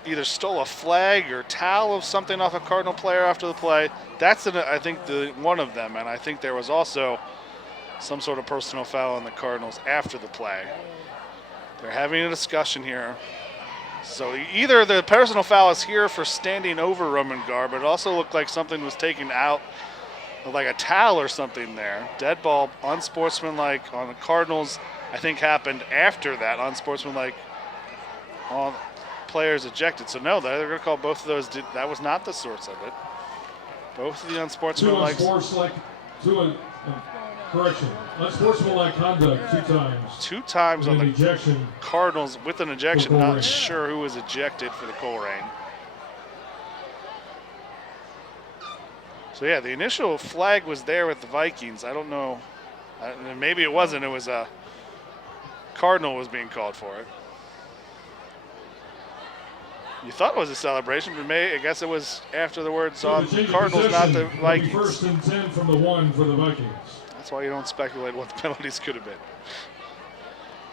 either stole a flag or towel of something off a Cardinal player after the play. That's, I think, one of them, and I think there was also some sort of personal foul on the Cardinals after the play. They're having a discussion here. So either the personal foul is here for standing over Roman Gar, but it also looked like something was taken out, like a towel or something there. Dead ball, unsportsmanlike on the Cardinals, I think happened after that, unsportsmanlike on players ejected. So no, they're going to call both of those. That was not the source of it. Both of the unsportsmanlike. Unsportsmanlike conduct 2 times. 2 times on the ejection. Cardinals with an ejection. Not sure who was ejected for the Colerain. So yeah, the initial flag was there with the Vikings. I don't know. Maybe it wasn't. It was a Cardinal was being called for it. You thought it was a celebration, but I guess it was after the words on the Cardinals, not the Vikings. First and 10 from the 1 for the Vikings. That's why you don't speculate what the penalties could have been.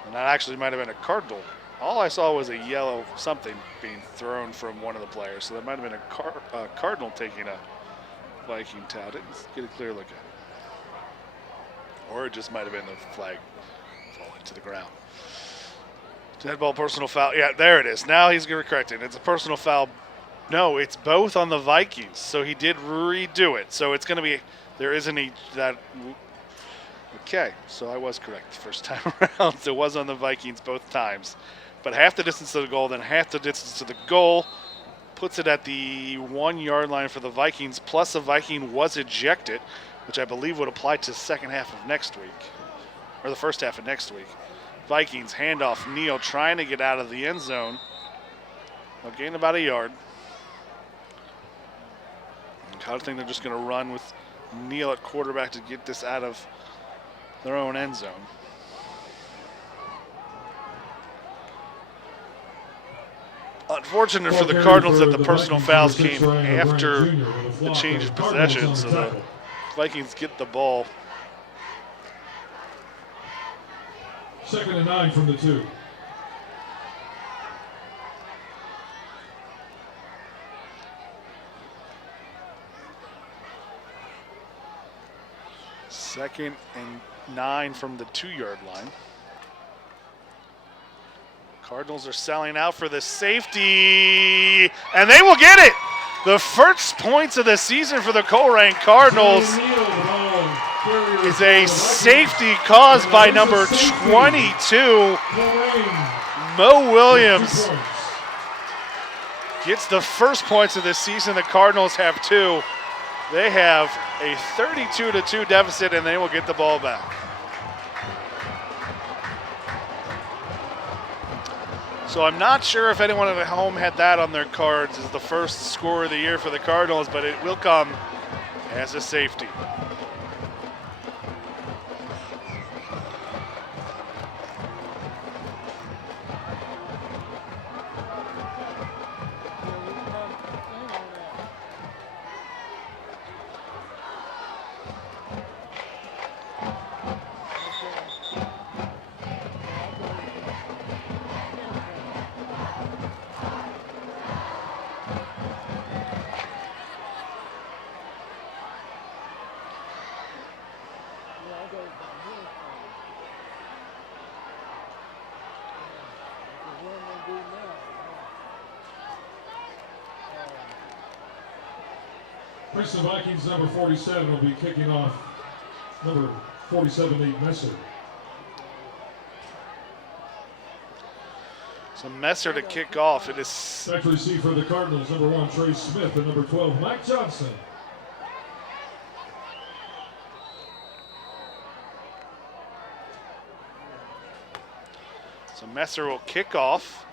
And that actually might have been a Cardinal. All I saw was a yellow something being thrown from one of the players, so that might have been a Cardinal taking a Viking towel. Didn't get a clear look at it. Or it just might have been the flag falling to the ground. Dead ball, personal foul. Yeah, there it is. Now he's correcting. It's a personal foul. No, it's both on the Vikings. So he did redo it. So it's going to be, there isn't that. Okay, so I was correct the first time around. So it was on the Vikings both times. But half the distance to the goal, then half the distance to the goal. Puts it at the 1-yard line for the Vikings. Plus a Viking was ejected, which I believe would apply to the second half of next week. Or the first half of next week. Vikings handoff, Neal trying to get out of the end zone. They'll gain about a yard. I think they're just going to run with Neal at quarterback to get this out of their own end zone. Unfortunate for the Cardinals that the personal fouls came after the change of possession, so the Vikings get the ball. 2nd and 9 from the 2. Second and 9 from the 2-yard line. Cardinals are selling out for the safety, and they will get it. The first points of the season for the Colerain Cardinals is a safety caused by number 22, Mo Williams. Gets the first points of the season. The Cardinals have 2. They have a 32-2 deficit, and they will get the ball back. So I'm not sure if anyone at home had that on their cards as the first score of the year for the Cardinals, but it will come as a safety. Princeton Vikings number 47 will be kicking off. Number 47, Nate Messer. So Messer to kick off. It is Back to receive for the Cardinals, number 1, Trey Smith, and number 12, Mike Johnson. So Messer will kick off.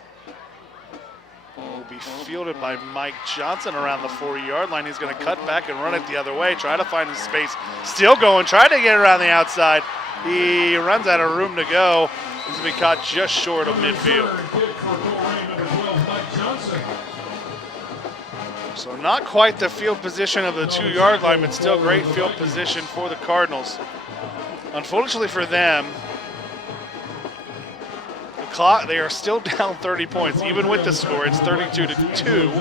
Will be fielded by Mike Johnson around the 40-yard line. He's going to cut back and run it the other way, try to find his space. Still going, trying to get around the outside. He runs out of room to go. He's going to be caught just short of midfield. So not quite the field position of the 2-yard line, but still great field position for the Cardinals. Unfortunately for them, they are still down 30 points. Even with the score, it's 32-2.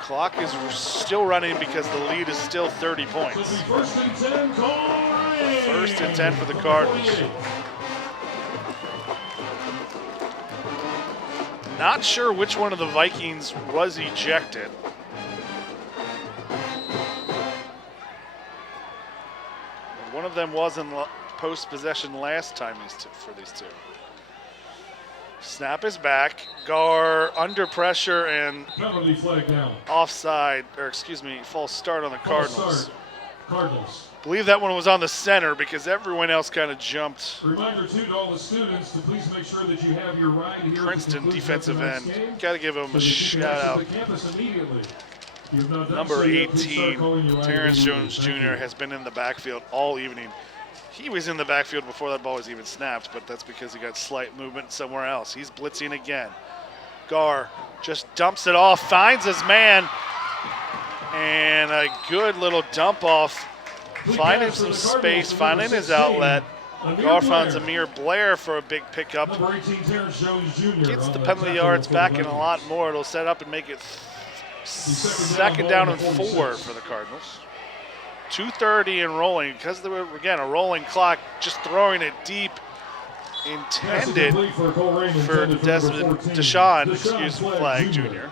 Clock is still running because the lead is still 30 points. First and 10, Colerain. First and 10 for the Cardinals. Not sure which one of the Vikings was ejected. One of them was in post-possession last time for these two. Snap is back. Gar under pressure and penalty flag down. Offside, or excuse me, false start on the Cardinals. Cardinals. Believe that one was on the center because everyone else kind of jumped. Reminder too to all the students to please make sure that you have your ride here. Princeton defensive end. Got to give him a shout out. Number 18, Terrence Jones Jr. has been in the backfield all evening. He was in the backfield before that ball was even snapped, but that's because he got slight movement somewhere else. He's blitzing again. Gar just dumps it off, finds his man, and a good little dump off, finding some space, finding his outlet. Gar finds Amir Blair for a big pickup. Gets the penalty yards back and a lot more. It'll set up and make it second down and 4 for the Cardinals. 2:30 and rolling because they were, again, a rolling clock, just throwing it deep, intended for Deshaun Flagg Jr.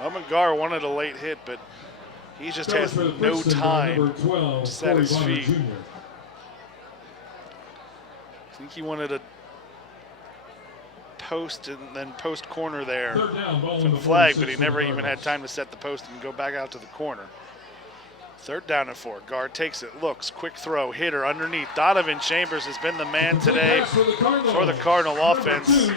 Elman Gar wanted a late hit, but he just has no time to set his feet. I think he wanted a post and then post corner there from Flagg, but he never even had time to set the post and go back out to the corner. 3rd down and 4. Guard takes it, looks, quick throw, hitter underneath. Donovan Chambers has been the man today for the Cardinal offense.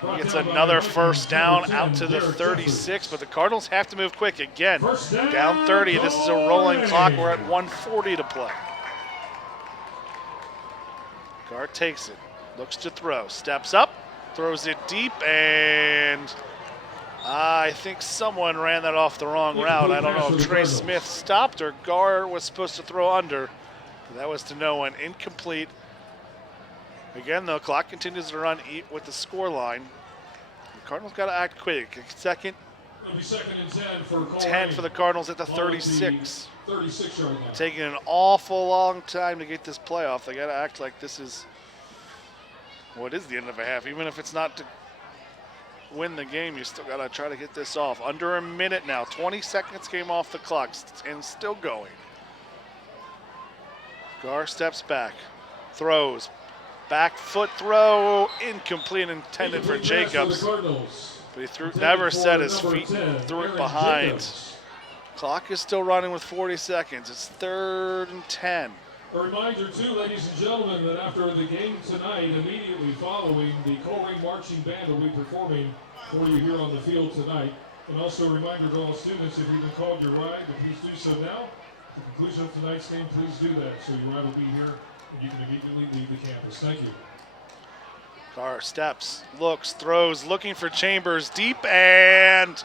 He gets another first down out to the 36, but the Cardinals have to move quick again. Down 30. This is a rolling clock. We're at 1:40 to play. Guard takes it, looks to throw, steps up, throws it deep, and I think someone ran that off the wrong route. I don't know if Trey Smith stopped or Gar was supposed to throw under. That was to no one. Incomplete. Again, the clock continues to run with the score line. The Cardinals got to act quick. Second and 10 for the Cardinals at the 36. Taking an awful long time to get this playoff. They got to act like this is what is the end of a half. Even if it's not to win the game, you still got to try to get this off. Under a minute now. 20 seconds came off the clock and still going. Gar steps back, throws. Back foot throw, incomplete, intended for Jacobs. But he never set his feet, threw it behind. Clock is still running with 40 seconds. It's 3rd and 10. A reminder too, ladies and gentlemen, that after the game tonight, immediately following, the Colerain Marching Band will be performing for you here on the field tonight. And also a reminder to all students, if you've been called your ride, please do so now. At the conclusion of tonight's game, please do that. So your ride will be here and you can immediately leave the campus. Thank you. Gar steps, looks, throws, looking for Chambers deep, and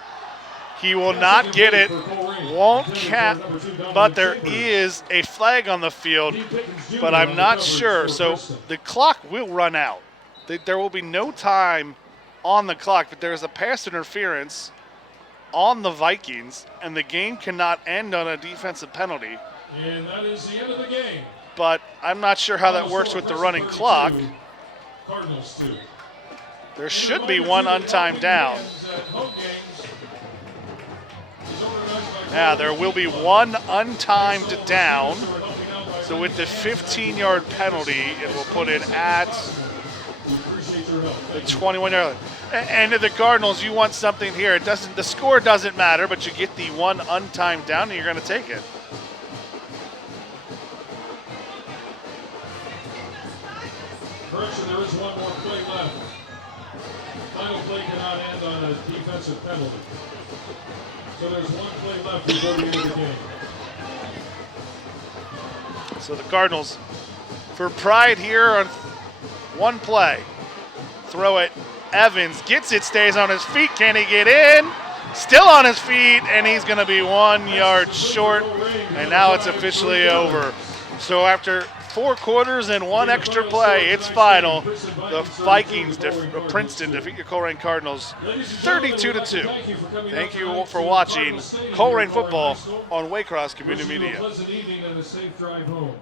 he will not get it. Won't cap, but there is a flag on the field, but I'm not sure. So the clock will run out. There will be no time on the clock, but there's a pass interference on the Vikings, and the game cannot end on a defensive penalty. And that is the end of the game. But I'm not sure how that works with the running clock. Cardinals 2. There should be one untimed down. Now there will be one untimed down. So with the 15-yard penalty, it will put it at the 21-yard line. And to the Cardinals, you want something here. It doesn't. The score doesn't matter, but you get the one untimed down, and you're going to take it. Correction, there is one more play left. Final play cannot end on a defensive penalty. So there's one play left before the end of the game. So the Cardinals, for pride here on one play, throw it. Evans gets it, stays on his feet. Can he get in? Still on his feet, and he's going to be 1 yard short. And now it's officially over. So after 4 quarters and 1 extra play, it's final. The Vikings, Princeton, defeat your Colerain Cardinals 32-2. Thank you for watching Colerain football on Waycross Community Media. Pleasant evening and a safe drive home.